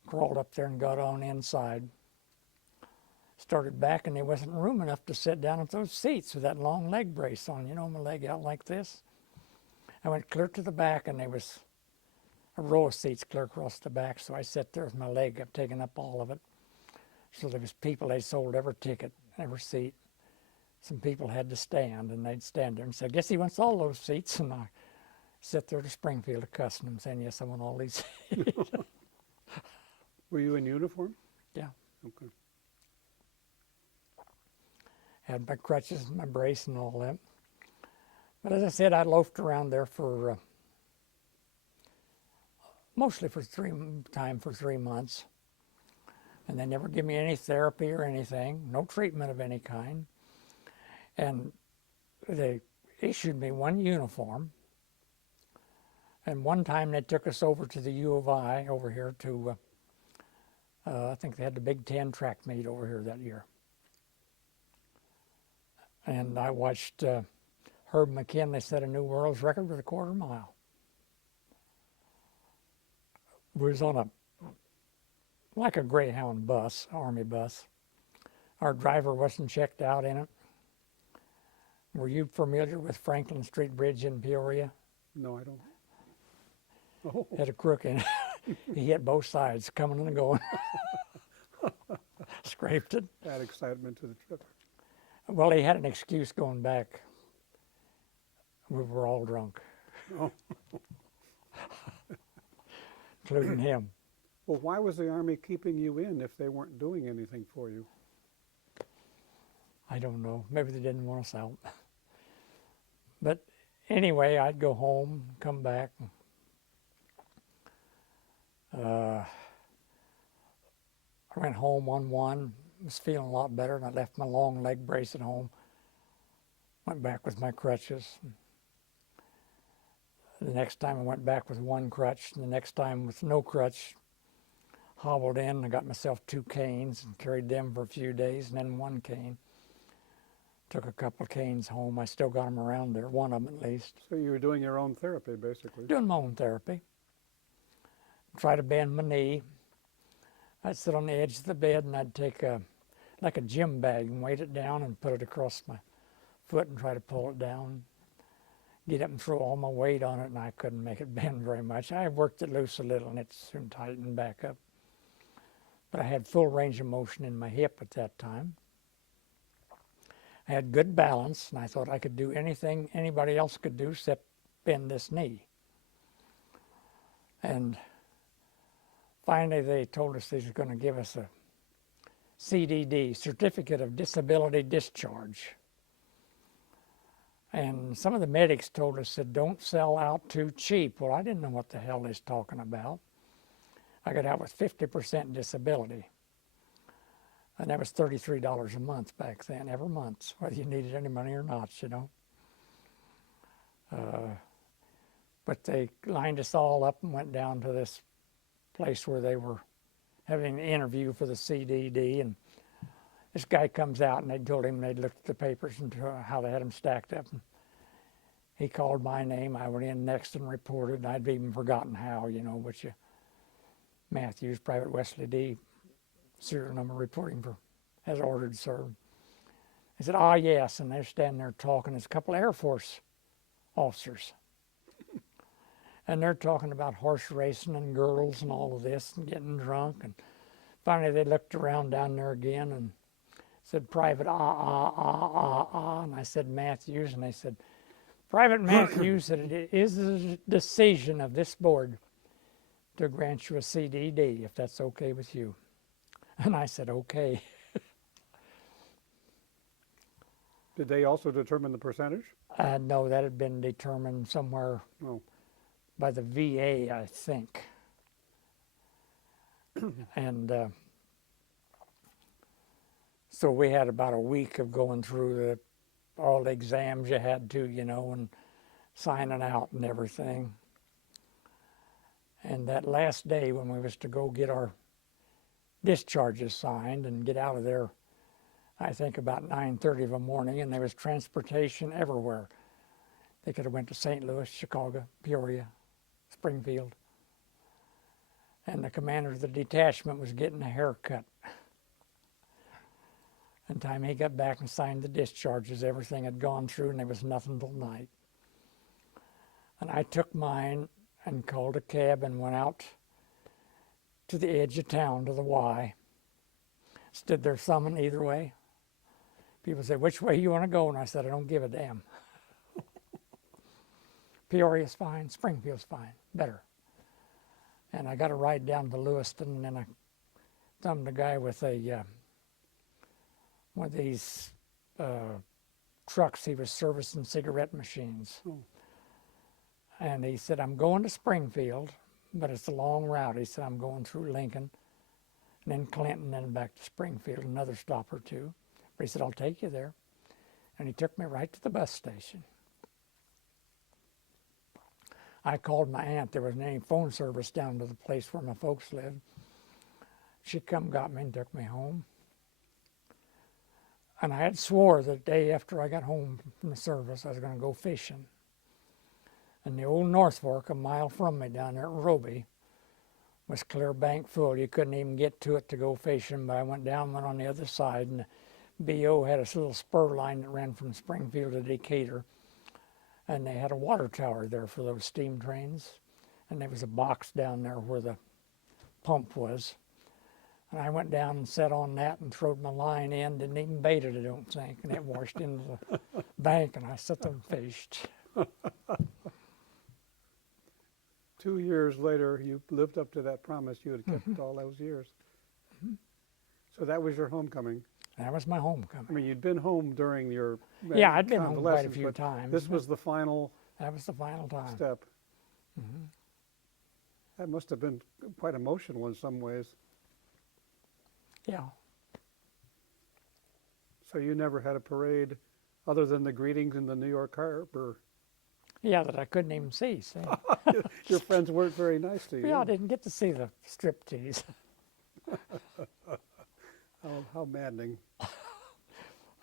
crawled up there and got on inside. Started back, and there wasn't room enough to sit down at those seats with that long leg brace on, you know, my leg out like this. I went clear to the back, and there was a row of seats clear across the back, so I sat there with my leg up, taking up all of it. So there was people, they sold every ticket, every seat. Some people had to stand, and they'd stand there and say, I guess he wants all those seats. And I sit there to Springfield to cussing them, saying, yes, I want all these seats. Were you in uniform? Yeah. Okay. Had my crutches and my brace and all that. But as I said, I loafed around there for mostly for 3 months. And they never give me any therapy or anything, no treatment of any kind. And they issued me one uniform. And one time they took us over to the U of I over here to, I think they had the Big Ten track meet over here that year. And I watched Herb McKinley set a new world's record with a quarter mile. We was on like a Greyhound bus, Army bus. Our driver wasn't checked out in it. Were you familiar with Franklin Street Bridge in Peoria? No, I don't. Oh, Had a crook in it. He hit both sides, coming and going. Scraped it. add excitement to the trip. Well, he had an excuse going back. We were all drunk, Oh. including him. Well, why was the Army keeping you in if they weren't doing anything for you? I don't know. Maybe they didn't want us out. But anyway, I'd go home, come back. I went home on one, was feeling a lot better, and I left my long leg brace at home. Went back with my crutches. The next time I went back with one crutch, and the next time with no crutch. Hobbled in, I got myself 2 canes and carried them for a few days, and then 1 cane. Took a couple of canes home. I still got them around there, one of them at least. So you were doing your own therapy, basically. Doing my own therapy. Try to bend my knee. I'd sit on the edge of the bed and I'd take like a gym bag and weight it down and put it across my foot and try to pull it down. Get up and throw all my weight on it, and I couldn't make it bend very much. I worked it loose a little and it soon tightened back up. But I had full range of motion in my hip at that time. I had good balance, and I thought I could do anything anybody else could do except bend this knee. And finally they told us they were going to give us a CDD, Certificate of Disability Discharge. And some of the medics told us that don't sell out too cheap. Well, I didn't know what the hell they was talking about. I got out with 50% disability. And that was $33 a month back then, every month, whether you needed any money or not, you know. But they lined us all up and went down to this place where they were having an interview for the CDD. And this guy comes out, and they told him they'd looked at the papers and how they had them stacked up. And he called my name. I went in next and reported, and I'd even forgotten how, you know, but Matthews, Private Wesley D., serial number reporting for, as ordered, sir. I said, ah, yes, and they're standing there talking. There's a couple of Air Force officers. And they're talking about horse racing and girls and all of this and getting drunk. And finally they looked around down there again and said, Private and I said, Matthews, and they said, Private Matthews, that it is the decision of this board to grant you a CDD, if that's okay with you. And I said, okay. Did they also determine the percentage? No, that had been determined somewhere by the VA, I think. And so we had about a week of going through all the exams you had to, you know, and signing out and everything. And that last day when we was to go get our discharges signed and get out of there, I think about 9:30 of the morning, and there was transportation everywhere. They could have went to St. Louis, Chicago, Peoria, Springfield. And the commander of the detachment was getting a haircut. And the time he got back and signed the discharges, everything had gone through and there was nothing till night. And I took mine and called a cab and went out to the edge of town, to the Y. Stood there thumbing either way. People said, which way you want to go? And I said, I don't give a damn. Peoria's fine, Springfield's fine, better. And I got a ride down to Lewiston, and then I thumbed a guy with one of these trucks. He was servicing cigarette machines. And he said, I'm going to Springfield, but it's a long route. He said, I'm going through Lincoln, and then Clinton, then back to Springfield, another stop or two. But he said, I'll take you there. And he took me right to the bus station. I called my aunt. There wasn't any phone service down to the place where my folks lived. She come got me and took me home. And I had swore the day after I got home from the service I was going to go fishing. And the old North Fork, a mile from me down there at Roby, was clear bank full. You couldn't even get to it to go fishing, but I went down one on the other side, and the BO had this little spur line that ran from Springfield to Decatur, and they had a water tower there for those steam trains, and there was a box down there where the pump was. And I went down and sat on that and throwed my line in, didn't even bait it, I don't think, and it washed into the bank, and I sat there and fished. 2 years later, you lived up to that promise you had kept all those years. So that was your homecoming. That was my homecoming. I mean, you'd been home during your Yeah, I'd been home quite a convalescence, few but times. This was the final That was the final time. step. That must have been quite emotional in some ways. Yeah. So you never had a parade other than the greetings in the New York Harbor. Yeah, that I couldn't even see. Your friends weren't very nice to you. Yeah, I didn't get to see the striptease. How maddening.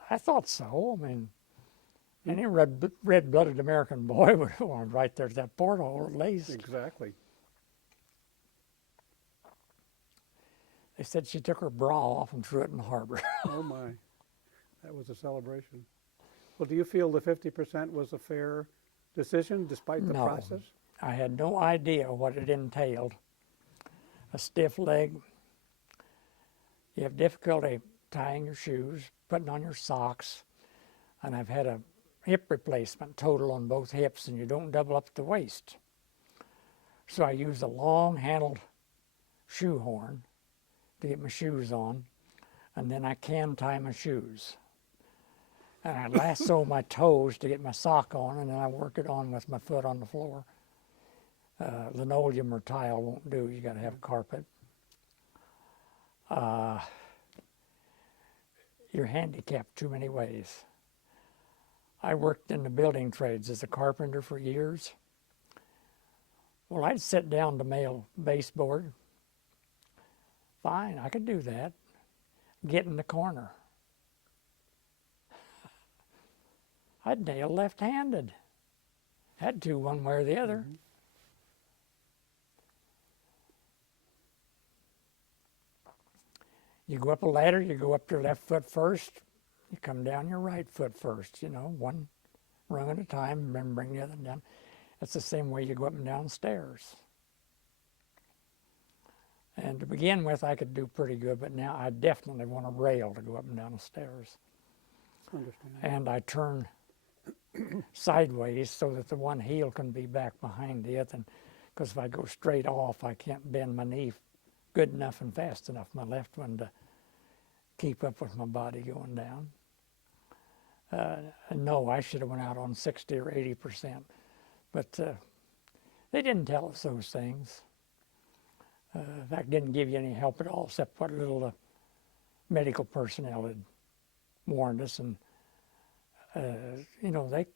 I thought so. I mean, any red-blooded American boy would have wanted right there at that porthole at least. Exactly. They said she took her bra off and threw it in the harbor. Oh my, that was a celebration. Well, do you feel the 50% was a fair decision despite the No. process? I had no idea what it entailed. A stiff leg. You have difficulty tying your shoes, putting on your socks, and I've had a hip replacement total on both hips, and you don't double up at the waist. So I use a long-handled shoehorn to get my shoes on, and then I can tie my shoes. And I lasso my toes to get my sock on, and then I work it on with my foot on the floor. Linoleum or tile won't do. You got to have carpet. You're handicapped too many ways. I worked in the building trades as a carpenter for years. Well, I'd sit down to nail baseboard. Fine, I could do that. Get in the corner. I'd nail left-handed. Had to one way or the other. You go up a ladder, you go up your left foot first, you come down your right foot first, you know, one rung at a time, and then bring the other down. That's the same way you go up and down stairs. And to begin with, I could do pretty good, but now I definitely want a rail to go up and down the stairs. Understand. And I turn sideways so that the one heel can be back behind the other, because if I go straight off, I can't bend my knee good enough and fast enough, my left one, to keep up with my body going down. No, I should have went out on 60 or 80%, but they didn't tell us those things. In fact, didn't give you any help at all, except what little medical personnel had warned us, and you know, they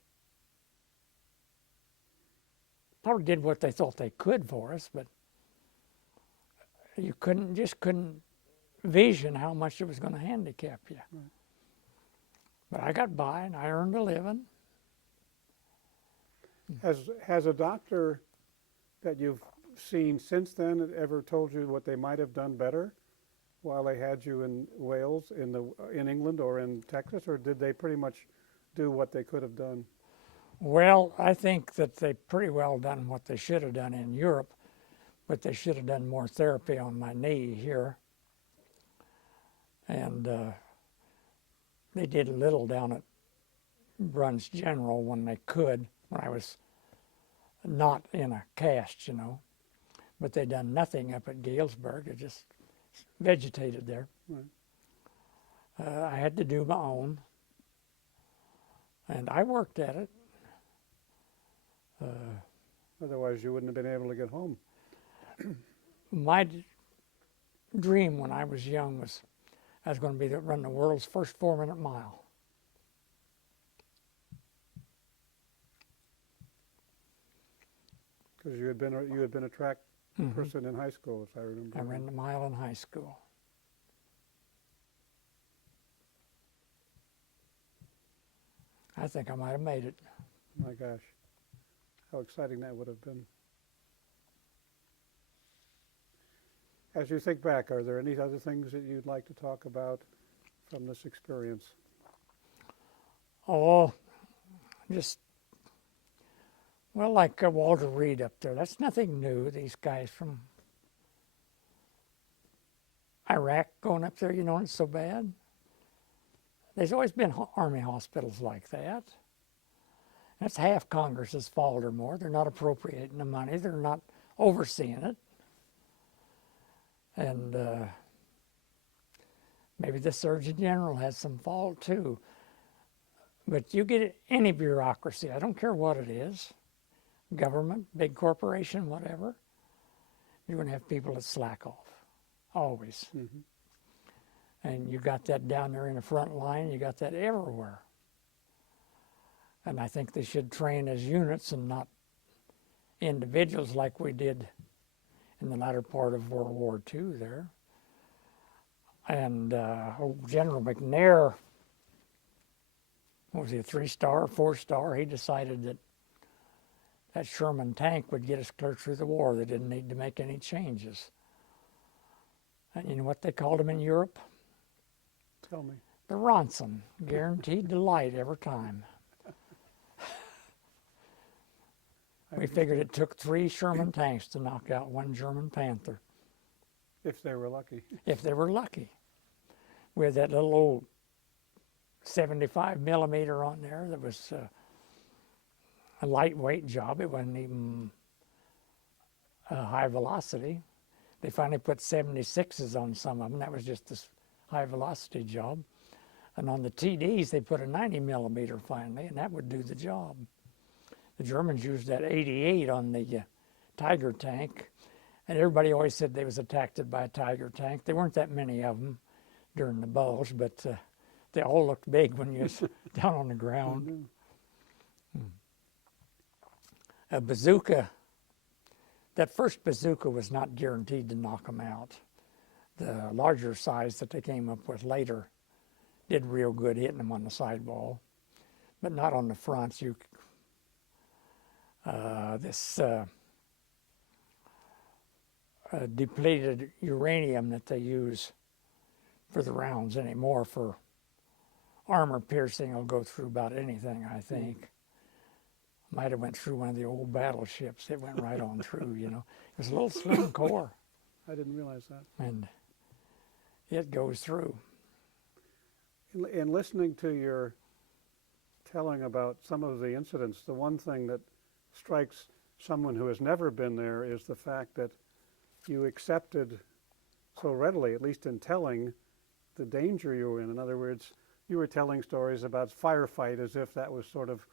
probably did what they thought they could for us, but you couldn't vision how much it was going to handicap you. Right. But I got by and I earned a living. Has a doctor that you've seen since then ever told you what they might have done better while they had you in Wales, in England, or in Texas, or did they pretty much do what they could have done? Well, I think that they pretty well done what they should have done in Europe, but they should have done more therapy on my knee here. And they did a little down at Bruns General when they could, when I was not in a cast, you know. But they done nothing up at Galesburg. It just vegetated there. Right. I had to do my own, and I worked at it. Otherwise, you wouldn't have been able to get home. My dream when I was young was I was going to run the world's first 4-minute mile. Because you had been a track person in high school, if I remember. I ran the mile in high school. I think I might have made it. My gosh, how exciting that would have been. As you think back, are there any other things that you'd like to talk about from this experience? Oh, just, well, like Walter Reed up there. That's nothing new. These guys from Iraq going up there, you know, it's so bad. There's always been Army hospitals like that. That's half Congress's fault or more. They're not appropriating the money. They're not overseeing it. And maybe the Surgeon General has some fault too. But you get any bureaucracy, I don't care what it is, government, big corporation, whatever, you're going to have people that slack off, always. Mm-hmm. And you got that down there in the front line, you got that everywhere. And I think they should train as units and not individuals like we did in the latter part of World War II there. And General McNair, what was he, a 3-star, 4-star? He decided that that Sherman tank would get us clear through the war. They didn't need to make any changes. And you know what they called him in Europe? Tell me. The Ronson, guaranteed delight every time. We figured it took 3 Sherman tanks to knock out 1 German Panther. If they were lucky. If they were lucky. We had that little old 75 millimeter on there that was a lightweight job. It wasn't even high velocity. They finally put 76s on some of them. That was just this high velocity job. And on the TDs, they put a 90 millimeter finally, and that would do the job. The Germans used that 88 on the Tiger tank, and everybody always said they was attacked by a Tiger tank. There weren't that many of them during the Bulge, but they all looked big when you was down on the ground. Mm-hmm. A bazooka, that first bazooka was not guaranteed to knock them out. The larger size that they came up with later did real good hitting them on the sidewall, but not on the fronts. This depleted uranium that they use for the rounds anymore for armor piercing will go through about anything, I think. Might have went through one of the old battleships. It went right on through, you know. It was a little slim core. I didn't realize that. And it goes through. In listening to your telling about some of the incidents, the one thing that strikes someone who has never been there is the fact that you accepted so readily, at least in telling, the danger you were in. In other words, you were telling stories about firefight as if that was sort of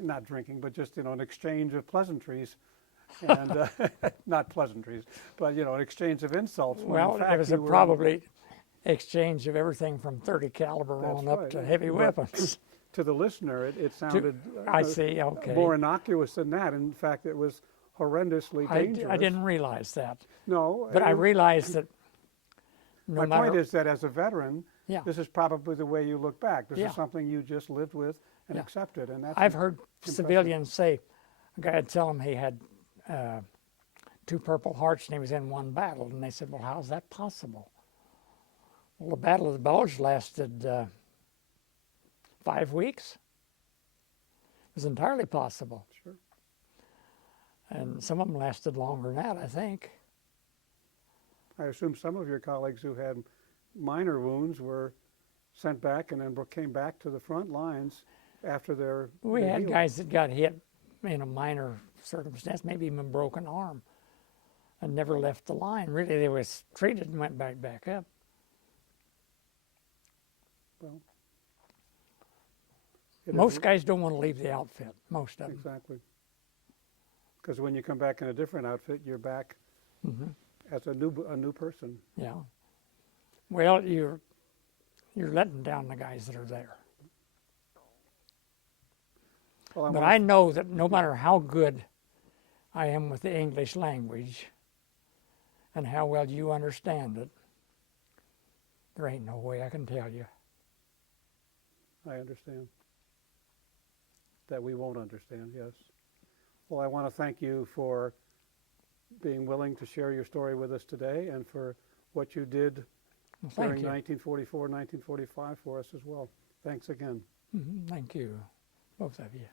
not drinking, but just, you know, an exchange of pleasantries. And not pleasantries, but, you know, an exchange of insults. Well, it was probably exchange of everything from 30 caliber on up to heavy weapons. To the listener, it sounded I see, okay. more innocuous than that. In fact, it was horrendously dangerous. I didn't realize that. No. But I realized that my point is that as a veteran, yeah, this is probably the way you look back. This yeah, is something you just lived with and yeah, accepted. And that's I've heard impressive. Civilians say, a guy would tell him he had 2 Purple Hearts and he was in one battle. And they said, well, how's that possible? Well, the Battle of the Bulge lasted 5 weeks. It was entirely possible. Sure. And some of them lasted longer than that, I think. I assume some of your colleagues who had minor wounds were sent back and then came back to the front lines after their We had healed. guys that got hit in a minor circumstance, maybe even a broken arm, and never left the line. Really, they was treated and went back up. Well, Most guys don't want to leave the outfit, most of them. Exactly. Because when you come back in a different outfit, you're back as a new person. Yeah. Well, you're letting down the guys that are there. Well, But I know that no matter how good I am with the English language and how well you understand it, there ain't no way I can tell you. I understand. That we won't understand, yes. Well, I want to thank you for being willing to share your story with us today and for what you did Well, during thank you. 1944, 1945 for us as well. Thanks again. Thank you, both of you.